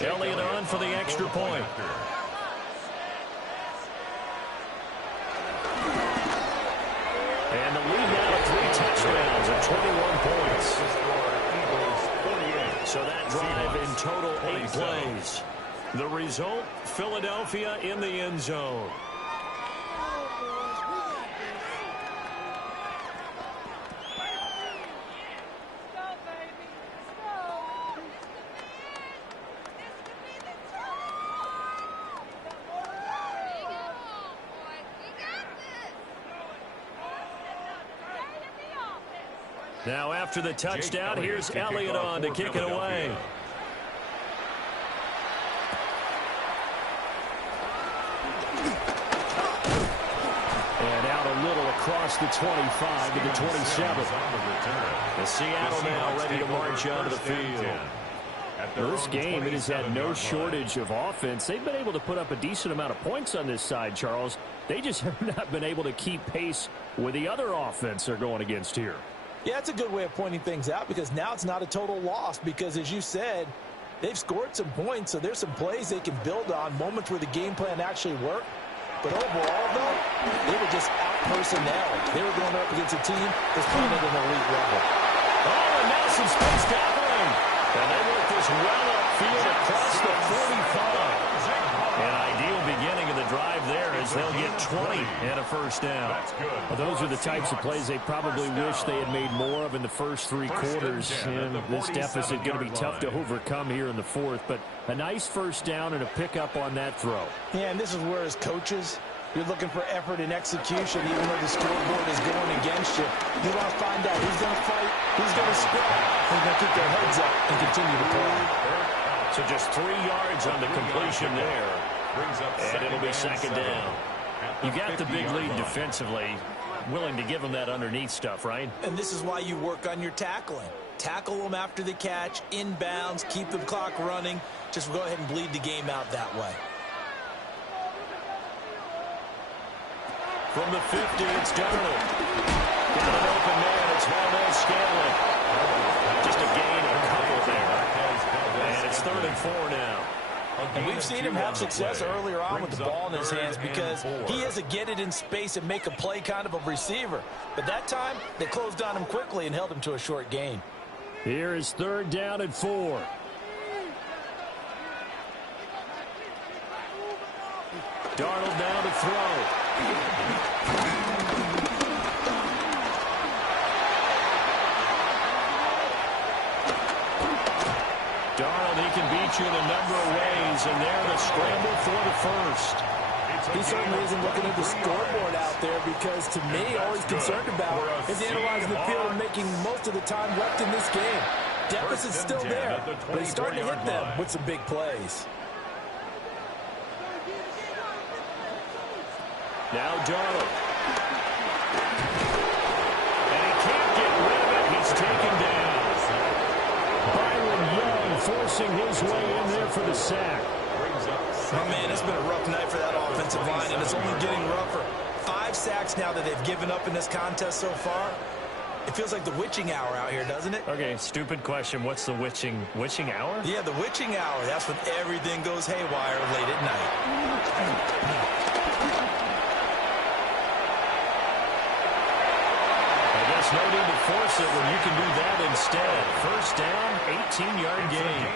Elliott on for the extra point. And the lead now at 3 touchdowns and 21 points. So that drive in total 8 plays. The result, Philadelphia in the end zone. Now after the touchdown, here's Elliott on to kick it away. And out a little across the 25 to the 27. The Seattle now ready to march onto the field. This game, it has had no shortage of offense. They've been able to put up a decent amount of points on this side, Charles. They just have not been able to keep pace with the other offense they're going against here. Yeah, that's a good way of pointing things out because now it's not a total loss because, as you said, they've scored some points, so there's some plays they can build on, moments where the game plan actually worked. But overall, though, they were just out-personnel. They were going up against a team that's playing at an elite level. Oh, and now some space tackling. And they work this well upfield across the 45. An ideal beginning of the drive there as they'll get 20 and a first down. Well, those are the types of plays they probably wish they had made more of in the first 3 quarters. And this deficit going to be tough to overcome here in the 4th. But a nice first down and a pickup on that throw. Yeah, and this is where as coaches, you're looking for effort and execution, even though the scoreboard is going against you. You want to find out who's going to fight, who's going to scrap, who's going to keep their heads up and continue to play. So just 3 yards on the completion there. And it'll be second down. You got the big lead defensively. Willing to give them that underneath stuff, right? And this is why you work on your tackling. Tackle them after the catch, inbounds, keep the clock running. Just go ahead and bleed the game out that way. From the 50, it's Darnold. Got an open man. It's Valdez-Scantling. Just a gain of a couple there. And it's 3rd and 4 now. And we've seen him have success earlier on with the ball in his hands because he is a get it in space and make a play kind of a receiver. But that time, they closed on him quickly and held him to a short gain. Here is 3rd down and 4. Darnold now to throw. Darnold, he can beat you in a number of ways, and there the scramble for the first. He certainly isn't looking at the scoreboard out there because, to me, all he's concerned about is analyzing the field and making most of the time left in this game. Deficit's still there, but he's starting to hit them with some big plays. Now Darnold. And he can't get rid of it. He's taken down. Byron Young forcing his way in there for the sack. Oh, man, it's been a rough night for that offensive line, and it's only getting rougher. 5 sacks now that they've given up in this contest so far. It feels like the witching hour out here, doesn't it? Okay, stupid question. What's the witching hour? Yeah, the witching hour. That's when everything goes haywire late at night. No need to force it when you can do that instead. 1st down, 18-yard gain.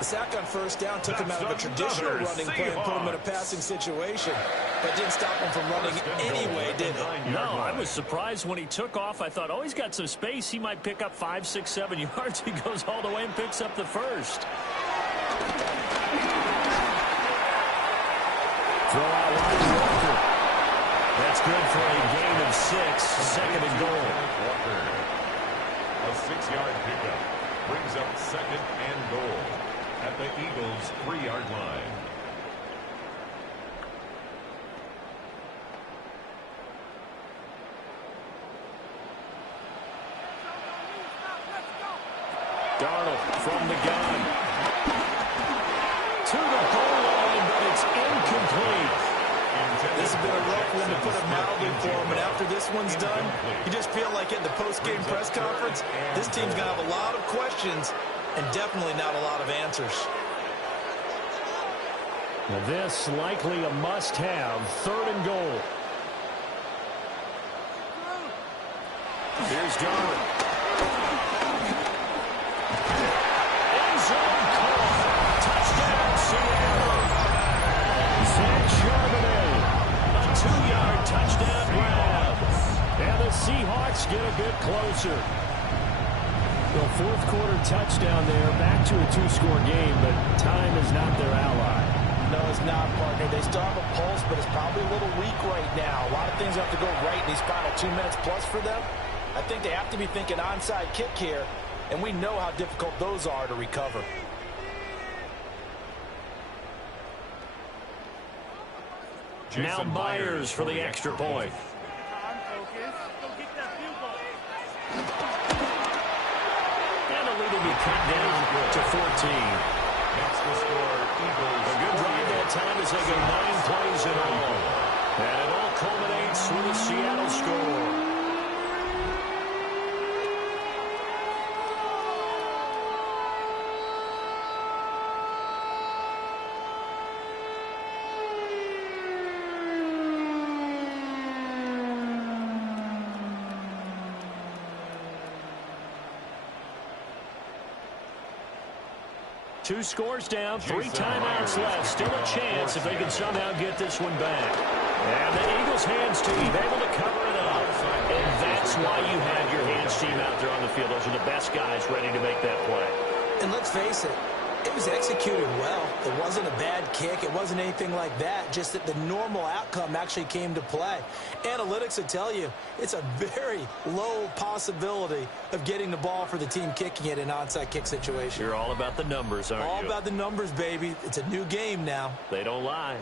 The sack on 1st down took him out of a traditional running play and put him in a passing situation, but didn't stop him from running anyway, did it? No, I was surprised when he took off. I thought, oh, he's got some space. He might pick up 5, 6, 7 yards. He goes all the way and picks up the first. Throw out wide Walker. That's good for a gain of 6, 2nd and goal. A 6-yard pickup brings up 2nd and goal at the Eagles' 3-yard line. Darnold from the gun. To the goal line, but it's incomplete. This has been a rough one to put it mildly for him, and after this one's done, you just feel like in the post-game press conference, this team's going to have a lot of questions and definitely not a lot of answers. Now this likely a must-have, 3rd and goal. Here's Darnold. End zone caught. Touchdown, Seattle. Zach Charbonnet. 2-yard touchdown grab. And the Seahawks get a bit closer. Well, 4th quarter touchdown there. Back to a 2-score game, but time is not their ally. No, it's not, partner. They still have a pulse, but it's probably a little weak right now. A lot of things have to go right in these final 2 minutes plus for them. I think they have to be thinking onside kick here, and we know how difficult those are to recover. Now Myers for the extra point. And the lead will be cut down to 14. That's the score. Eagles. A good drive that time as they go 9 plays in all. And it all culminates with a Seattle score. Two scores down, 3 timeouts left. Still a chance if they can somehow get this one back. And the Eagles' hands team able to cover it up. And that's why you have your hands team out there on the field. Those are the best guys ready to make that play. And let's face it, it was executed well. It wasn't a bad kick. It wasn't anything like that. Just that the normal outcome actually came to play. Analytics will tell you it's a very low possibility of getting the ball for the team kicking it in an onside kick situation. You're all about the numbers, aren't you? All about the numbers, baby. It's a new game now. They don't lie.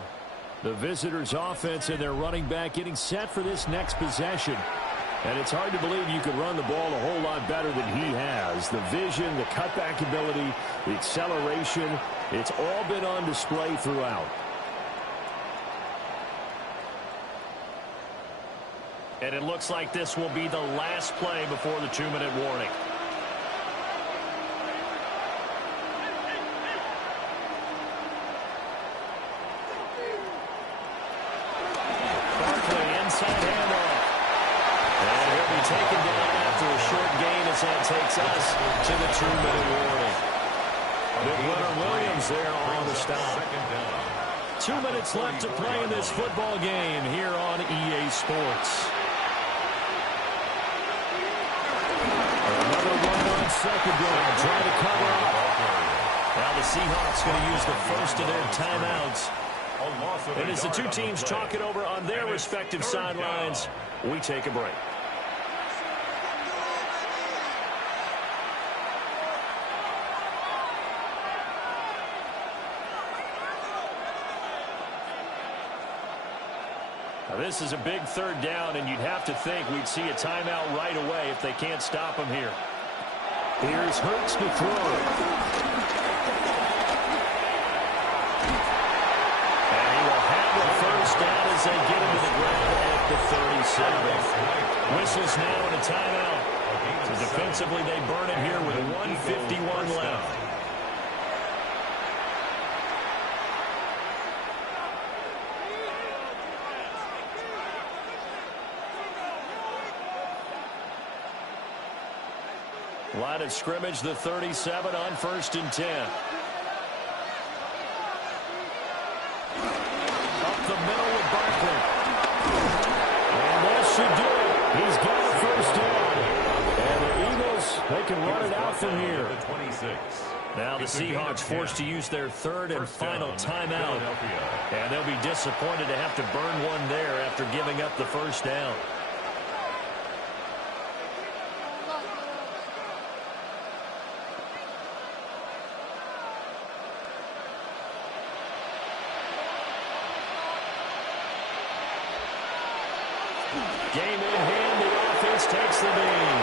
The visitors' offense and their running back getting set for this next possession. And it's hard to believe you could run the ball a whole lot better than he has. The vision, the cutback ability, the acceleration, it's all been on display throughout. And it looks like this will be the last play before the 2-minute warning. inside handoff. And he'll be taken down after a short gain as that takes us to the 2-minute warning. Big Leonard Williams there on the stop. 2 minutes left to play in this football game here on EA Sports. Another run on second down, trying to cover up. Now the Seahawks going to use the first of their timeouts. And as the two teams talk it over on their respective sidelines, we take a break. Now this is a big third down, and you'd have to think we'd see a timeout right away if they can't stop him here. Here's Hurts to throw. And he will have the first down as they get him to the ground at the 37. Whistles now in a timeout. So defensively, they burn it here with 1:51 left. Line of scrimmage, the 37 on 1st and 10. Up the middle with Barkley. And that should do it. He's got a first down. And the Eagles, they can run it out from here. Now the Seahawks forced to use their third and final timeout. And they'll be disappointed to have to burn one there after giving up the first down. Game in hand, the offense takes the knee.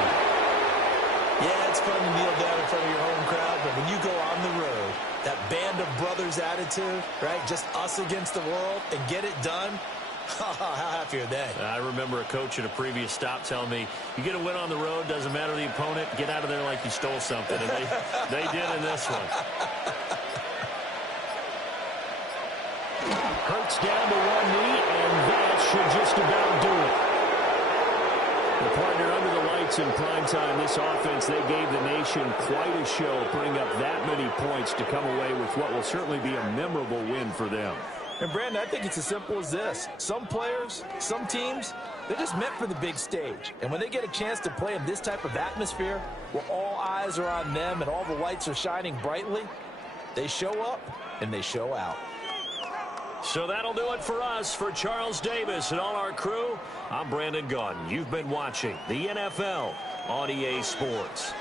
Yeah, it's fun to kneel down in front of your home crowd, but when you go on the road, that band of brothers attitude, right, just us against the world, and get it done, how happy are they? I remember a coach at a previous stop telling me, you get a win on the road, doesn't matter the opponent, get out of there like you stole something. And they did in this one. Hurts down to one knee, and that should just about do it. The partner under the lights in primetime, this offense, they gave the nation quite a show, putting up that many points to come away with what will certainly be a memorable win for them. And, Brandon, I think it's as simple as this. Some players, some teams, they're just meant for the big stage. And when they get a chance to play in this type of atmosphere, where all eyes are on them and all the lights are shining brightly, they show up and they show out. So that'll do it for us. For Charles Davis and all our crew, I'm Brandon Gaudin. You've been watching the NFL on EA Sports.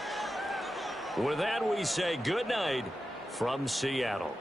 With that, we say good night from Seattle.